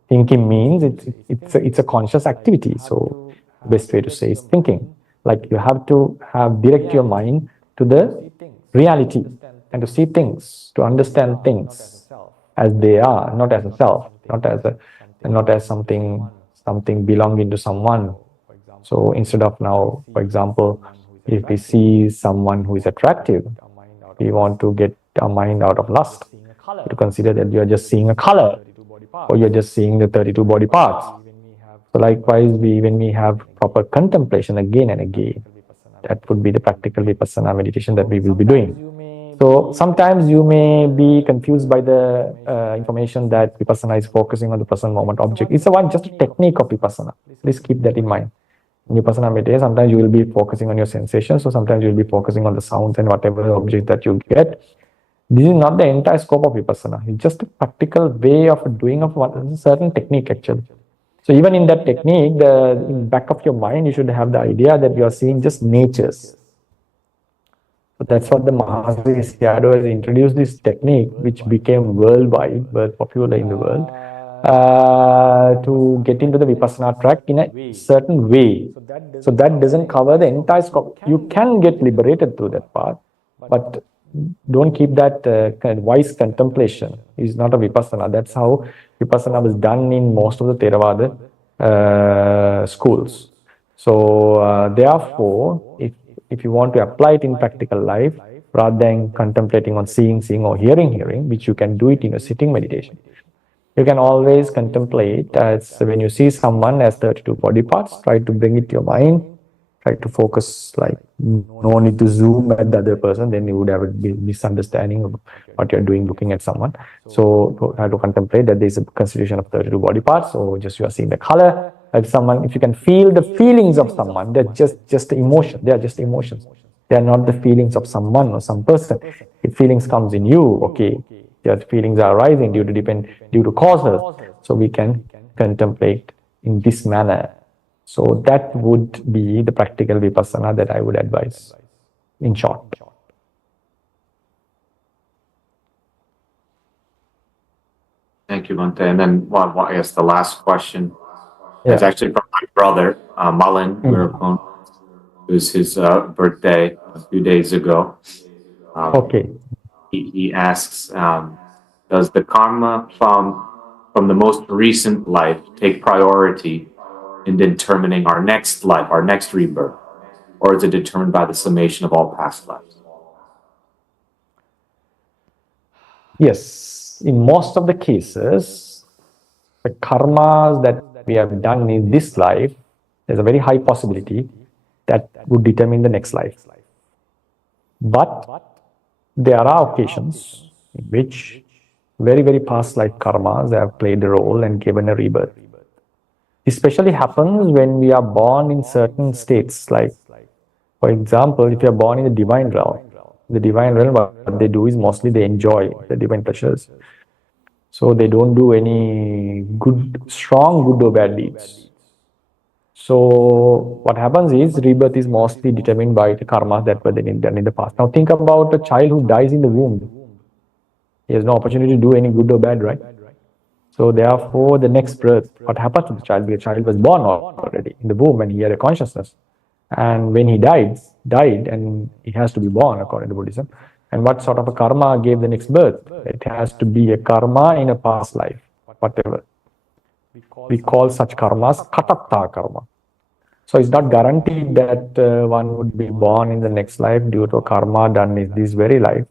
Thinking means it's a conscious activity. So the best way to say is thinking. Like you have to direct your mind to the reality and to see things, to understand things as they are, not as a self, not as something belonging to someone. So instead of now, for example, if we see someone who is attractive, we want to get our mind out of lust, to consider that you are just seeing a color, or you're just seeing the 32 body parts. So likewise, when we have proper contemplation again and again, that would be the practical Vipassana meditation that we will be doing. So sometimes you may be confused by the information that vipassana is focusing on the present moment object. It's just a technique of vipassana. Please keep that in mind. In vipassana meditation, sometimes you will be focusing on your sensations, so sometimes you will be focusing on the sounds and whatever object that you get. This is not the entire scope of vipassana. It's just a practical way of doing of one certain technique actually. So even in that technique, in back of your mind, you should have the idea that you are seeing just natures. So that's what the Mahasi Sayadaw has introduced this technique, which became worldwide, very popular in the world, to get into the vipassana track in a certain way. So that doesn't cover the entire scope. You can get liberated through that path, but don't keep that kind of wise contemplation. It's not a vipassana. That's how vipassana was done in most of the Theravada schools. So therefore, if you want to apply it in practical life, rather than contemplating on seeing, or hearing, which you can do it in a sitting meditation, you can always contemplate as when you see someone as 32 body parts, try to bring it to your mind, try to focus, like no need to zoom at the other person, then you would have a misunderstanding of what you're doing looking at someone. So try to contemplate that there's a constitution of 32 body parts. So just you are seeing the color of someone. If you can feel the feelings of someone, they're just the emotion. They are just emotions. They are not the feelings of someone or some person. If feelings comes in you, okay, their feelings are arising due to causes. So we can contemplate in this manner. So that would be the practical vipassana that I would advise, in short. Thank you, Bhante. And then, I guess the last question is Yeah. actually from my brother, Malin. It was his birthday a few days ago. Okay. He asks, does the karma from the most recent life take priority in determining our next life, our next rebirth? Or is it determined by the summation of all past lives? Yes. In most of the cases, the karmas that we have done in this life, there's a very high possibility that would determine the next life. But there are occasions in which very, very past life karmas have played a role and given a rebirth. Especially happens when we are born in certain states. Like, for example, if you are born in the divine realm, what they do is mostly they enjoy the divine pleasures. So they don't do any strong good or bad deeds. So what happens is rebirth is mostly determined by the karmas that were done in the past. Now think about a child who dies in the womb. He has no opportunity to do any good or bad, right? So therefore, the next birth, what happens to the child? The child was born already in the womb and he had a consciousness. And when he died, and he has to be born according to Buddhism. And what sort of a karma gave the next birth? It has to be a karma in a past life, whatever. We call such karmas katatta karma. So it's not guaranteed that one would be born in the next life due to karma done in this very life.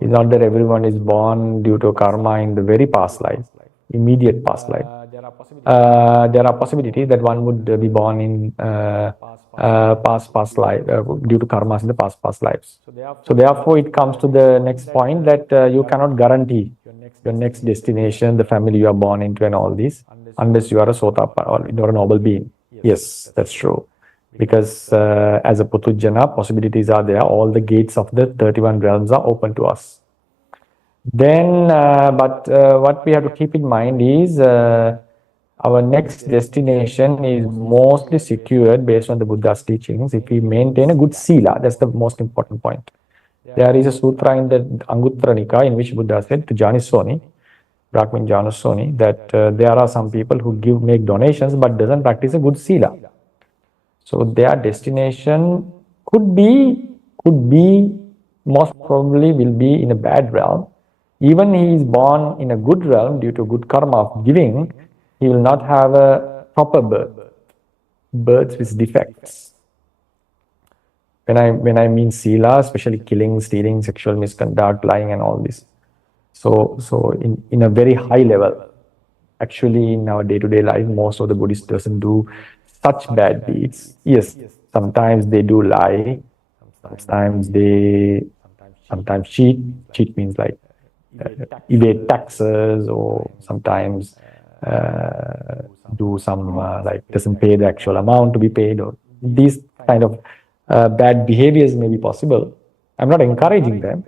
It's not that everyone is born due to karma in the very past life, immediate past life. There are possibilities that one would be born in past life due to karmas in the past lives. So therefore, it comes to the next point that you cannot guarantee your next destination, the family you are born into, and all this, unless you are a sotapa or you are a noble being. Yes, that's true. Because as a Putujjana, possibilities are there. All the gates of the 31 realms are open to us. Then, but what we have to keep in mind is our next destination is mostly secured based on the Buddha's teachings if we maintain a good sila. That's the most important point. There is a sutra in the Anguttara Nikaya in which Buddha said to Janisoni, Brahmin Janusoni, that there are some people who make donations but doesn't practice a good sila. So their destination could be, most probably will be in a bad realm. Even he is born in a good realm due to good karma of giving, he will not have a proper birth. Births with defects. When I mean sila, especially killing, stealing, sexual misconduct, lying, and all this. So in a very high level, actually in our day-to-day life, most of the Buddhists doesn't do such bad deeds. Yes, sometimes they do lie, sometimes they sometimes cheat. Cheat means like evade taxes, or sometimes do some like doesn't pay the actual amount to be paid, or these kind of bad behaviors may be possible. I'm not encouraging them,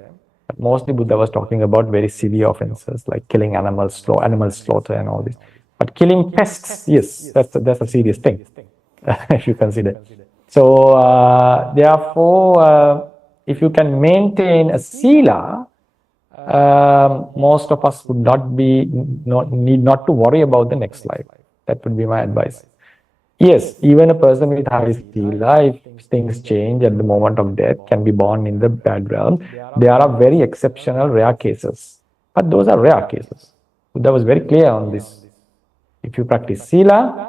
but mostly Buddha was talking about very severe offenses like killing animals, animal slaughter, and all this. But killing pests, yes, that's a serious thing if you consider. So therefore, if you can maintain a sila, most of us would need not to worry about the next life. That would be my advice. Yes, even a person with high sila, if things change at the moment of death, can be born in the bad realm. There are very exceptional, rare cases, but those are rare cases. Buddha was very clear on this. If you practice sila,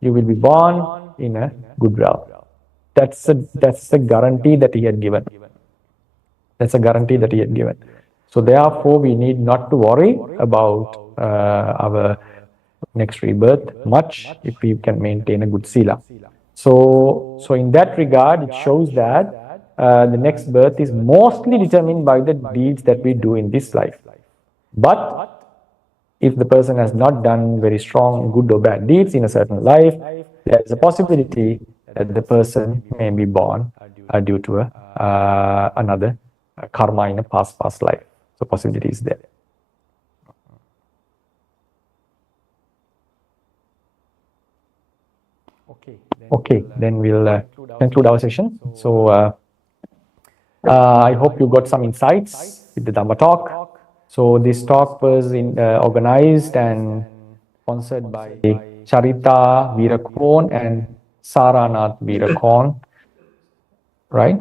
you will be born in a good realm. That's a guarantee that he had given. That's a guarantee that he had given. So therefore, we need not to worry about our next rebirth much if we can maintain a good sila. So in that regard, it shows that the next birth is mostly determined by the deeds that we do in this life. But if the person has not done very strong good or bad deeds in a certain life, there is a possibility that the person may be born due to another karma in a past life. So possibility is there. Okay, then we'll conclude our session. So I hope you got some insights with the Dhamma talk. So this talk was organized and sponsored by Charita Virakon and Saranath Virakon, right?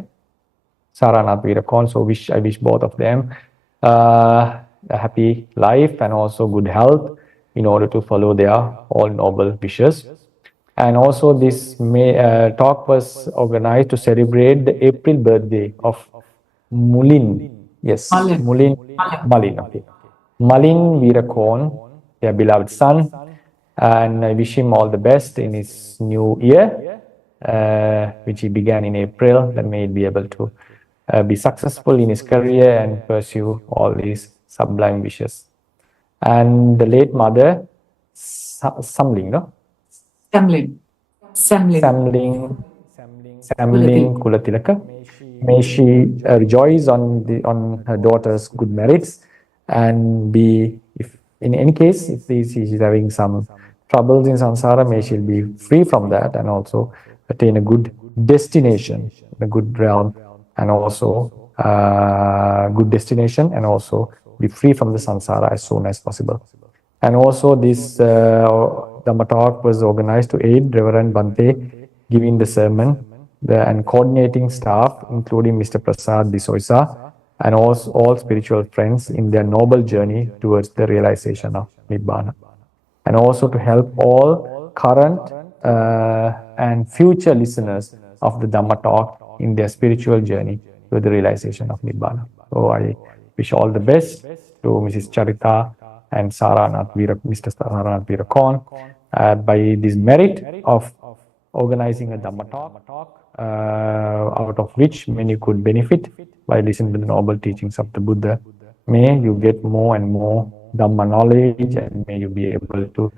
Saranath Virakon. So I wish both of them a happy life and also good health in order to follow their all noble wishes. And also this talk was organized to celebrate the April birthday of Mulin. Yes, Malin. Okay. Malin Virakon, their beloved son. And I wish him all the best in his new year, which he began in April. That may be able to be successful in his career and pursue all these sublime wishes. And the late mother, Samling, no? Samling Kulatilaka. May she rejoice on her daughter's good merits, and be, if in any case, if she's having some troubles in samsara, may she be free from that and also attain a good destination, a good realm, and also good destination, and also be free from the samsara as soon as possible. And also this Dhamma talk was organized to aid Reverend Bante giving the sermon, and coordinating staff, including Mr. Prasad Disoisa, and also all spiritual friends in their noble journey towards the realization of Nibbana. And also to help all current and future listeners of the Dhamma talk in their spiritual journey to the realization of Nibbana. So I wish all the best to Mrs. Charita and Mr. Saranath Virakon by this merit of organizing a Dhamma talk, out of which many could benefit by listening to the noble teachings of the Buddha. May you get more and more Dhamma knowledge, and may you be able to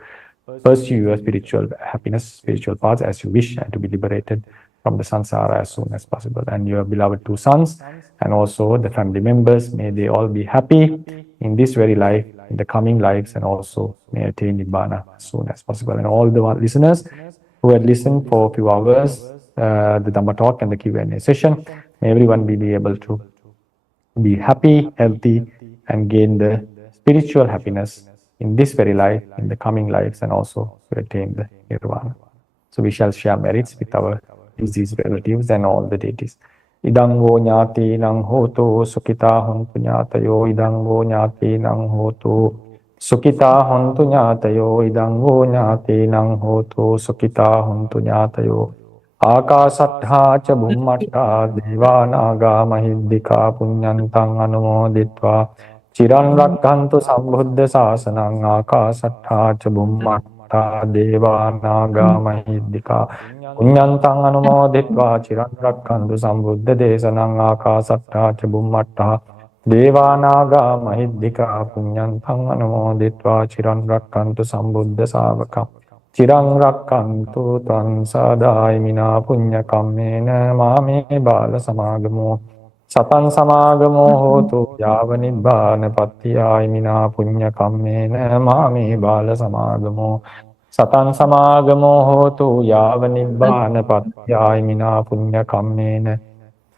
pursue your spiritual happiness, spiritual paths as you wish, and to be liberated from the samsara as soon as possible. And your beloved two sons and also the family members, may they all be happy in this very life, in the coming lives, and also may attain Nibbana as soon as possible. And all the listeners who had listened for a few hours, the Dhamma talk and the Q&A session, may everyone be able to be happy, healthy, and gain the spiritual happiness in this very life, in the coming lives, and also to attain the Nirvana. So we shall share merits with our deceased relatives and all the deities. Idang vo nyati nang hoto sukita hontu nyatayo. Idang vo nyati nang hoto sukita hontu nyatayo. Idang vo nyati nang hoto sukita hontu nyatayo. Akasattha cha bhummatta devanaga mahiddhika punyantang anumoditva Chirang rakkantu sambuddha sasanang. Akasattha cha bhummatta devanaga mahiddhika Punyantang anumoditva chiran rakkantu sambuddha desanang akasatta ca bummatta devanaga mahiddhika punyantang anumoditva chiran rakkantu sambuddha savakam Chirang rakkantu tang sadaimina punya kammena mame bala samagamo Satang samagamo hotu yava nibbana pattiyaimina punya kammena mame bala samagamo Satang samagamo hotu yava nibbana pattiyaimina punya kammena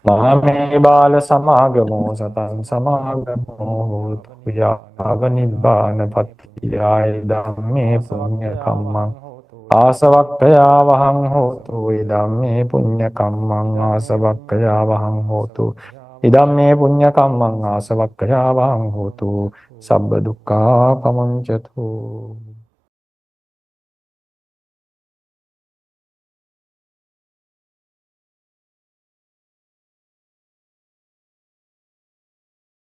mame bala samagamo satang samagamo hotu yava nibbana pattiyai dhamme punya kammang Asavakkaya vahang hotu idamme punya kammang asavakkaya vahang hotu idamme punya kammang asavakkaya vahang hotu sabba dukkha pamuncatu